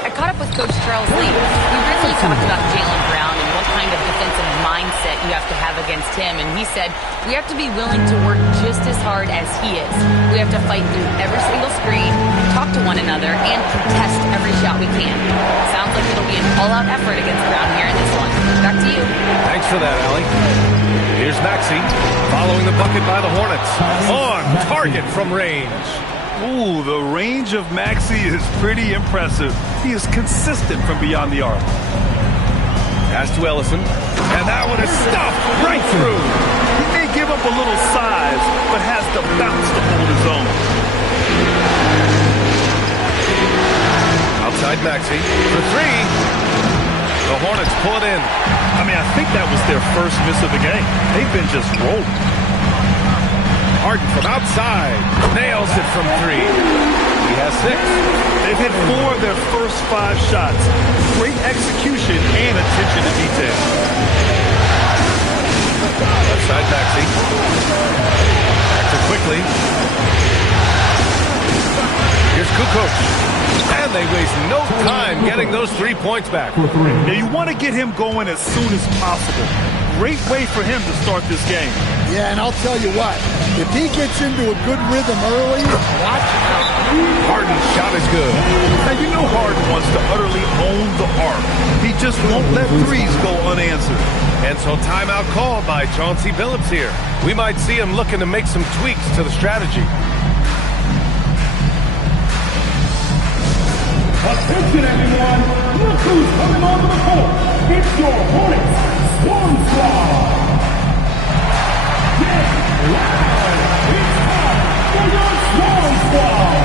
I caught up with Coach Charles Lee. We really talked about Jaylen Brown and what kind of defensive mindset you have to have against him. And he said, we have to be willing to work just as hard as he is. We have to fight through every single screen, talk to one another, and contest every shot we can. Sounds like it'll be an all-out effort against Brown here in this one. Back to you. Thanks for that, Allie. Here's Maxey following the bucket by the Hornets. On target from range. Ooh, the range of Maxey is pretty impressive. He is consistent from beyond the arc. Pass to Ellison. And that one is stuffed right through. He may give up a little size, but has the bounce to hold his own. Outside Maxey for 3. The Hornets pull it in. I mean, I think that was their first miss of the game. They've been just rolling. Harden from outside. Nails it from 3. He has 6. They've hit 4 of their first 5 shots. Great execution and attention to detail. Left side Maxey. Back to quickly. Here's Kukoc. And they waste no time getting those 3 points back. Now you want to get him going as soon as possible. Great way for him to start this game. Yeah, and I'll tell you what, if he gets into a good rhythm early, watch out. Harden's shot is good. Now you know Harden wants to utterly own the arc. He just won't let threes go unanswered. And so timeout called by Chauncey Billups here. We might see him looking to make some tweaks to the strategy. Attention everyone, look who's coming onto the court. It's your Hornets Swarm Squad. Get loud, it's time for your Swarm Squad.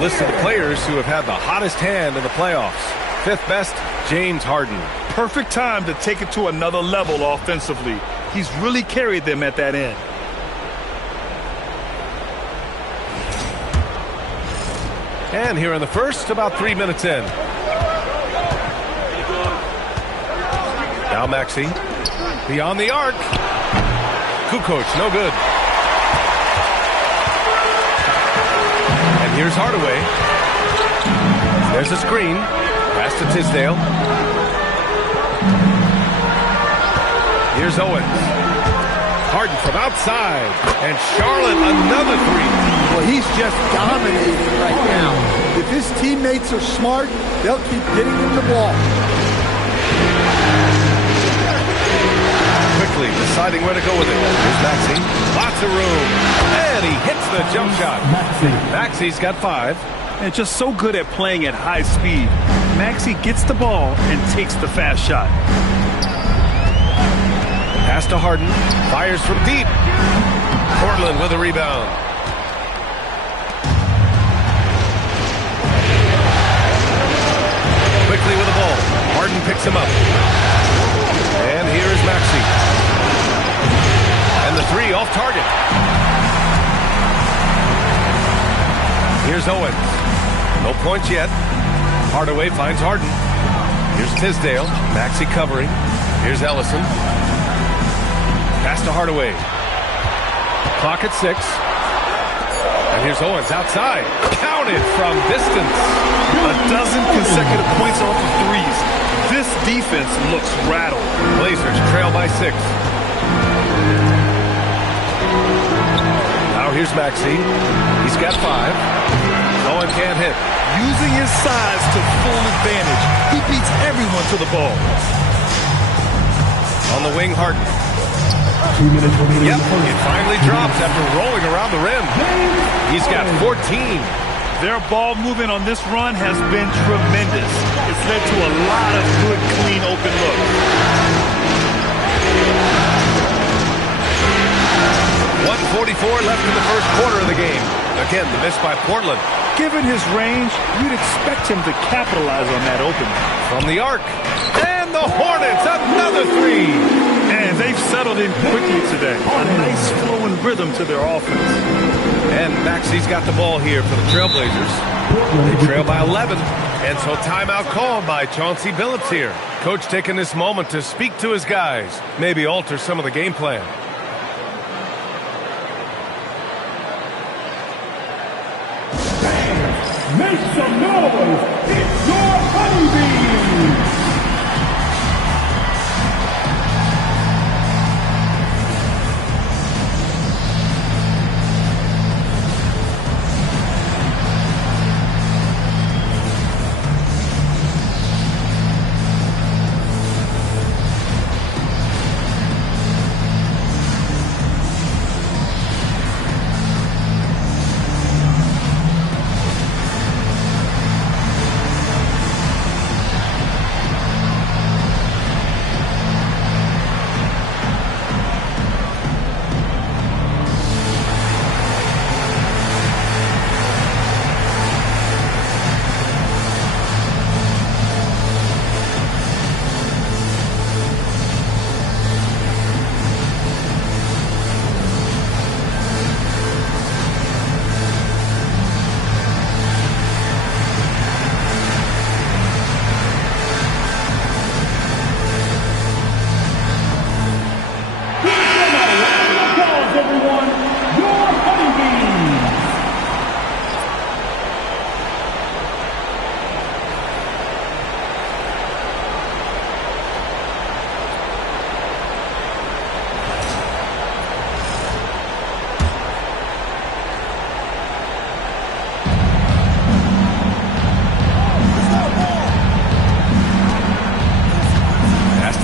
List of the players who have had the hottest hand in the playoffs. 5th best, James Harden. Perfect time to take it to another level offensively. He's really carried them at that end. And here in the first, about 3 minutes in. Now Maxey. Beyond the arc. Kukoc, no good. Here's Hardaway. There's a screen. Pass to Tisdale. Here's Owens. Harden from outside. And Charlotte, another 3. Well, he's just dominating right now. If his teammates are smart, they'll keep getting him the ball. Quick quickly, deciding where to go with it. Here's Maxey. Lots of room. And he hits the jump shot. Maxey's got 5. And just so good at playing at high speed. Maxey gets the ball and takes the fast shot. Pass to Harden. Fires from deep. Portland with a rebound. Quickly with the ball. Harden picks him up. And here is Maxey. And the 3 off target. Here's Owens. No points yet. Hardaway finds Harden. Here's Tisdale. Maxey covering. Here's Ellison. Pass to Hardaway. Clock at 6. And here's Owens outside. Counted from distance. A dozen consecutive points off of threes. This defense looks rattled. Blazers trail by 6. Now here's Maxey. He's got 5. Owen can't hit. Using his size to full advantage. He beats everyone to the ball. On the wing, Harden. 2 minutes remaining. Yep, it finally drops after rolling around the rim. He's got 14. Their ball movement on this run has been tremendous. It's led to a lot of good, clean, open looks. 1:44 left in the first quarter of the game. Again, the miss by Portland. Given his range, you'd expect him to capitalize on that opening. From the arc. And the Hornets, another 3. And they've settled in quickly today. A nice flow and rhythm to their offense. And Maxey's got the ball here for the Trailblazers. They trail by 11. And so timeout called by Chauncey Billups here. Coach taking this moment to speak to his guys. Maybe alter some of the game plan. Make some noise! It's your honeybees!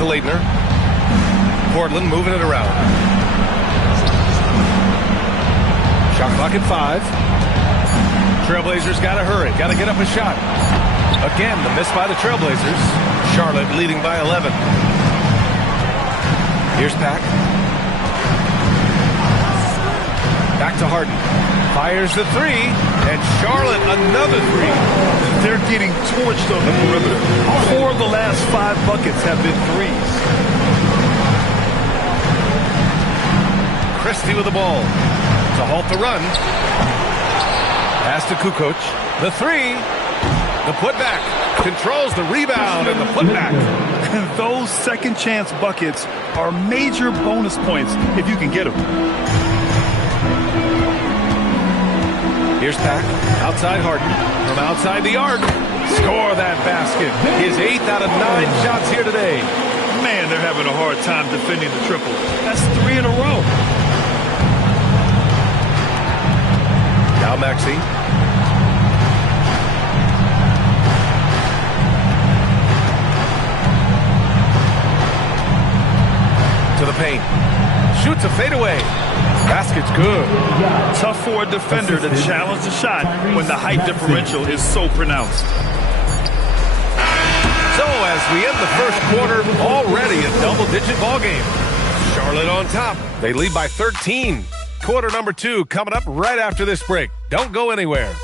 Leitner. Portland moving it around. Shot clock at 5. Trailblazers got to hurry. Got to get up a shot. Again, the miss by the Trailblazers. Charlotte leading by 11. Here's Pack. Back to Harden. Fires the 3. And Charlotte another 3. They're getting torched on the perimeter. 4 of the last 5 buckets have been threes. Christie with the ball to halt the run. Pass to Kukoc. The 3. The putback. Controls the rebound and the putback. Those second chance buckets are major bonus points if you can get them. Here's Pack. Outside Harden. From outside the arc. Score that basket. His 8th out of 9 shots here today. Man, they're having a hard time defending the triple. That's 3 in a row. Now Maxey. To the paint. Shoots a fadeaway. Basket's good. Tough for a defender to challenge the shot when the height differential is so pronounced. So as we end the first quarter, already a double-digit ball game. Charlotte on top. They lead by 13. Quarter number 2 coming up right after this break. Don't go anywhere.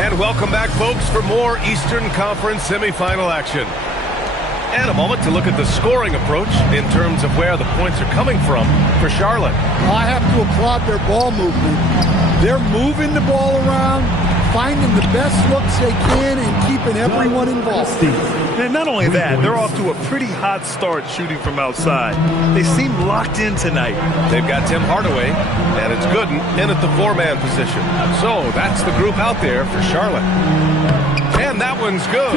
And welcome back, folks, for more Eastern Conference semifinal action. And a moment to look at the scoring approach in terms of where the points are coming from for Charlotte. Well, I have to applaud their ball movement. They're moving the ball around, finding the best looks they can, and keeping everyone involved. And not only that, they're off to a pretty hot start shooting from outside. They seem locked in tonight. They've got Tim Hardaway, and it's Gooden in at the 4-man position. So that's the group out there for Charlotte. And that one's good.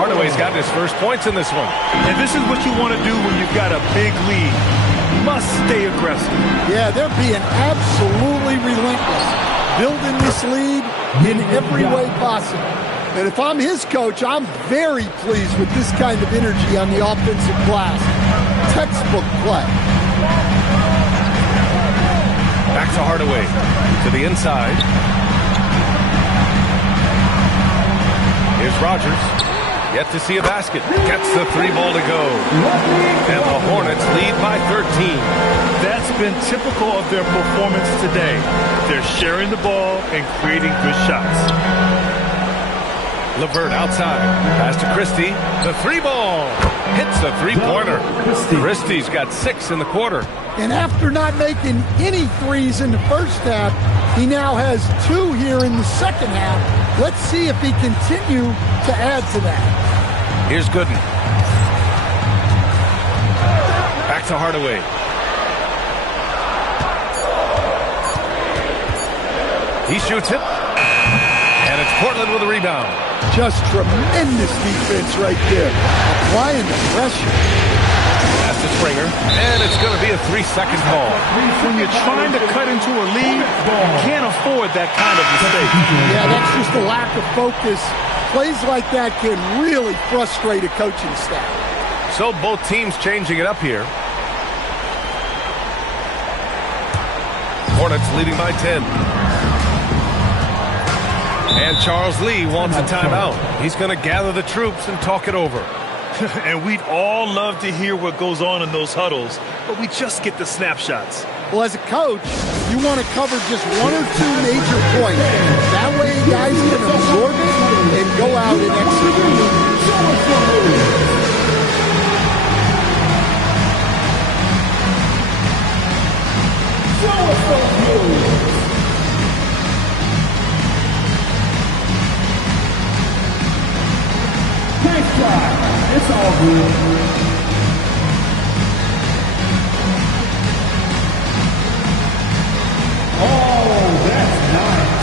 Hardaway's got his first points in this one. And this is what you want to do when you've got a big lead. You must stay aggressive. Yeah, they're being absolutely relentless, building this lead in every way possible. And if I'm his coach, I'm very pleased with this kind of energy on the offensive glass. Textbook play. Back to Hardaway. To the inside. Here's Rogers. Yet to see a basket. Gets the 3-ball to go. And the Hornets lead by 13. That's been typical of their performance today. They're sharing the ball and creating good shots. LeVert outside. Pass to Christie. The 3-ball. Hits the 3-pointer. Christie's got 6 in the quarter. And after not making any threes in the first half, he now has 2 here in the second half. Let's see if he continue to add to that. Here's Gooden. Back to Hardaway. He shoots it. And it's Portland with a rebound. Just tremendous defense right there. Applying the pressure. Pass to Springer. And it's going to be a 3-second call. When you're trying to cut into a lead, you can't afford that kind of mistake. Yeah, that's just a lack of focus. Plays like that can really frustrate a coaching staff. So both teams changing it up here. Hornets leading by 10. And Charles Lee wants a timeout. He's going to gather the troops and talk it over. And we'd all love to hear what goes on in those huddles, but we just get the snapshots. Well, as a coach, you want to cover just 1 or 2 major points. That way guys can absorb it and go out and execute. It's all good. Oh, that's nice.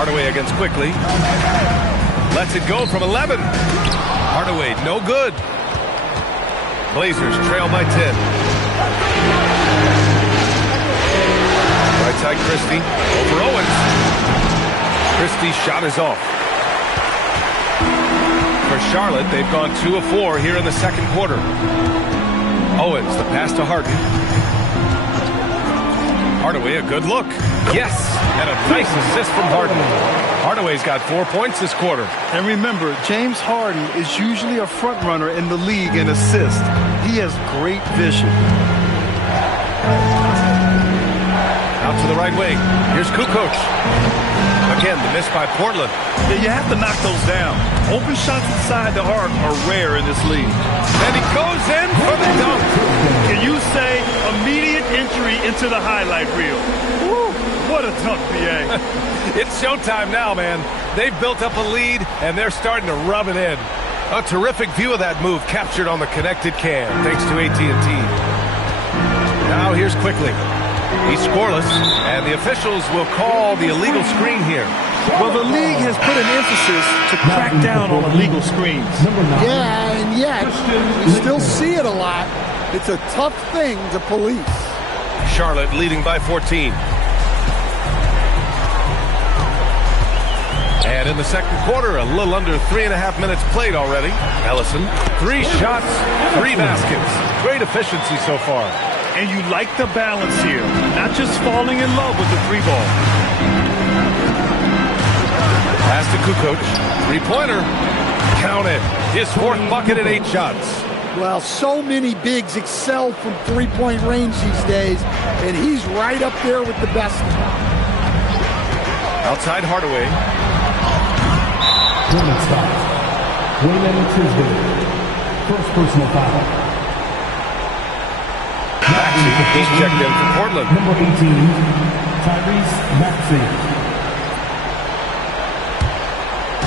Hardaway against Quickly. Lets it go from 11. Hardaway, no good. Blazers trail by 10. Right side Christie over Owens. Christie's shot is off. For Charlotte, they've gone 2 of 4 here in the second quarter. Owens, the pass to Harden. Hardaway, a good look. Yes, and a nice assist from Harden. Hardaway's got 4 points this quarter. And remember, James Harden is usually a front runner in the league in assists. He has great vision. Out to the right wing. Here's Kukoc. Again, the miss by Portland. Yeah, you have to knock those down. Open shots inside the arc are rare in this league. And he goes in for the dunk. Can you say immediate entry into the highlight reel? Woo, what a dunk, BA. It's showtime now, man. They've built up a lead, and they're starting to rub it in. A terrific view of that move captured on the connected cam, thanks to AT&T. Now here's Quickly. He's scoreless, and the officials will call the illegal screen here. Well, the league has put an emphasis to crack down on illegal screens. Yeah, and yet we still see it a lot. It's a tough thing to police. Charlotte leading by 14. And in the second quarter, a little under 3.5 minutes played already. Ellison, 3 shots, 3 baskets. Great efficiency so far. And you like the balance here, not just falling in love with the 3 ball. Pass to Kukoc, 3-pointer, counted. His 4th bucket at 8 shots. Well, so many bigs excel from 3-point range these days, and he's right up there with the best. Outside Hardaway. Tournament stop. William Tisdale. First personal foul. Maxey, he's checked in for Portland. Number 18, Tyrese Maxey.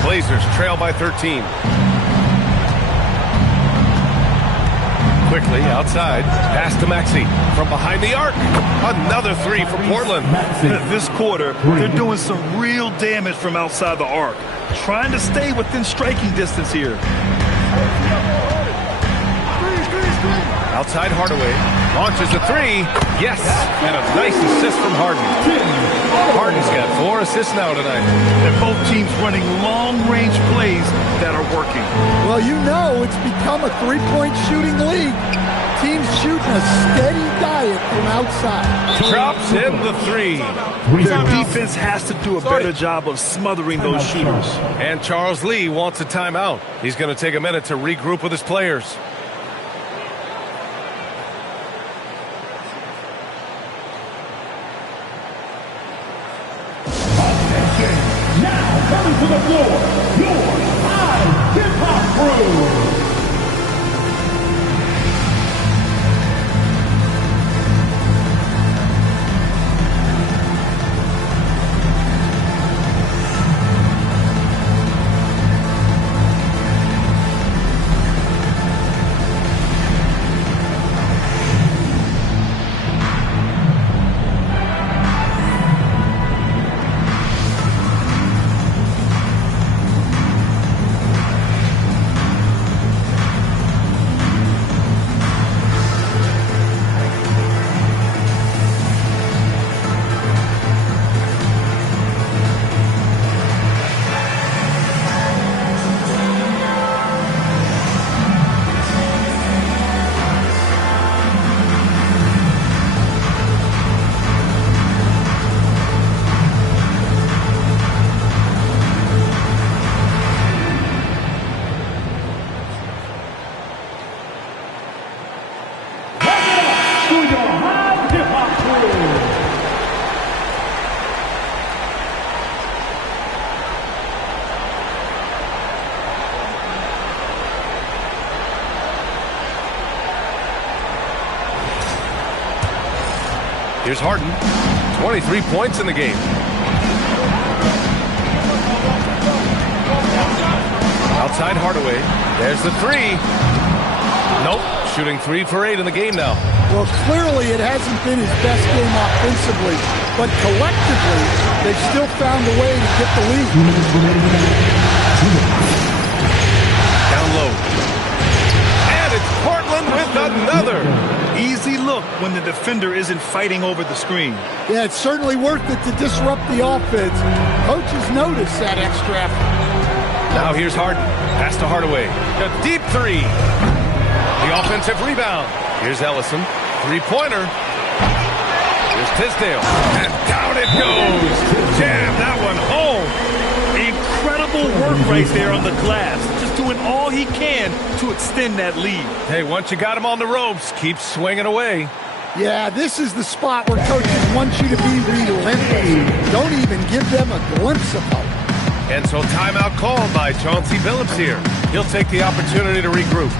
Blazers trail by 13. Quickly outside, pass to Maxey from behind the arc. Another 3 for Portland. This quarter, they're doing some real damage from outside the arc, trying to stay within striking distance here. Outside Hardaway, launches a 3. Yes, and a nice assist from Harden. Harden's got 4 assists now tonight. And both teams running long-range plays that are working. Well, you know it's become a 3-point shooting league. Teams shooting a steady diet from outside. Drops in the 3. Their defense has to do a better job of smothering those shooters. And Charles Lee wants a timeout. He's going to take a minute to regroup with his players. Coming to the floor, your high hip-hop crew. Here's Harden. 23 points in the game. Outside Hardaway. There's the 3. Nope. Shooting 3 for 8 in the game now. Well, clearly it hasn't been his best game offensively, but collectively, they've still found a way to get the lead. Down low. And it's Portland with another. Easy look when the defender isn't fighting over the screen. Yeah, it's certainly worth it to disrupt the offense. Coaches notice that extra effort. Now here's Harden. Pass to Hardaway. A deep three. The offensive rebound. Here's Ellison. Three-pointer. Here's Tisdale. And down it goes. Jam that one home. Incredible work right there on the glass. Just doing all he can to extend that lead. Hey, once you got him on the ropes, keep swinging away. Yeah, this is the spot where coaches want you to be relentless. Don't even give them a glimpse of hope. And so timeout called by Chauncey Billups here. He'll take the opportunity to regroup.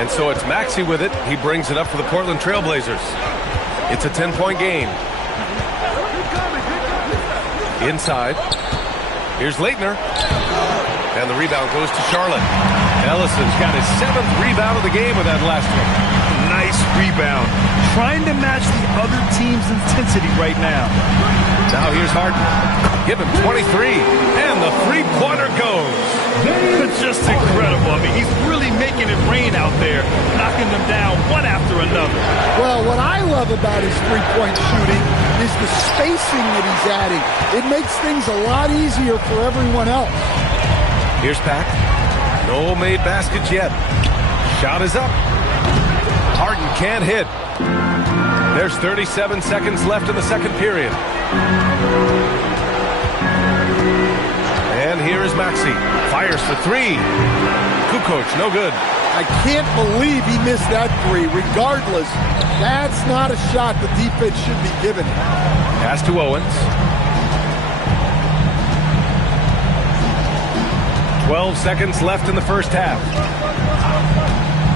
And so it's Maxey with it. He brings it up for the Portland Trailblazers. It's a 10-point game. Inside. Here's Leitner. And the rebound goes to Charlotte. Ellison's got his 7th rebound of the game with that last one. Nice rebound. Trying to match the other team's intensity right now. Now here's Harden. Give him 23. And the three-pointer goes. Just incredible. I mean, he's really making it rain out there, knocking them down one after another. Well, what I love about his three-point shooting is the spacing that he's adding. It makes things a lot easier for everyone else. Here's Pack. No made baskets yet. Shot is up. Harden can't hit. There's 37 seconds left in the second period. And here is Maxey. Fires for three. Kukoc, no good. I can't believe he missed that three. Regardless, that's not a shot the defense should be giving him. Pass to Owens. 12 seconds left in the first half.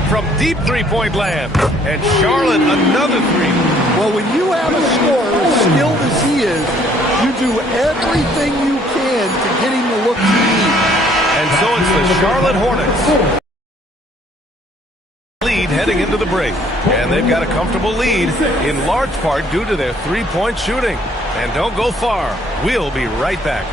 From deep three-point land. And Charlotte, another three. Well, when you have a scorer as skilled as he is, you do everything you can to get him the look you need. And so it's the Charlotte Hornets. Lead heading into the break. And they've got a comfortable lead, in large part due to their three-point shooting. And don't go far. We'll be right back.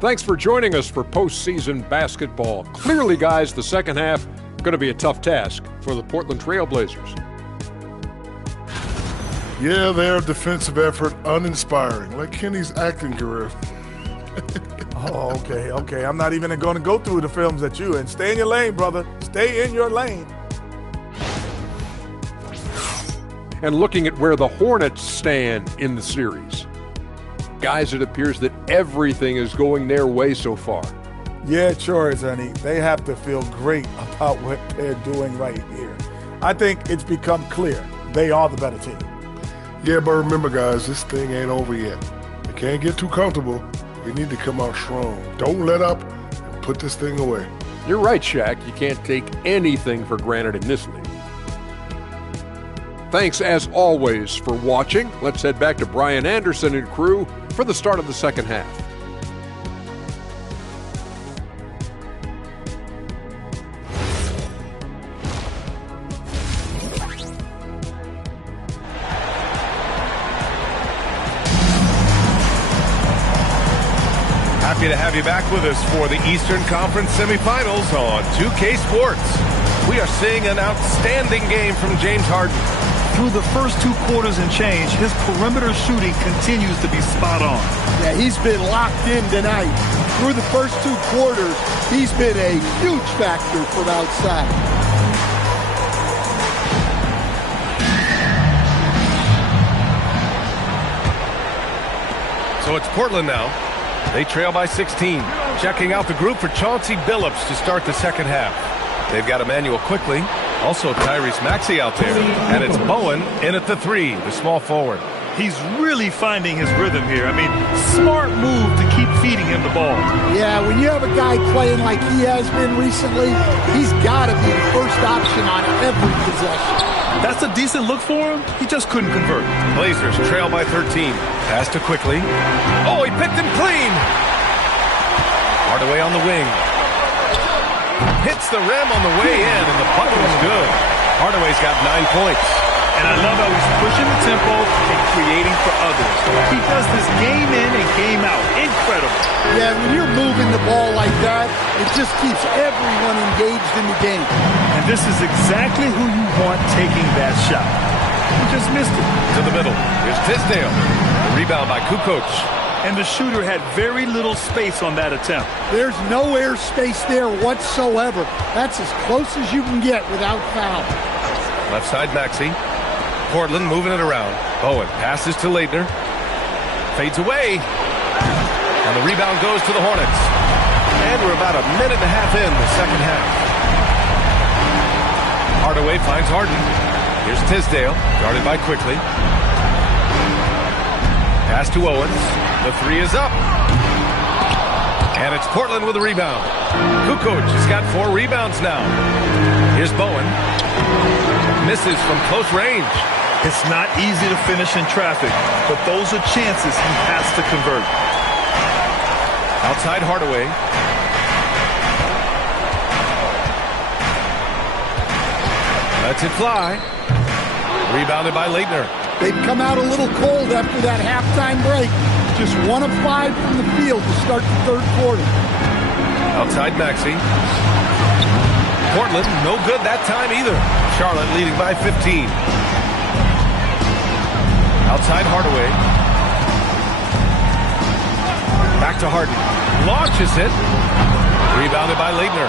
Thanks for joining us for postseason basketball. Clearly, guys, the second half going to be a tough task for the Portland Trailblazers. Yeah, their defensive effort uninspiring, like Kenny's acting career. Oh, okay. I'm not even going to go through the films at you. And stay in your lane, brother. Stay in your lane. And looking at where the Hornets stand in the series. Guys, it appears that everything is going their way so far. Yeah, it sure is, Ernie. They have to feel great about what they're doing right here. I think it's become clear they are the better team. Yeah, but remember, guys, this thing ain't over yet. They can't get too comfortable. We need to come out strong. Don't let up and put this thing away. You're right, Shaq. You can't take anything for granted in this league. Thanks, as always, for watching. Let's head back to Brian Anderson and crew for the start of the second half. Happy to have you back with us for the Eastern Conference semifinals on 2K Sports. We are seeing an outstanding game from James Harden. Through the first 2 quarters and change, his perimeter shooting continues to be spot on. Yeah, he's been locked in tonight. Through the first 2 quarters, he's been a huge factor from outside. So it's Portland now. They trail by 16. Checking out the group for Chauncey Billups to start the second half. They've got Emmanuel Quickley, also Tyrese Maxey out there, and it's Bowen in at the 3, the small forward. He's really finding his rhythm here. I mean, smart move to keep feeding him the ball. Yeah, when you have a guy playing like he has been recently, he's got to be the first option on every possession. That's a decent look for him. He just couldn't convert. Blazers trail by 13. Pass to Quickley. Oh, he picked him clean. Hardaway on the wing. Hits the rim on the way in, and the bucket is good. Hardaway's got 9 points. And I love how he's pushing the tempo and creating for others. He does this game in and game out. Incredible. Yeah, when you're moving the ball like that, it just keeps everyone engaged in the game. And this is exactly who you want taking that shot. He just missed it. To the middle. Here's Tisdale. The rebound by Kukoc. And the shooter had very little space on that attempt. There's no air space there whatsoever. That's as close as you can get without foul. Left side Maxey. Portland moving it around. Bowen passes to Leitner. Fades away. And the rebound goes to the Hornets. And we're about a minute and a half in the second half. Hardaway finds Harden. Here's Tisdale, guarded by Quickley. Pass to Owens. The 3 is up. And it's Portland with a rebound. Kukoc has got 4 rebounds now. Here's Bowen. Misses from close range. It's not easy to finish in traffic, but those are chances he has to convert. Outside Hardaway. Lets it fly. Rebounded by Leitner. They've come out a little cold after that halftime break. Just 1 of 5 from the field to start the third quarter. Outside Maxey. Portland, no good that time either. Charlotte leading by 15. Outside Hardaway. Back to Harden. Launches it. Rebounded by Leitner.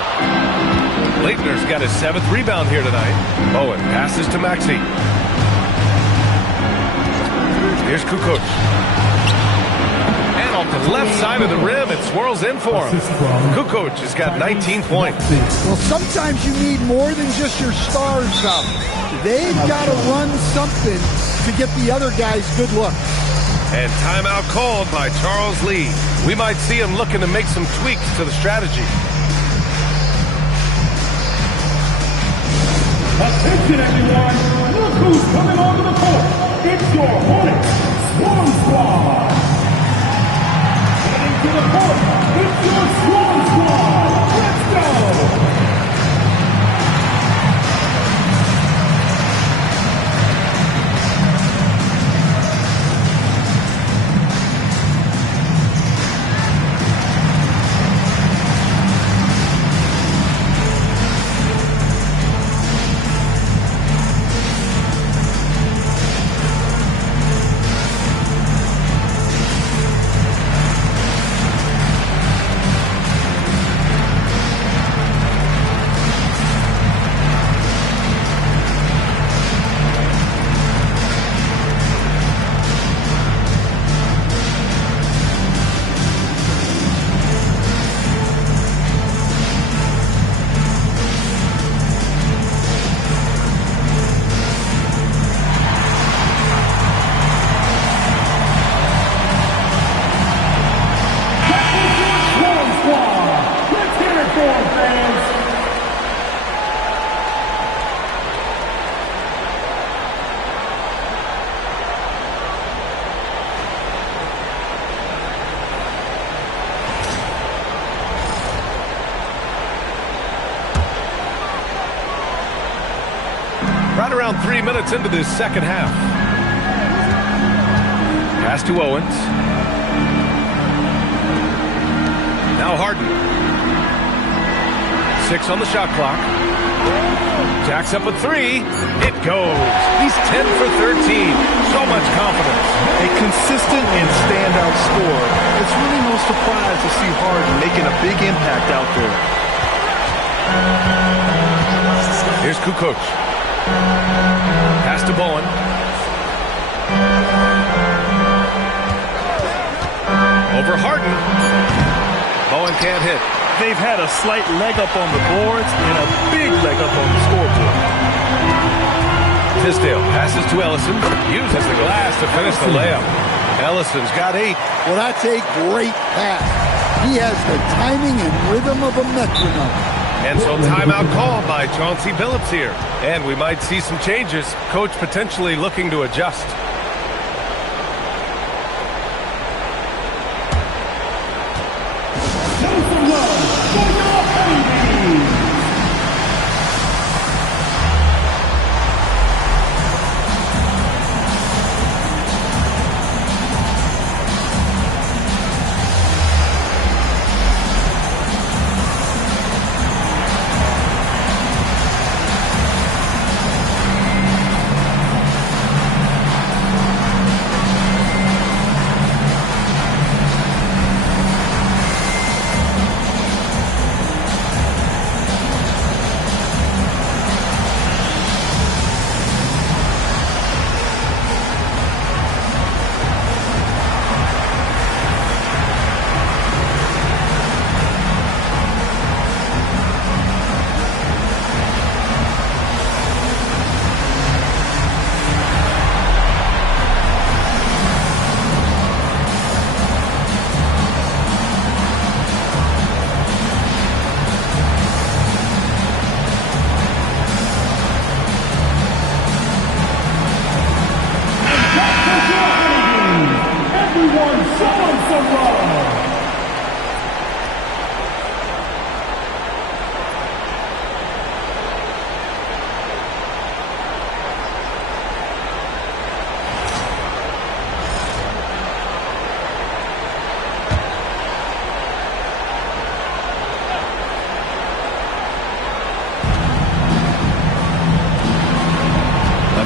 Leitner's got his 7th rebound here tonight. Bowen passes to Maxey. Here's Kukoc. And off the left side of the rim, it swirls in for him. Kukoc has got 19 points. Well, sometimes you need more than just your stars out. They've got to run something to get the other guys good looks. And timeout called by Charles Lee. We might see him looking to make some tweaks to the strategy. Attention, everyone. Look who's coming onto the court. It's your Hornets Swarm Squad. Heading to the court. It's your Swarm Squad. Let's go. Right around 3 minutes into this second half. Pass to Owens. Now Harden. 6 on the shot clock. Jacks up a 3. It goes. He's 10 for 13. So much confidence. A consistent and standout scorer. It's really no surprise to see Harden making a big impact out there. Here's Kukoc. Pass to Bowen. Over Harden. Bowen can't hit. They've had a slight leg up on the boards and a big leg up on the scoreboard. Tisdale passes to Ellison. Uses the glass to finish the layup. Ellison's got 8. Well, that's a great pass. He has the timing and rhythm of a metronome. And so timeout called by Chauncey Billups here. And we might see some changes. Coach potentially looking to adjust.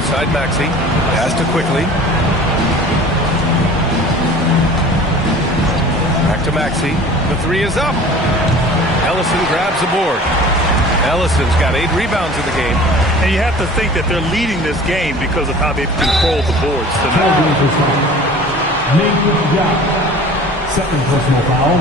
Side Maxey. Pass to Quickly. Back to Maxey. The 3 is up. Ellison grabs the board. Ellison's got 8 rebounds in the game. And you have to think that they're leading this game because of how they've controlled the boards tonight. Second personal foul.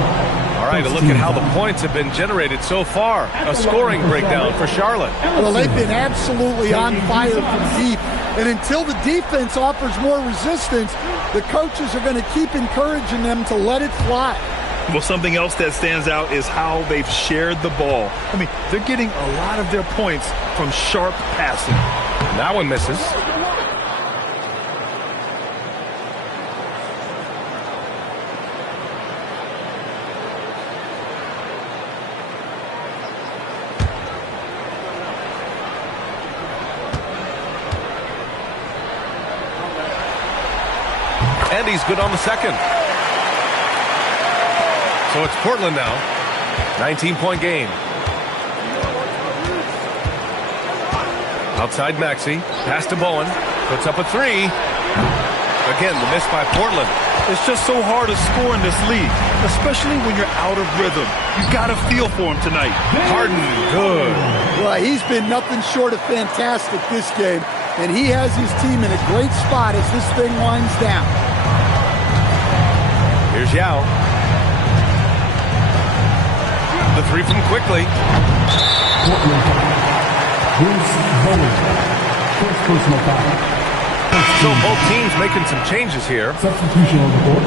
All right, a look at how the points have been generated so far. A scoring breakdown for Charlotte. Well, they've been absolutely on fire from deep. And until the defense offers more resistance, the coaches are going to keep encouraging them to let it fly. Well, something else that stands out is how they've shared the ball. I mean, they're getting a lot of their points from sharp passing. That one misses. And he's good on the second. So it's Portland now. 19-point game. Outside Maxey. Pass to Bowen. Puts up a 3. Again, the miss by Portland. It's just so hard to score in this league, especially when you're out of rhythm. You got to feel for him tonight. Harden, good. Well, he's been nothing short of fantastic this game, and he has his team in a great spot as this thing winds down. Here's Yao. The 3 from Quickly. First personal foul. So both teams making some changes here. Substitution on the board.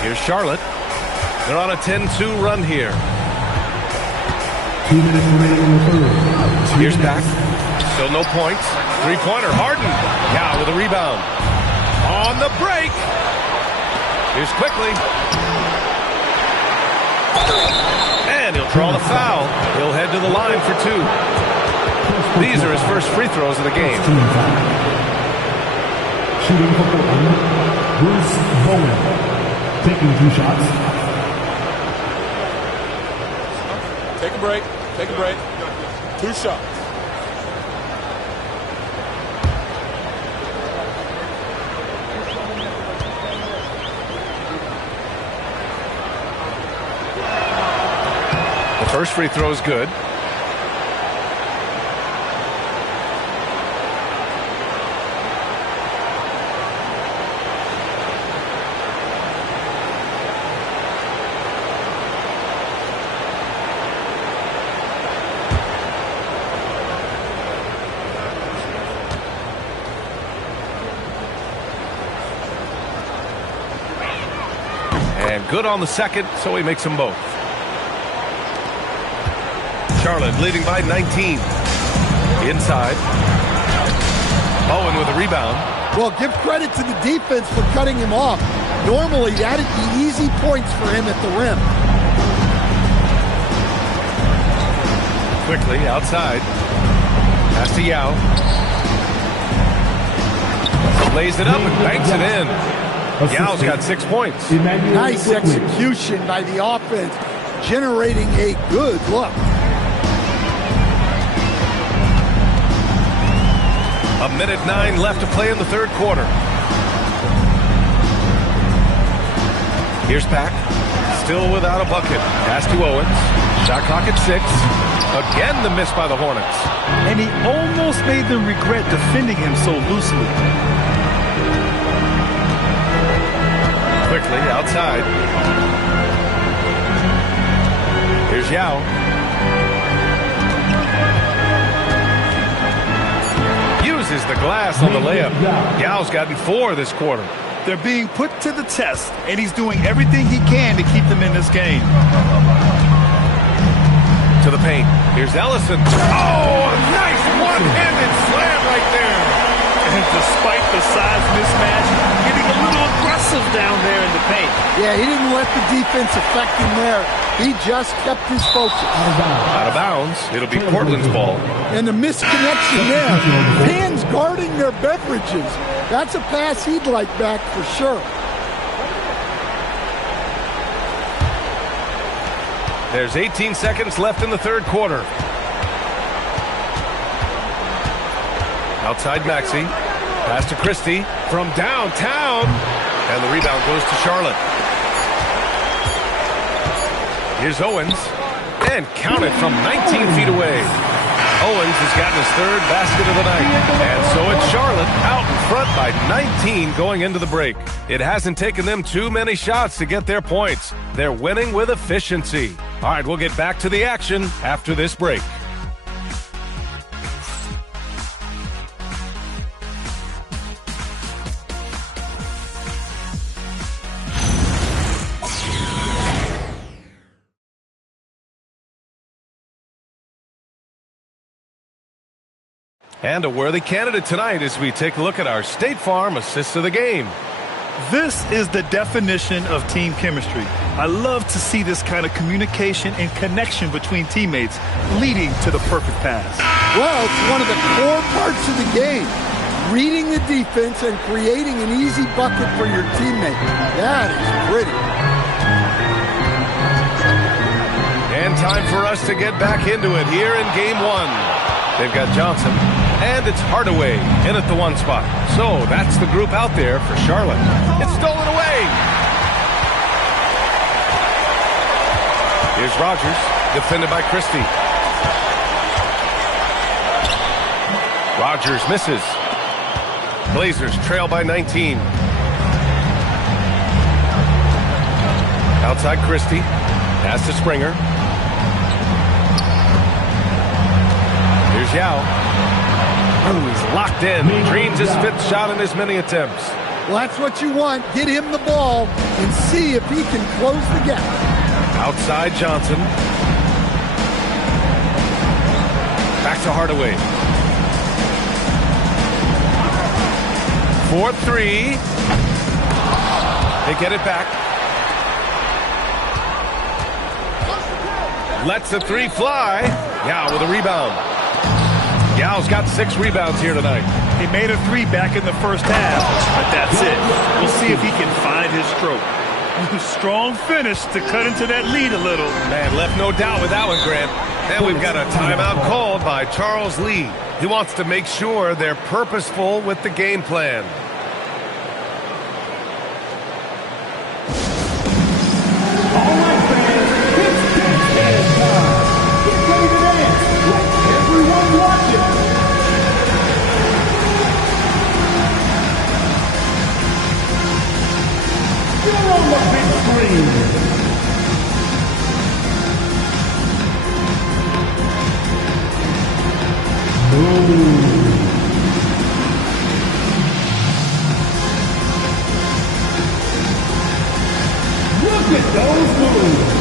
Here's Charlotte. They're on a 10-2 run here. 2 minutes remaining in the third. Here's back. Still no points. 3-pointer. Harden. Yao with a rebound. On the break. Here's Quickly. And he'll draw the foul. He'll head to the line for 2. These are his first free throws of the game. Shooting for Portland, Bruce Bowen. Taking 2 shots. Take a break. Take a break. 2 shots. The first free throw is good. And good on the second, so he makes them both. Charlotte leading by 19. Inside. Bowen with a rebound. Well, give credit to the defense for cutting him off. Normally, that'd be easy points for him at the rim. Quickly outside. Pass to Yao. Lays it up and banks it in. Yao's got 6 points. Nice execution by the offense, generating a good look. A minute 9 left to play in the third quarter. Here's Pack. Still without a bucket. Pass to Owens. Shot clock at 6. Again the miss by the Hornets. And he almost made them regret defending him so loosely. Quickly outside. Here's Yao. Uses the glass on the layup. Yao's gotten 4 this quarter. They're being put to the test, and he's doing everything he can to keep them in this game. To the paint. Here's Ellison. Oh, a nice one-handed slam right there. And despite the size mismatch, getting a little aggressive down there in the paint. Yeah, he didn't let the defense affect him there. He just kept his focus. Out of bounds. It'll be Portland's ball. And the misconnection there. Fans guarding their beverages. That's a pass he'd like back for sure. There's 18 seconds left in the third quarter. Outside Maxey. Pass to Christie from downtown. And the rebound goes to Charlotte. Here's Owens. And counted from 19 feet away. Owens has gotten his 3rd basket of the night. And so it's Charlotte out in front by 19 going into the break. It hasn't taken them too many shots to get their points. They're winning with efficiency. All right, we'll get back to the action after this break. And a worthy candidate tonight as we take a look at our State Farm Assist of the Game. This is the definition of team chemistry. I love to see this kind of communication and connection between teammates leading to the perfect pass. Well, it's one of the core parts of the game. Reading the defense and creating an easy bucket for your teammate. That is pretty. And time for us to get back into it here in Game 1. They've got Johnson. And it's Hardaway in at the 1 spot. So that's the group out there for Charlotte. It's stolen away. Here's Rogers, defended by Christie. Rogers misses. Blazers trail by 19. Outside Christie. Pass to Springer. Here's Yao. He's locked in. Dreams his 5th shot in as many attempts. Well, that's what you want. Get him the ball and see if he can close the gap. Outside Johnson. Back to Hardaway. 4-3. They get it back. Lets the three fly. Yao with a rebound. Yao's got 6 rebounds here tonight. He made a 3 back in the first half, but that's it. We'll see if he can find his stroke. Strong finish to cut into that lead a little. Man, left no doubt with that one, Grant. And we've got a timeout called by Charles Lee. He wants to make sure they're purposeful with the game plan. All right, fans, it's dance time. Get ready to dance like everyone watching. You're on the big screen. Look at those moves.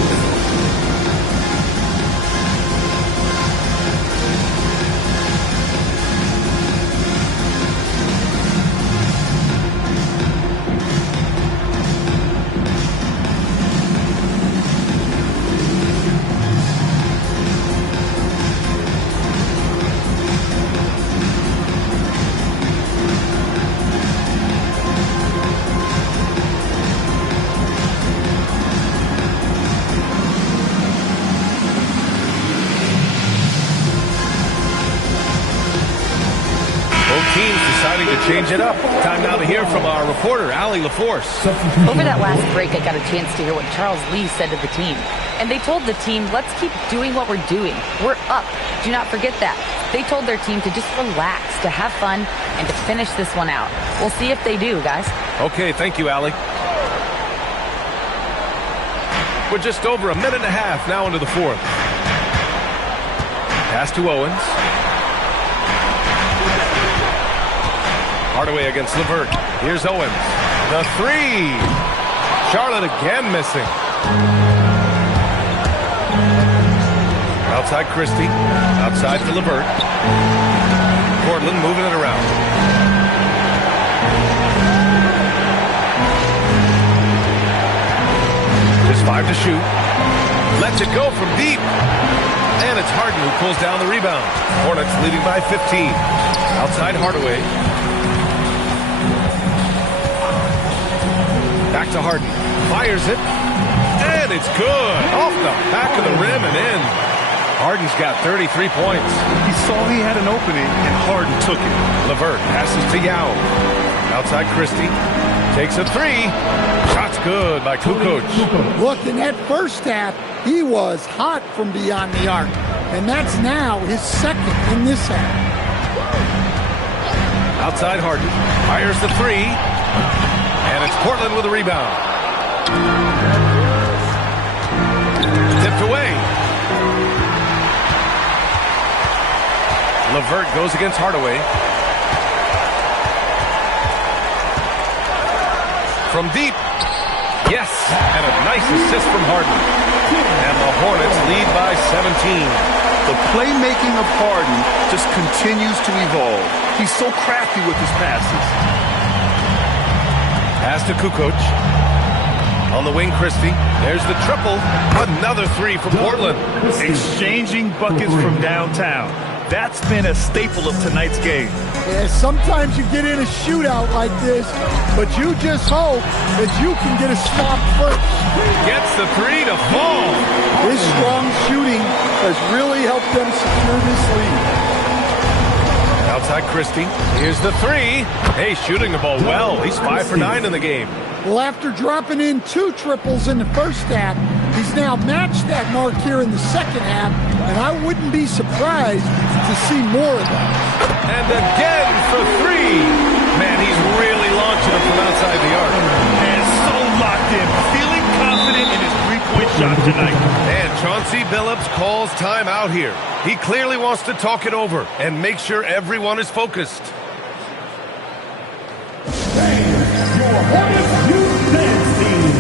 Deciding to change it up. Time now to hear from our reporter, Allie LaForce. Over that last break, I got a chance to hear what Charles Lee said to the team. And they told the team, let's keep doing what we're doing. We're up. Do not forget that. They told their team to just relax, to have fun, and to finish this one out. We'll see if they do, guys. Okay, thank you, Allie. We're just over a minute and a half now into the fourth. Pass to Owens. Hardaway against LeVert. Here's Owens. The 3. Charlotte again missing. Outside Christie. Outside to LeVert. Portland moving it around. Just 5 to shoot. Lets it go from deep. And it's Harden who pulls down the rebound. Hornets leading by 15. Outside Hardaway. Back to Harden. Fires it. And it's good. Off the back of the rim and in. Harden's got 33 points. He saw he had an opening, and Harden took it. LeVert passes to Yao. Outside Christie. Takes a 3. Shot's good by Kukoc. Look, in that first half, he was hot from beyond the arc. And that's now his second in this half. Outside Harden. Fires the 3. And it's Portland with a rebound. Tipped away. LeVert goes against Hardaway. From deep. Yes. And a nice assist from Harden. And the Hornets lead by 17. The playmaking of Harden just continues to evolve. He's so crafty with his passes. Pass to Kukoc. On the wing, Christie. There's the triple. Another 3 from Portland. Exchanging buckets from downtown. That's been a staple of tonight's game. Yeah, sometimes you get in a shootout like this, but you just hope that you can get a stop first. Gets the 3 to fall. His strong shooting has really helped them secure this lead. Outside Christie. Here's the 3. Hey, shooting the ball well. He's 5 for 9 in the game. Well, after dropping in 2 triples in the first half, he's now matched that mark here in the second half, and I wouldn't be surprised to see more of that. And again for 3. Man, he's really launching it from outside the arc. And so locked in, feeling confident in his three-point shot tonight. And Chauncey Billups calls time out here. He clearly wants to talk it over and make sure everyone is focused. Your Hornets Youth Dance Team.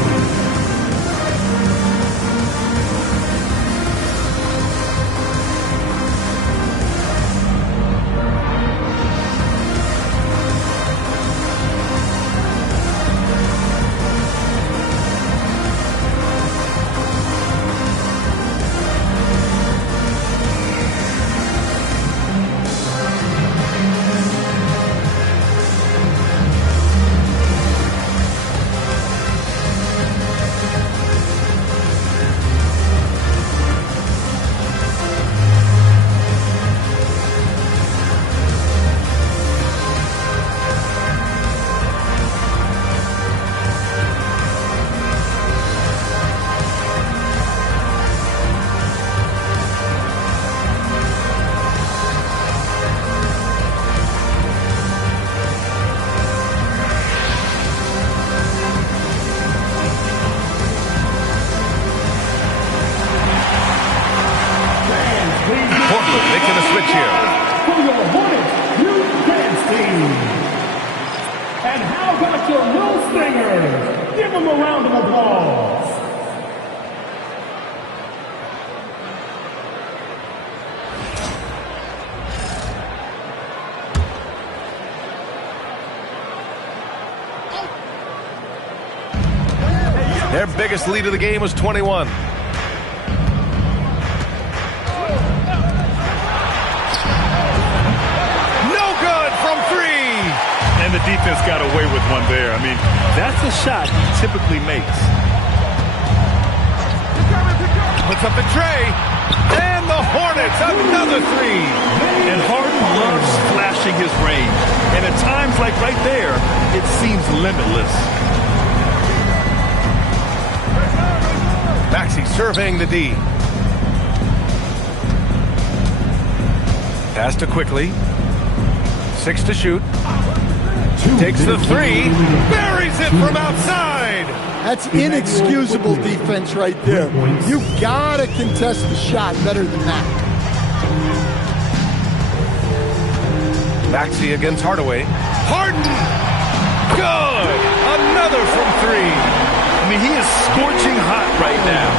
Their biggest lead of the game was 21. No good from 3. And the defense got away with one there. I mean, that's a shot he typically makes. Puts up the tray. And the Hornets, another 3. And Harden loves flashing his range. And at times like right there, it seems limitless. Maxey surveying the D. Pass to Quickly. 6 to shoot. Takes the 3. Buries it from outside. That's inexcusable defense right there. You gotta contest the shot better than that. Maxey against Hardaway. Harden! Good! Another from 3. I mean, he is scorching hot right now.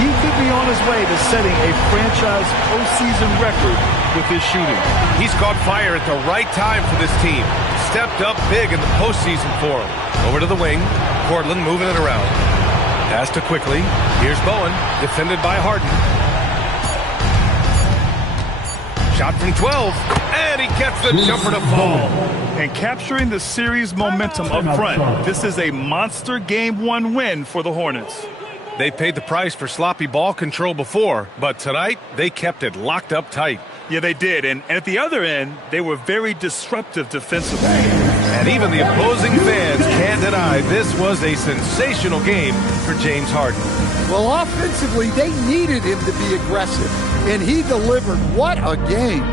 He could be on his way to setting a franchise postseason record with his shooting. He's caught fire at the right time for this team. Stepped up big in the postseason for him. Over to the wing. Portland moving it around. Pass to Quickly. Here's Bowen, defended by Harden. Shot from 12, and he gets the jumper to fall. And capturing the series momentum up front, this is a monster Game 1 win for the Hornets. They paid the price for sloppy ball control before, but tonight they kept it locked up tight. Yeah, they did, and at the other end, they were very disruptive defensively. And even the opposing fans can't deny this was a sensational game for James Harden. Well, offensively, they needed him to be aggressive, and he delivered. What a game.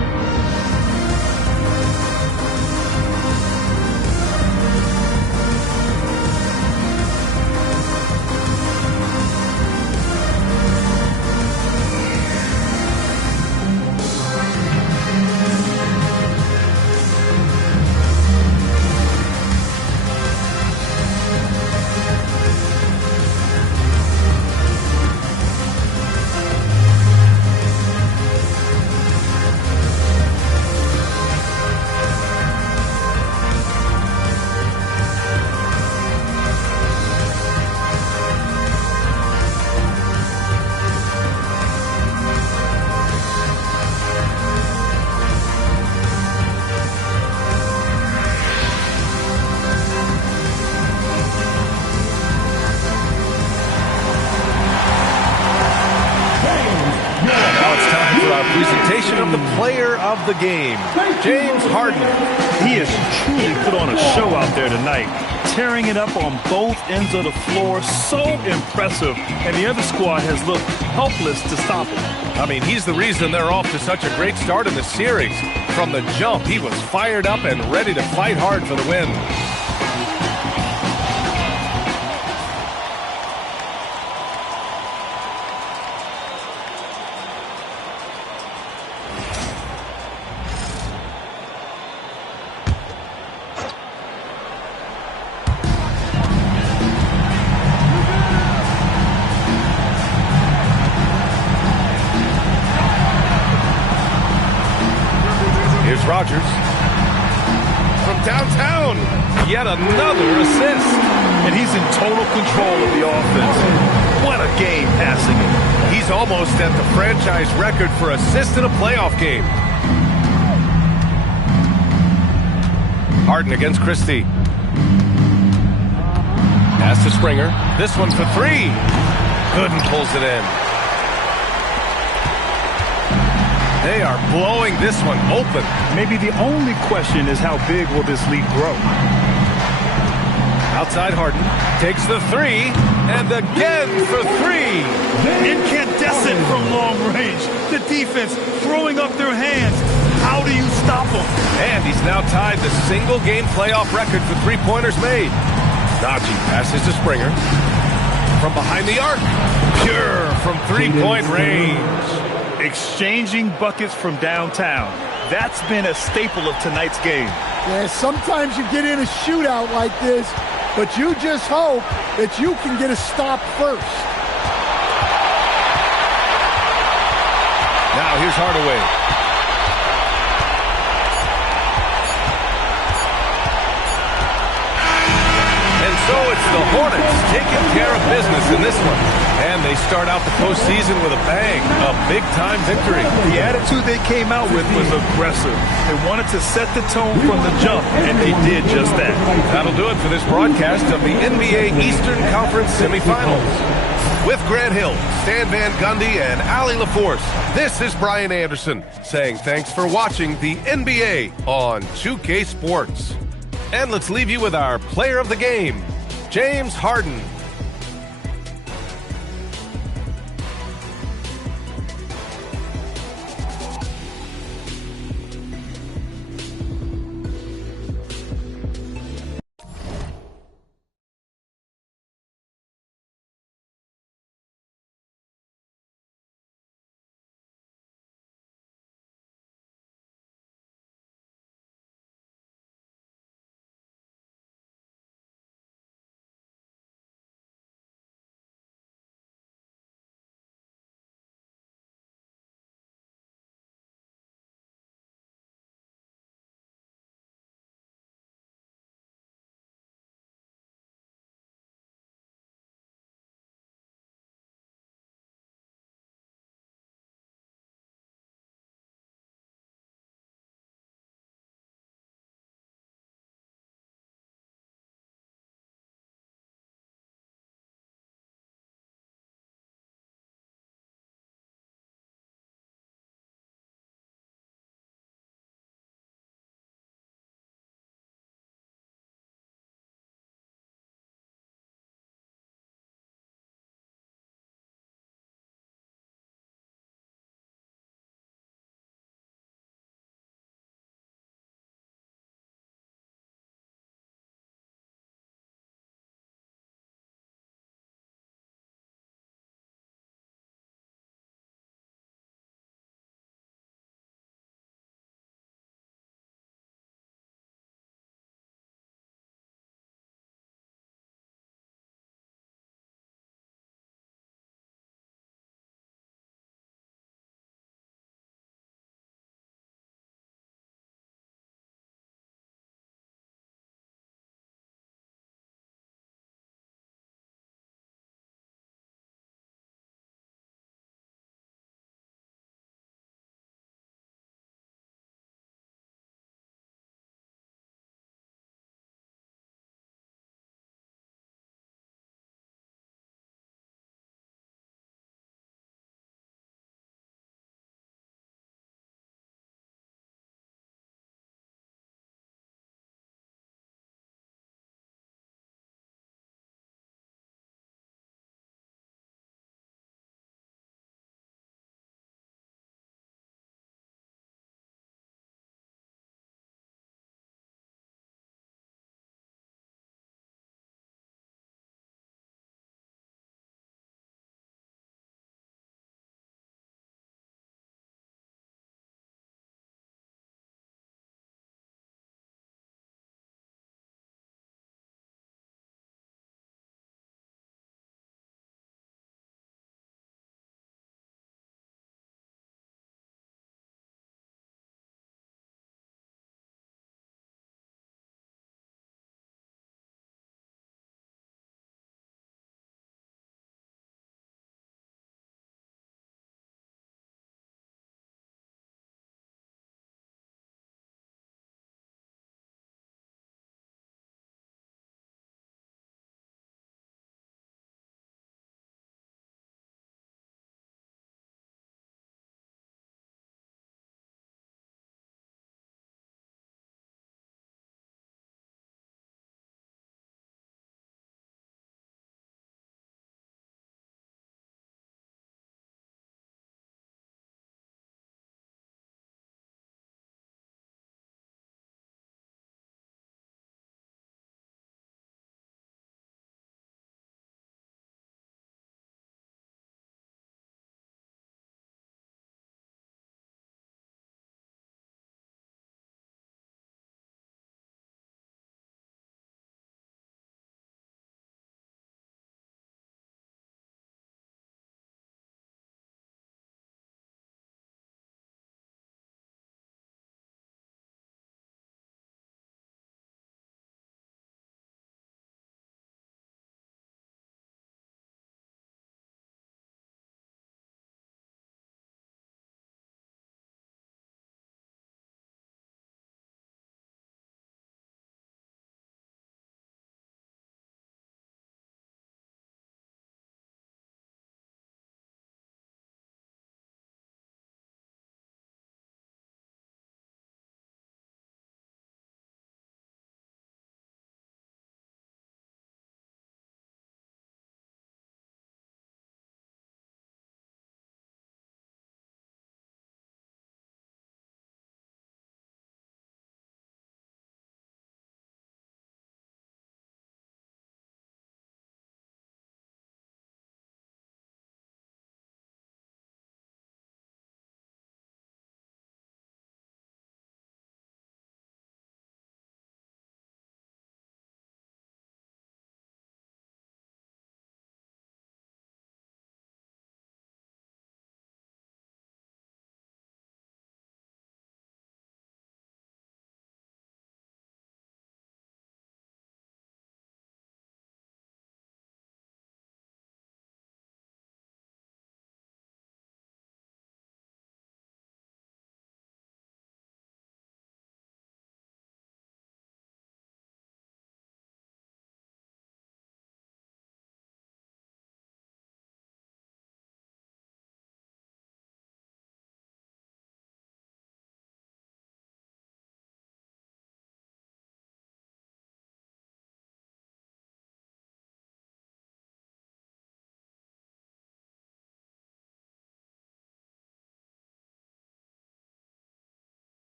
Of the player of the game, James Harden. He has truly put on a show out there tonight, tearing it up on both ends of the floor. So impressive, and the other squad has looked helpless to stop him. I mean, he's the reason they're off to such a great start in the series. From the jump, he was fired up and ready to fight hard for the win. Rogers from downtown, yet another assist. And he's in total control of the offense. What a game passing him. He's almost at the franchise record for assists in a playoff game. Harden against Christie. Pass to Springer. This one for 3. Gooden pulls it in. They are blowing this one open. Maybe the only question is how big will this lead grow? Outside Harden takes the 3, and again for 3. Incandescent from long range. The defense throwing up their hands. How do you stop them? And he's now tied the single-game playoff record for three-pointers made. Najee passes to Springer. From behind the arc. Pure from three-point range. Exchanging buckets from downtown. That's been a staple of tonight's game. Yeah, sometimes you get in a shootout like this, but you just hope that you can get a stop first. Now here's Hardaway. And So it's the Hornets taking care of business in this one. And they start out the postseason with a bang, a big-time victory. The attitude they came out with was aggressive. They wanted to set the tone from the jump, and they did just that. That'll do it for this broadcast of the NBA Eastern Conference semifinals. With Grant Hill, Stan Van Gundy, and Ali LaForce, this is Brian Anderson saying thanks for watching the NBA on 2K Sports. And let's leave you with our player of the game, James Harden.